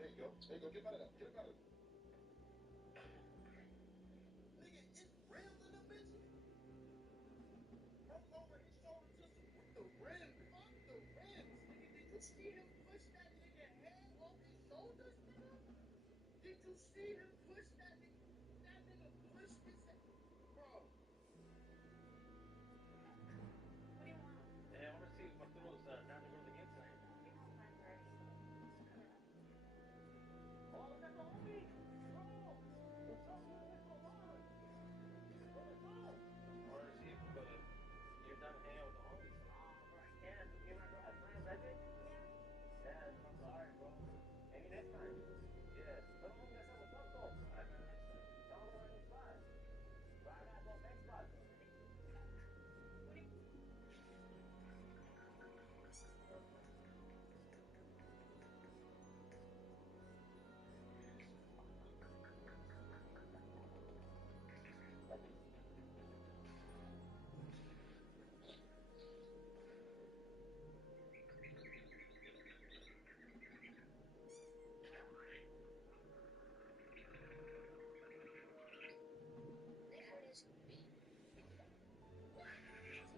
There you go. There you go. Get out of there. Get out of there. Nigga, it's rims in the bitches. From over his shoulder to the rim. Fuck the rims. Nigga, did you see him push that nigga head off his shoulders, nigga? Did you see him push that nigga? That nigga pushed his head. Bro. What do you want? I want to see if Arturo's down to go to the inside. We don't find where he's coming up. Oh, look at the homie! Bro! What's up, man? Come on! Bro, what's up? Or is he gonna... You're done hanging out with the homies? Oh, bro, I can't. You're not gonna have plans, I think? Yeah, I'm sorry, bro. Maybe next time. Yeah. But homie, that's not what's up, though. Alright, man, next time. Tell him we're in the spot. Bro, I gotta go next spot.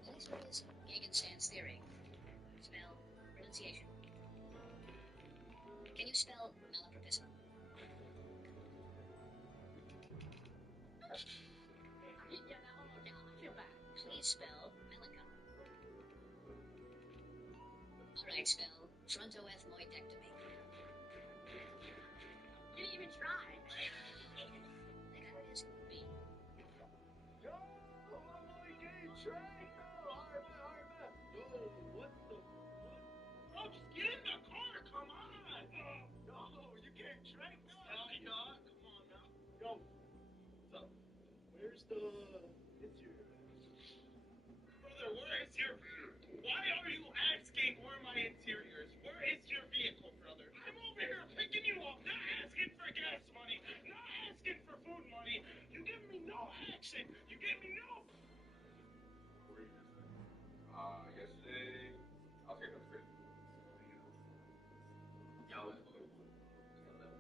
The answer is Gegenstand's theory. Spell pronunciation. Can you spell malapropism? Yeah, now hold on. Now I feel bad. Please spell melancholy. Alright, spell frontoethmoidectomy. You didn't even try. The answer is B. Yo, I'm only getting trained. Yo, what the fuck? Bro, just get in the car, come on! No, you can't track me. Yeah, come on now. Yo, what's up? Where's the interior? Brother, where is your... Why are you asking where my interior is? Where is your vehicle, brother? I'm over here picking you up, not asking for gas money, not asking for food money. You give me no action. You give me no... Where are you yesterday? Yesterday, I'll take up straight. Yeah, let's go. Alright.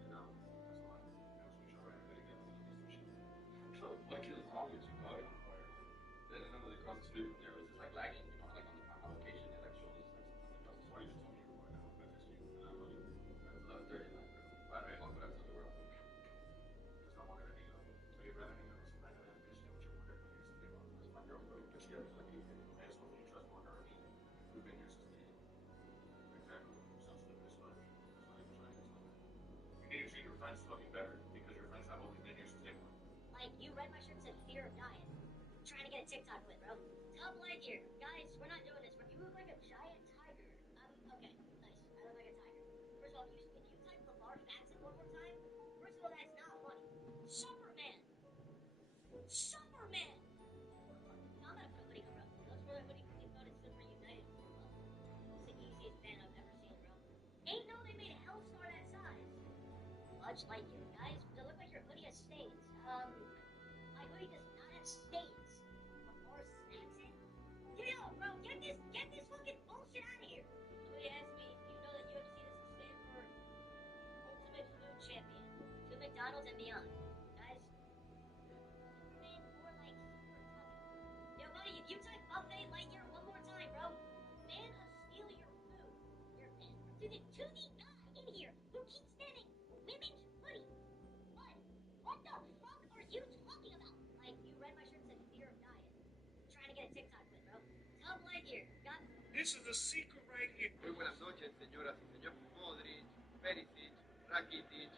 And now, that's fine. Now, switch around and again, switch. So, what is wrong with you, dog? Then another across the street from there was just like lagging, you know, like on my location, it like shows us like something across the street. You just told me you were going to message you, and I'm really, that's 11:30 at night, bro. By the way, I'll go out to the world. Because I wanted to hang out. So you'd rather hang out with some random ass bitch than with your work. That's my girl, bro. But she has like, I just want you to trust more her and me. We've been here since the beginning. Exactly. Sounds stupid as fuck. That's not even trying to stop. You need to treat your friends fucking better because your friends have always been here since day one. Like, you read my shirt said fear of dying. I'm trying to get a TikTok with, bro. Top Lightyear. Guys, we're not doing this. You look like a giant tiger. Okay, nice. I look like a tiger. First of all, if you type LeVar Jackson one more time, first of all, that's not funny. Superman! Superman! No, I'm gonna put a hoodie on, bro. Let's put a hoodie because you thought it's Super United. It's the easiest band I've ever seen, bro. Ain't no they made a Hellstar that size. Much like you guys, does it look like your hoodie has stains? My hoodie does not have stains. Before snacks it? Yo, bro, get this fucking bullshit out of here. Somebody asked me, do you know that UFC doesn't stand for Ultimate Food Champion? To McDonald's and beyond. Guys, man, more like super tough. Yo, buddy, if you type Buffet Lightyear one more time, bro, man of steal your food. Your man, to the guy in here who keeps spamming women's hoodie. What the fuck are you talking about? Like, you read my shirt and said fear of dying. I'm trying to get a TikTok with, bro. Top Lightyear, got This is the secret right here. Muy buenas noches, señoras y señores. Modric, Perisic, Rakitic,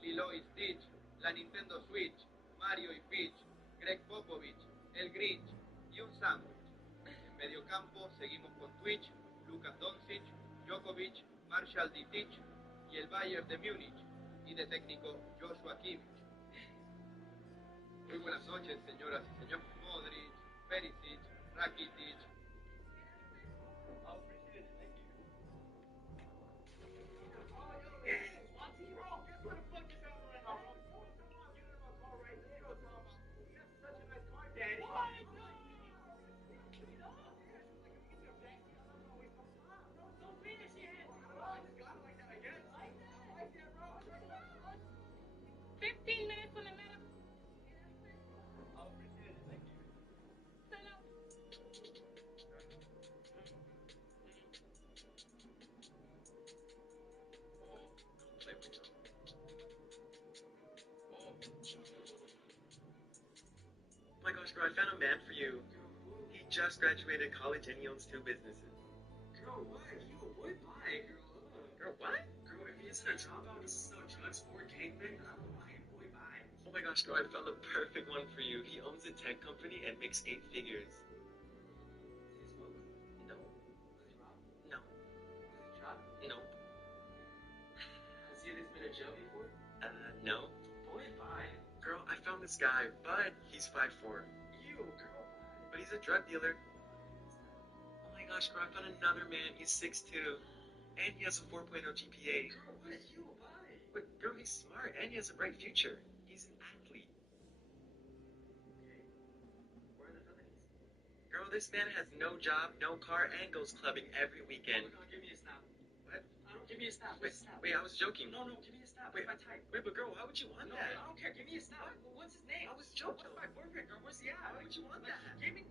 Lilo y Stitch, la Nintendo Switch, Mario y Peach, Greg Popovich, el Grinch y un sándwich. En mediocampo seguimos con Twitch, Lucas Doncic, Djokovic, Marshall Ditich y el Bayern de Múnich. Y de técnico Joshua Kimmich. Muy buenas noches, señoras y señores. Modric, Perisic, Rakitic. Oh my gosh, girl, I found a man for you. He just graduated college and he owns 2 businesses. Girl, what? You would buy, girl. Girl, what? Girl, if he isn't a dropout, doesn't sell drugs or gangbang, then I'm buying, boy, buy. Oh my gosh, girl, I found the perfect one for you. He owns a tech company and makes 8 figures. No. No. No. Has he been in jail before? No. Boy, buy. Girl, I found this guy, but he's 5'4". Ew, girl, But he's a drug dealer. Oh my gosh, girl, I found another man. He's 6'2". And he has a 4.0 GPA. girl, what? You buy. But girl, he's smart and he has a bright future. He's an athlete. Okay. Where are the felonies? Girl, this man has no job, no car, and goes clubbing every weekend. Oh, give me a stop. What? Give me a stop. Wait, Stop. wait, I was joking. No, give me a stop. Wait, That's my type. Wait, but girl, why would you want No, that? I don't care. Give me a stop. What's his name? I was joking. What's my boyfriend, girl? Where's he at? Why would you want Like, that? Give me.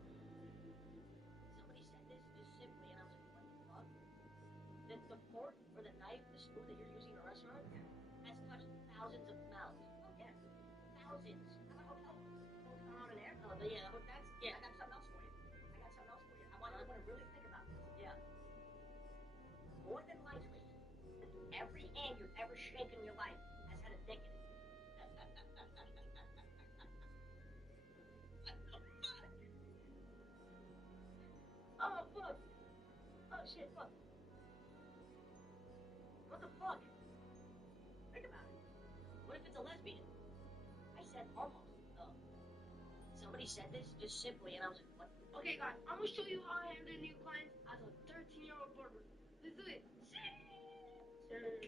Somebody said this just simply, and I was like, what the fuck? That the fork or the knife, the spoon that you're using in a restaurant, has touched thousands of mouths. Oh, yes. Thousands. How about hotel? On an air? Oh, but yeah, but that's, yeah, I got something else for you. I want everyone to really think about this. Yeah. More than likely, every hand you've ever shaken in your life has had a dick in it. Oh, fuck. Oh, shit, fuck. What the fuck? Think about it. What if it's a lesbian? I said almost. Somebody said this just simply, and I was like, what? Okay, guys, I'm gonna show you how I handle new clients as a 13-year-old barber. Let's do it. Sir.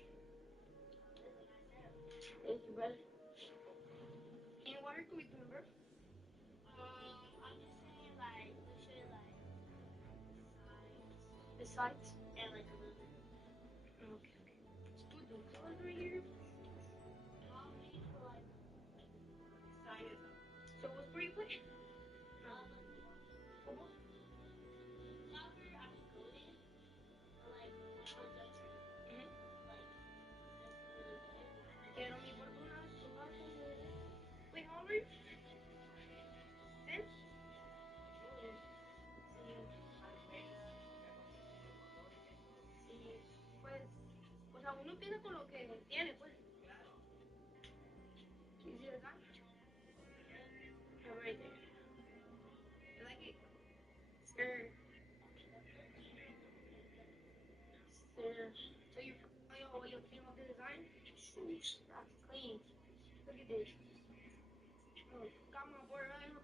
Thank you, brother. And what haircut we doing, bro? I'm just saying, like, we should, like, the sides and, like, a little bit. Okay. Let's put the colors right here. So what sport you play? Football? Que no me importa una Wait, how old are you? 10? Pues a uno empieza con lo que tiene, pues. You see the gun? Right there. You like it? Sir. So you came up with the design? That's clean. Look at this. Oh, got my boy right up.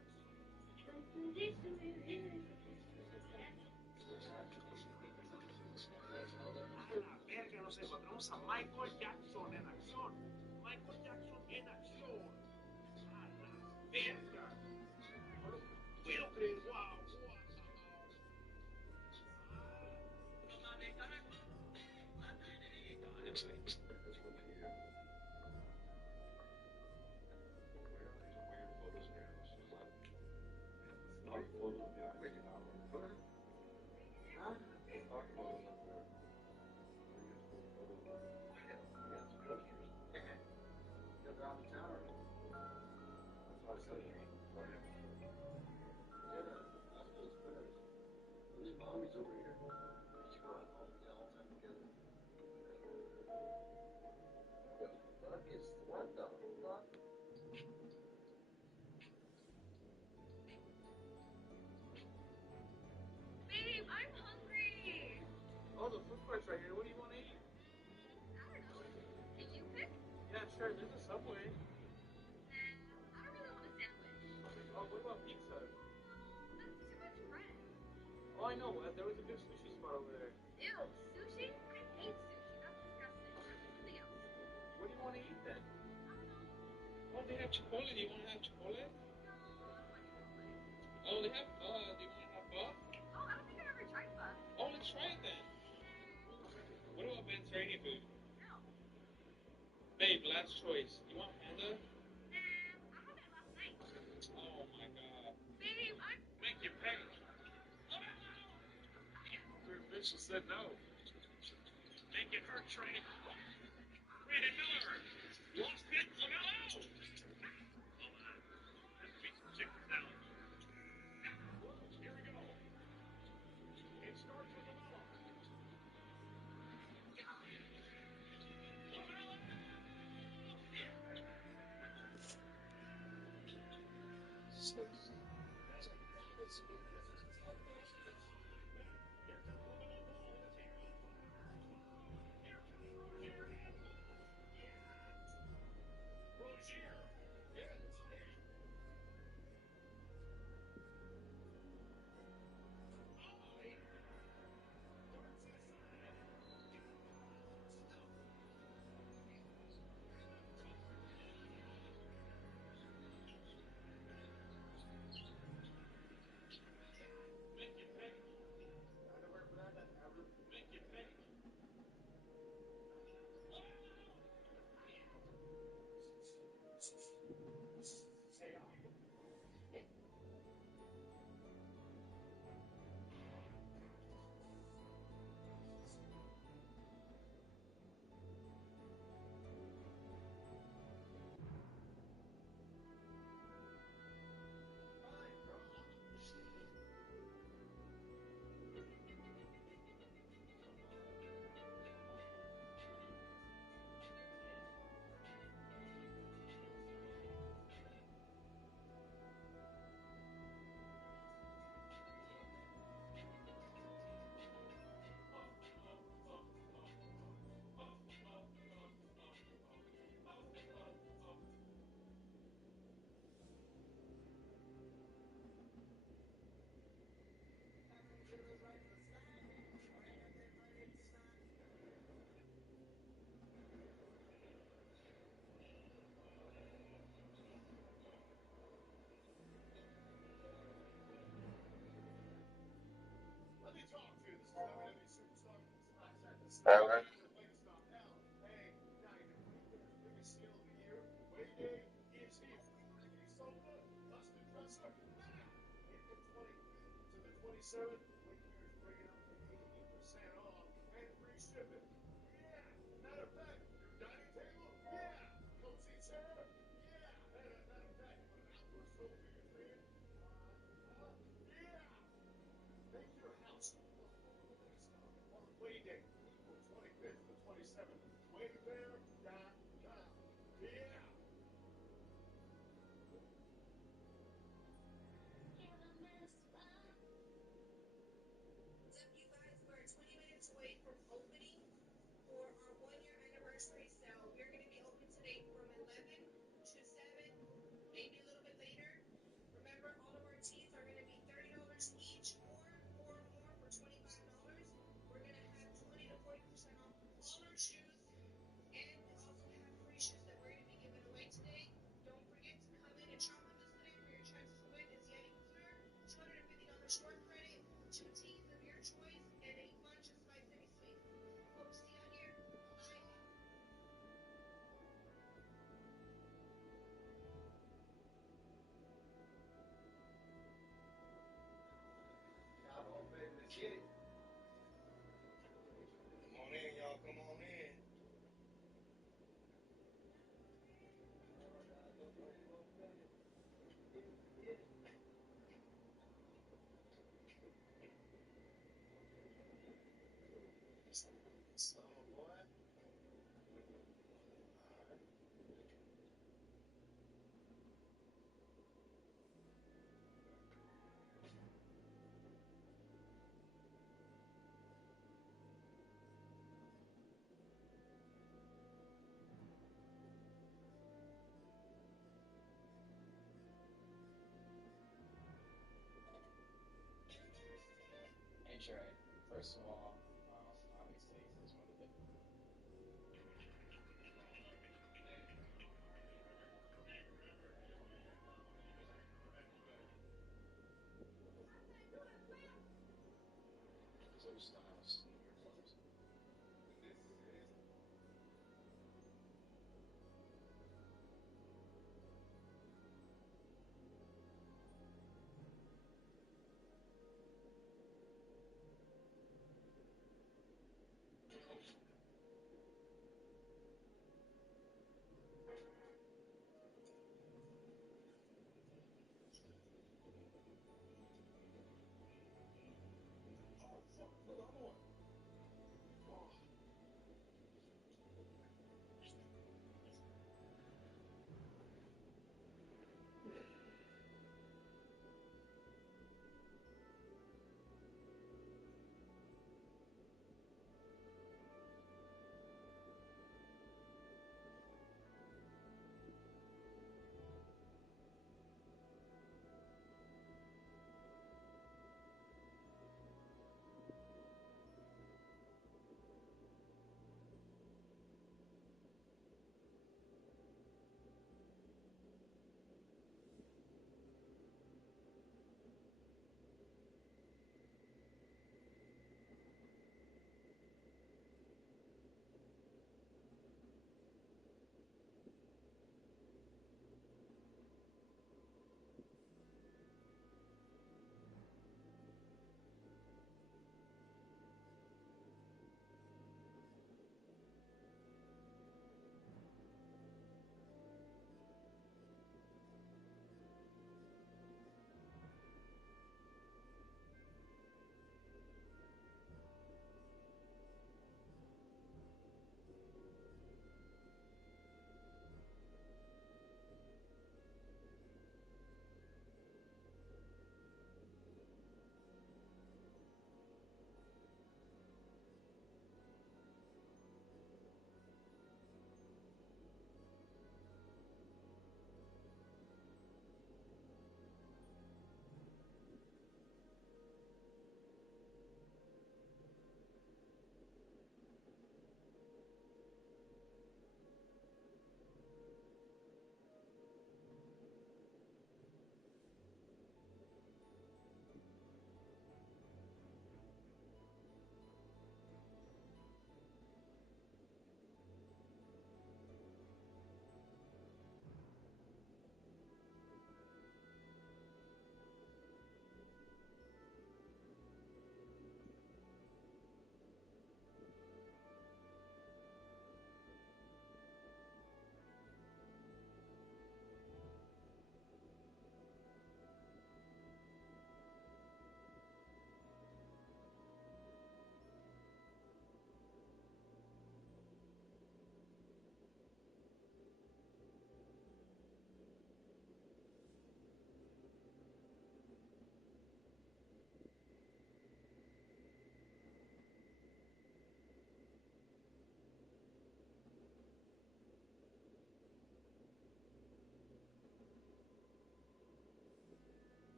Verga, nos encontramos a Michael Jackson en acción. Michael Jackson en acción. A la verga. No lo puedo creer. Wow. sure, there's a Subway. I don't really want a sandwich. Oh, what about pizza? That's too much bread. Oh, I know. There was a good sushi spot over there. Ew, sushi? I hate sushi. That's disgusting. Let's do something else. What do you want to eat then? I don't know. Oh, they have Chipotle. Do you want to have Chipotle? No, I don't want Chipotle. Oh, they have pho. Do you want to have pho? Oh, I don't think I've ever tried pho. Oh, let's try it then. What about Mediterranean food? No. Babe, last choice. You want panda? I had it last night. Oh my god. Babe, I'm... Make your pay. Your official said no. Make it hurt, Trey. Brandon Miller. Lost it. Lamelo. Come on. Let's beat some chicken salad. Here we go. It starts with Lamelo. All right. Come on in, y'all. Come on in. saw salami steaks as one of the those styles.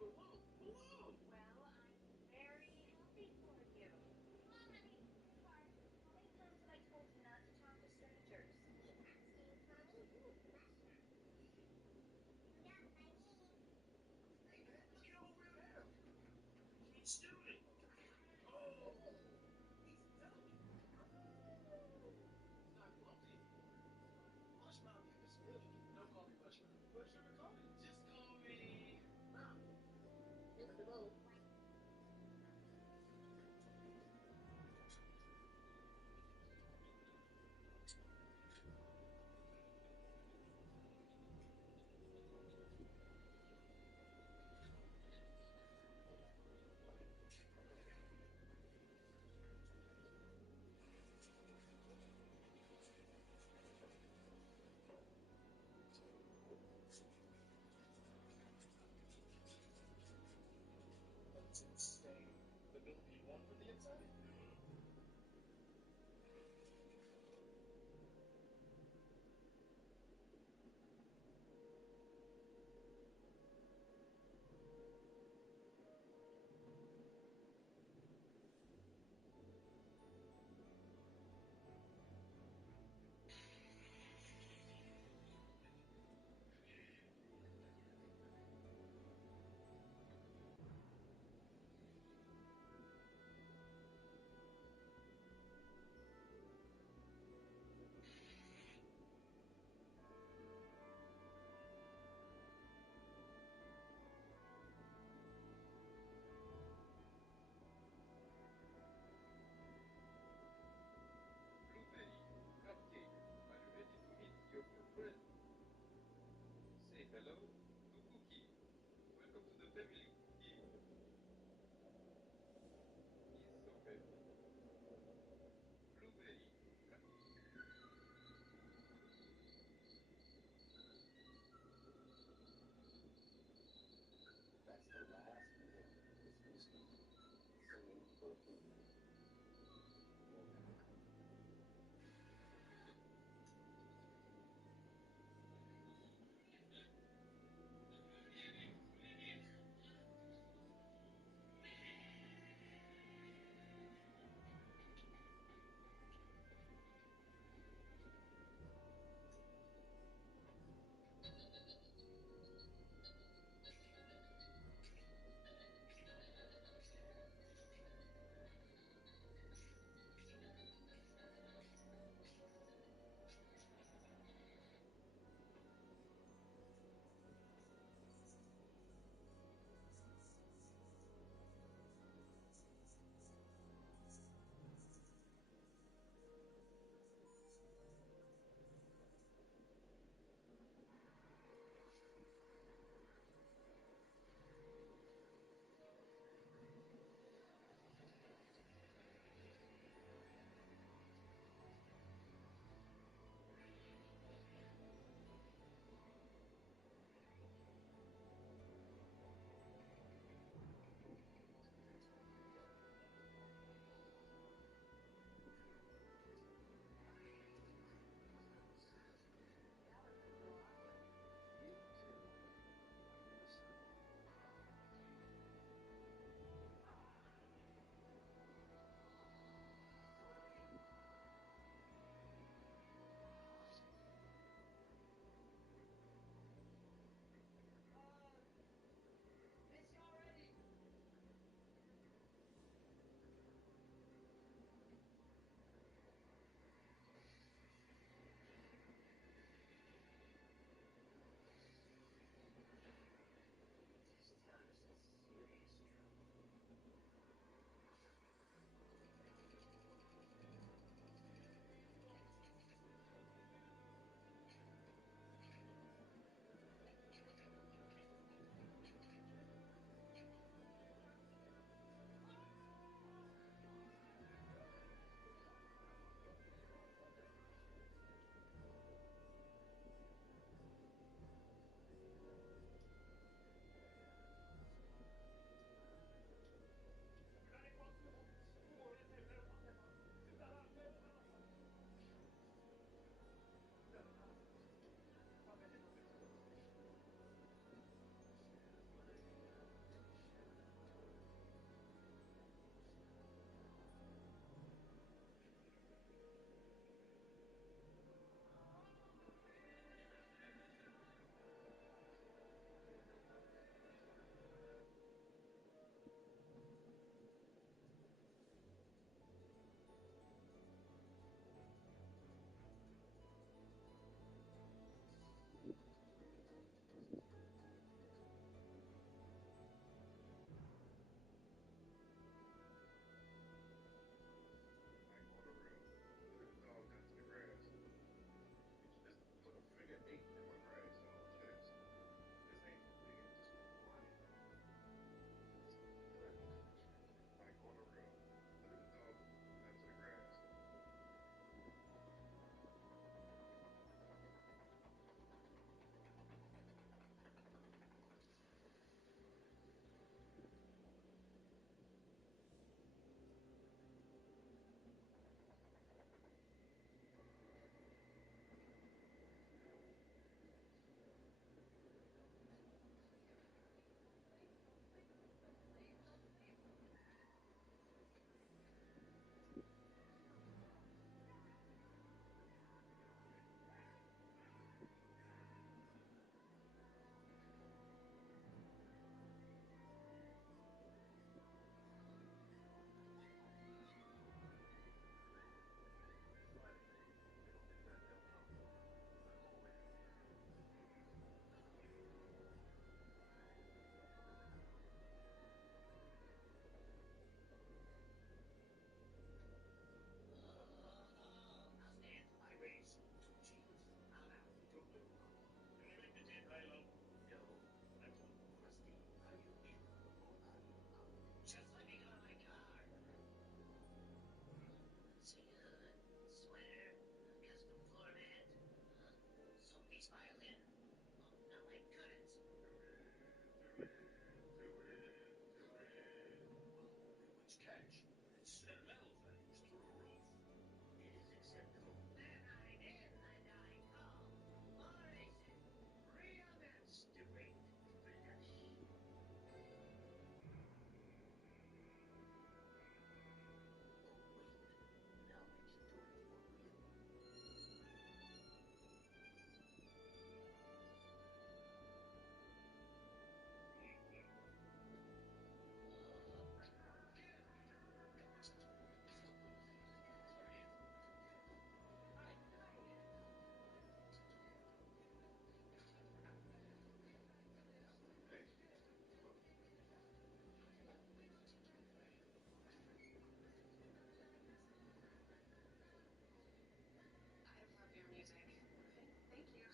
balloon. Balloon. Well, I'm very happy for you. Come on, honey. In the car. How many times have I told you not to talk to strangers? Keep asking, Connie. Ooh, pressure. You got my name. Hey, man, look at over there. He's doing. Oh, he's done it. It's not clumsy anymore. Mushmouth is good. Don't call me Mushmouth. What should I call you? Just call me Mouth. Mr. Bow. That's insane. The building you want for the inside? Blueberry, cupcake, are you ready to meet your new friend? Say hello to Cookie. Welcome to the family, Cookie. He's so happy. Blueberry, That's the last meal this mission. Singing for food. Chinese violin. Not like goods. What's catch? It's sentimental things through a roof. It is acceptable. Then I'm in and I call Morrison. Real and stupid. I love your music. Thank you.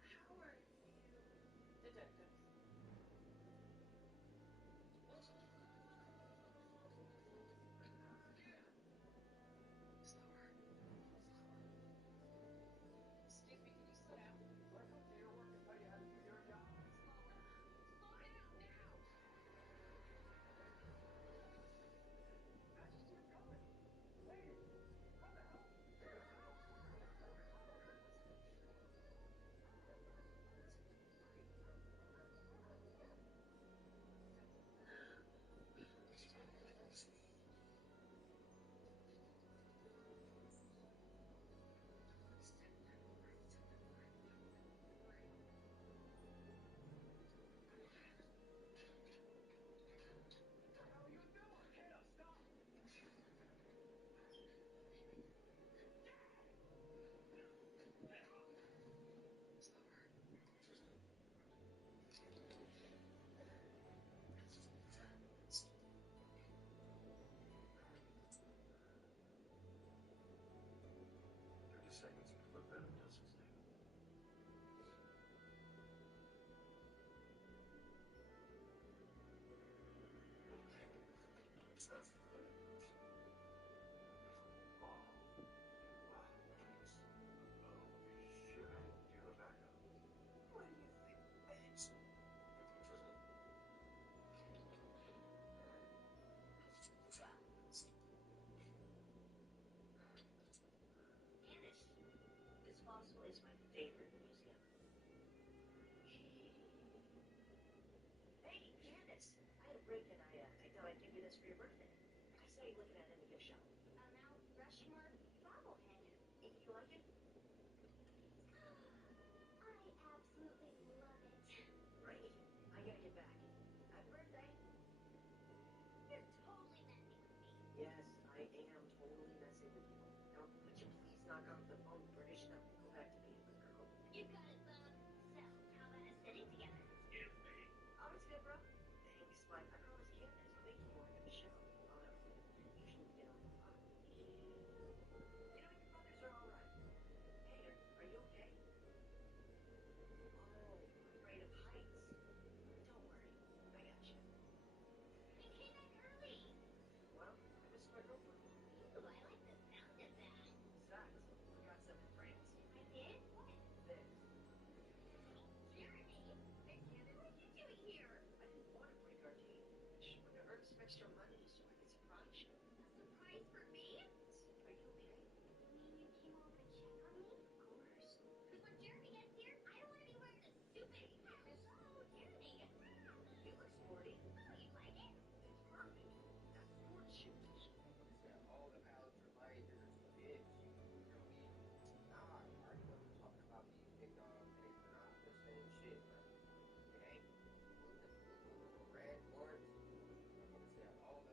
How are you? Detectives. Slower. Excuse me, can you slow down? Let come to your work and tell you how to do your job. Slower. Slow down now. That's just your coming. Lady, how the hell? What the hell are you doing? Hannah, stop! Seconds before Venom does his thing. This fossil is my favorite museum. Hey, Candace. I had a break and I thought I'd give you this for your birthday. I saw you looking at it in the gift shop. A Mount Rushmore bobblehead. You like it? I absolutely love it. Great. I gotta get back. Happy birthday. You're totally messing with me. Yes, I am totally messing with you. Now, would you please knock off the phone British stuff and go back to being a girl? You got it, Bob. So, how about us sitting together? Excuse me. Oh, it's good, bro. Thanks, but I promised Candace I'll make you more at the show. Oh, no. Usually we get on the phone. You know, your brothers are all right. Hey, are you okay? Oh, afraid of heights. Don't worry. I got you. We came back early. Well, I missed my girlfriend. Ooh, I like the sound of that. Besides, I got some in France. I did? What? This. Jeremy. Hey, Candace. What are you doing here? I didn't want to break our date. I just wanted to earn some extra money so I could surprise you. A surprise for me? Are you okay? You mean you came over to check on me? Of course. Because when Jeremy gets here, I don't want to be wearing a stupid hat. Hello, Jeremy. You look sporty. Oh, you like it? It's perfect. That's sport shoes. All the pallets reminders, bitch. You know me. Nah, I already know you're talking about these big dogs, and it's not the same shit, bro. It ain't. Red ones. I'm gonna say all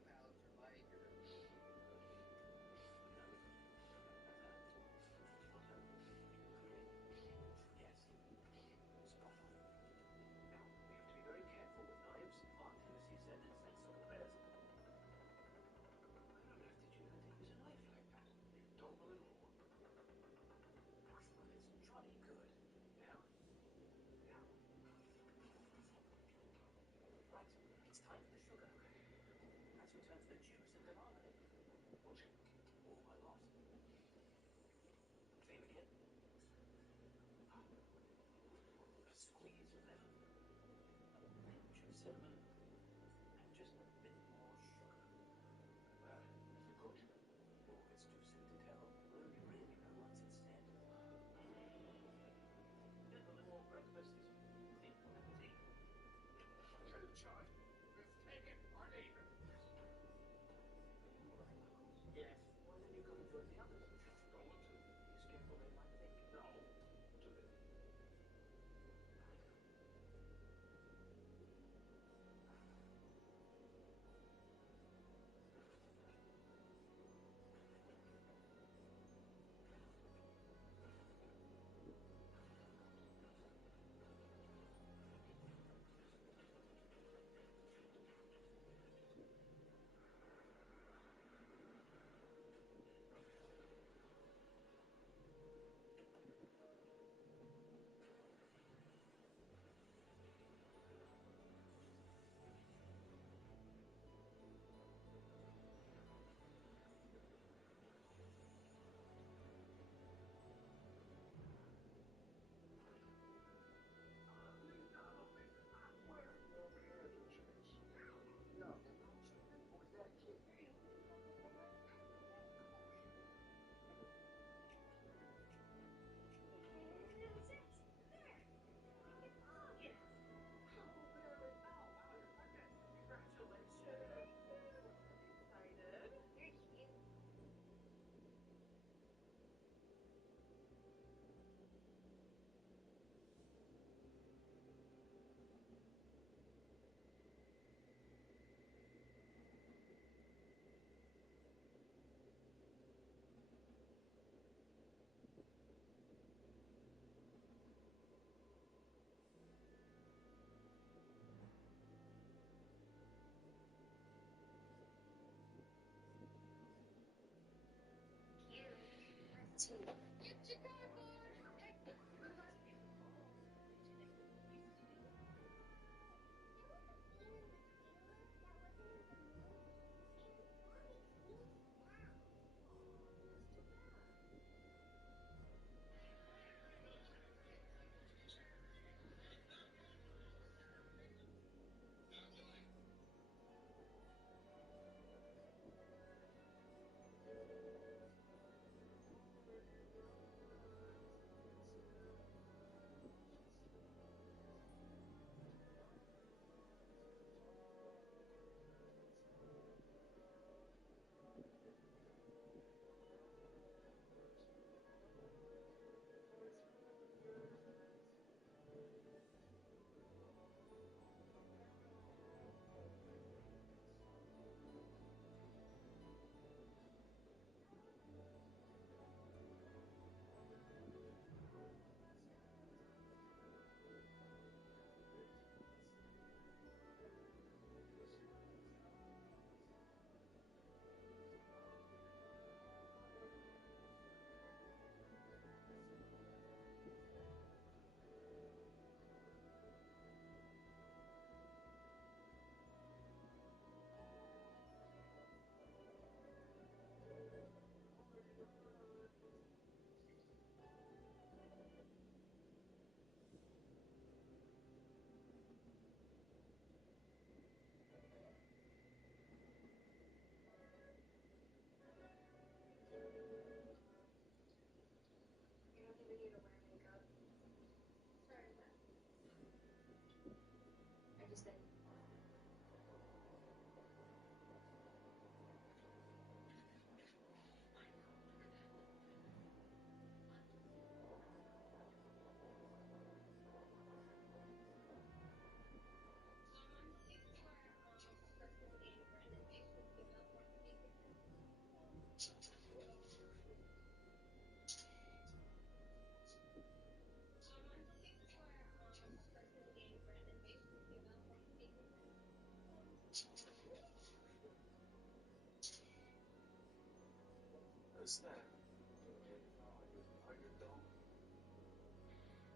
What's that? How you doing?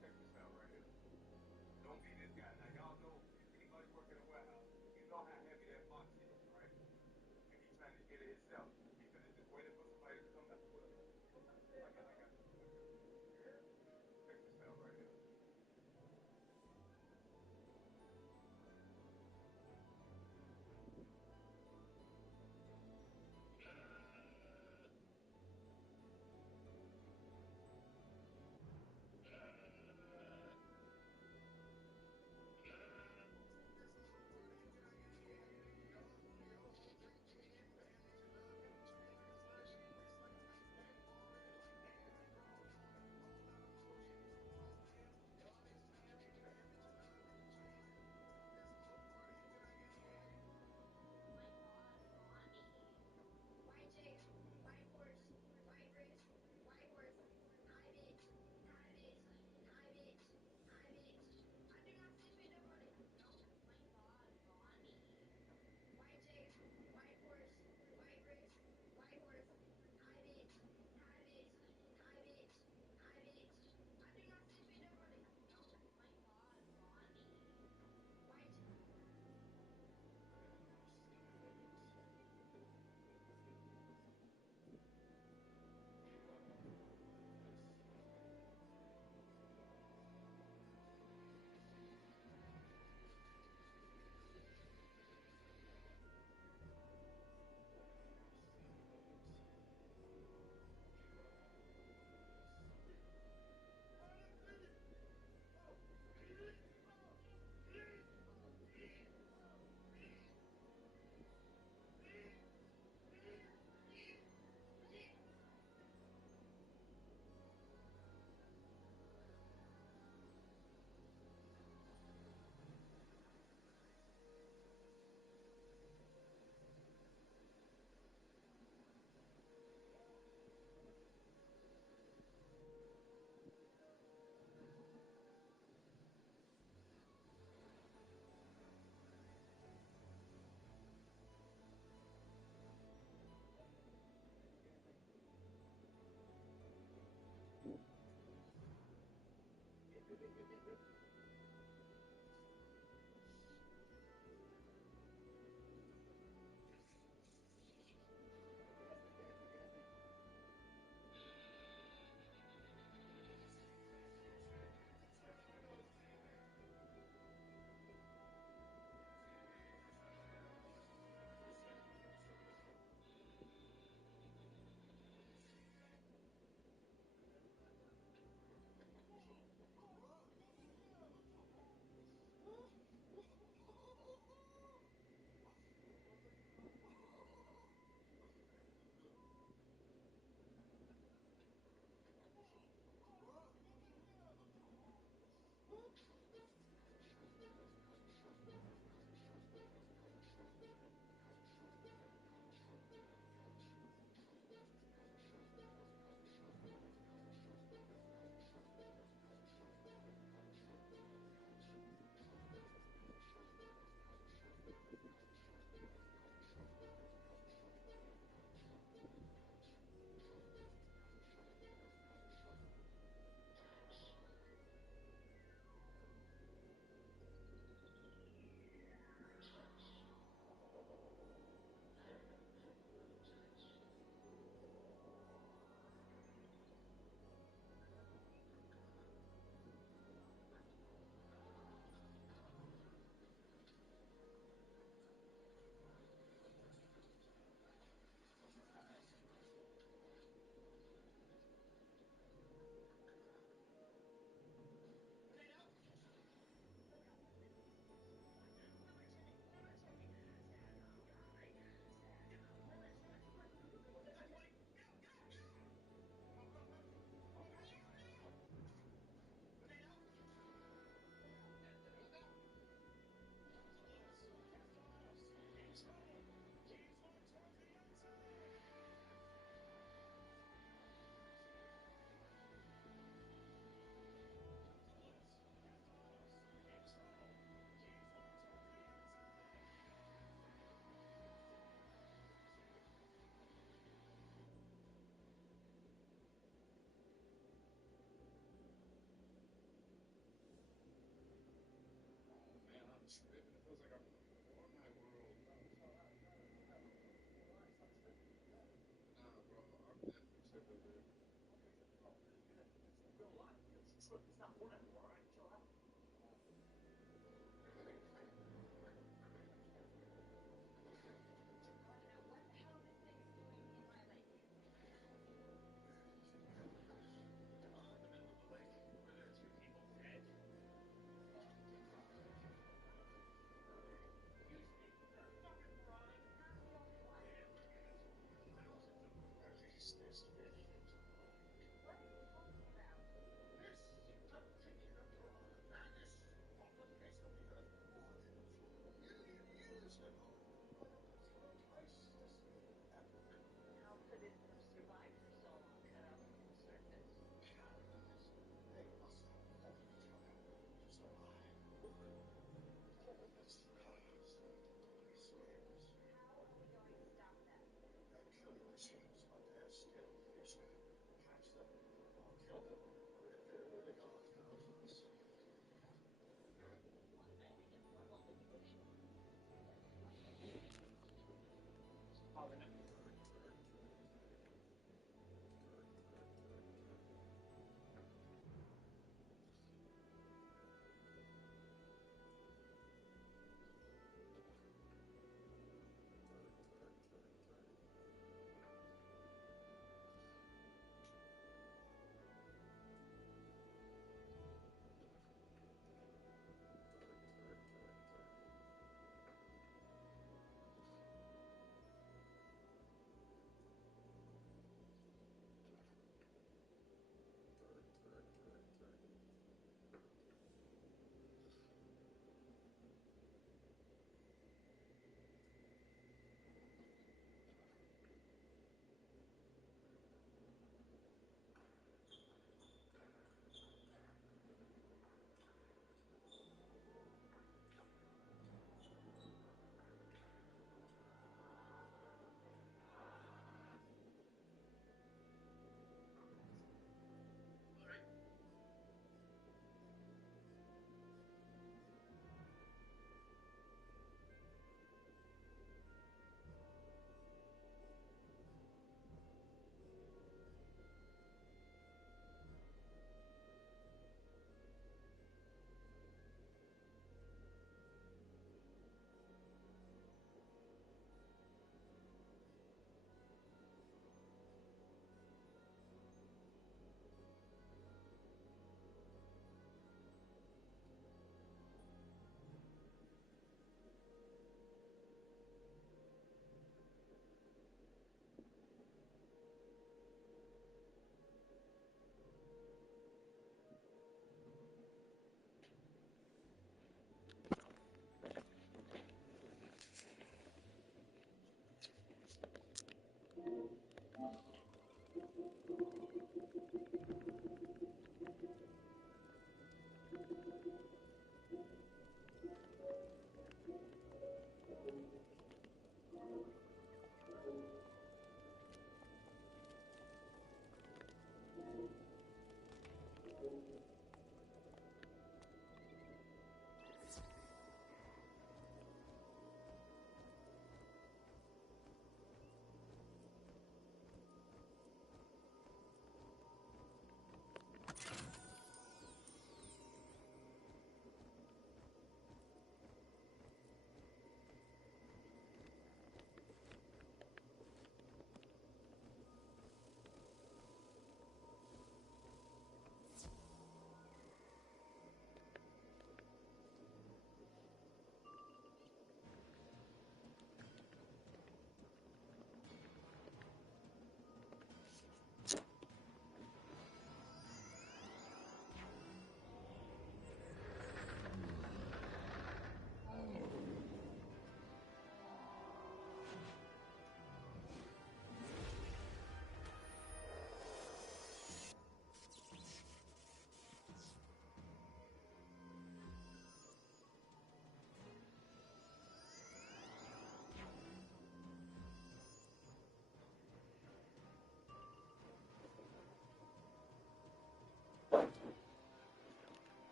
Check this out right here. Don't be this guy. Now y'all know anybody work in a warehouse, you know how heavy that box is, right? And he's trying to get it himself. He could have just waited for somebody to come back with him. I got this. Check this out right here.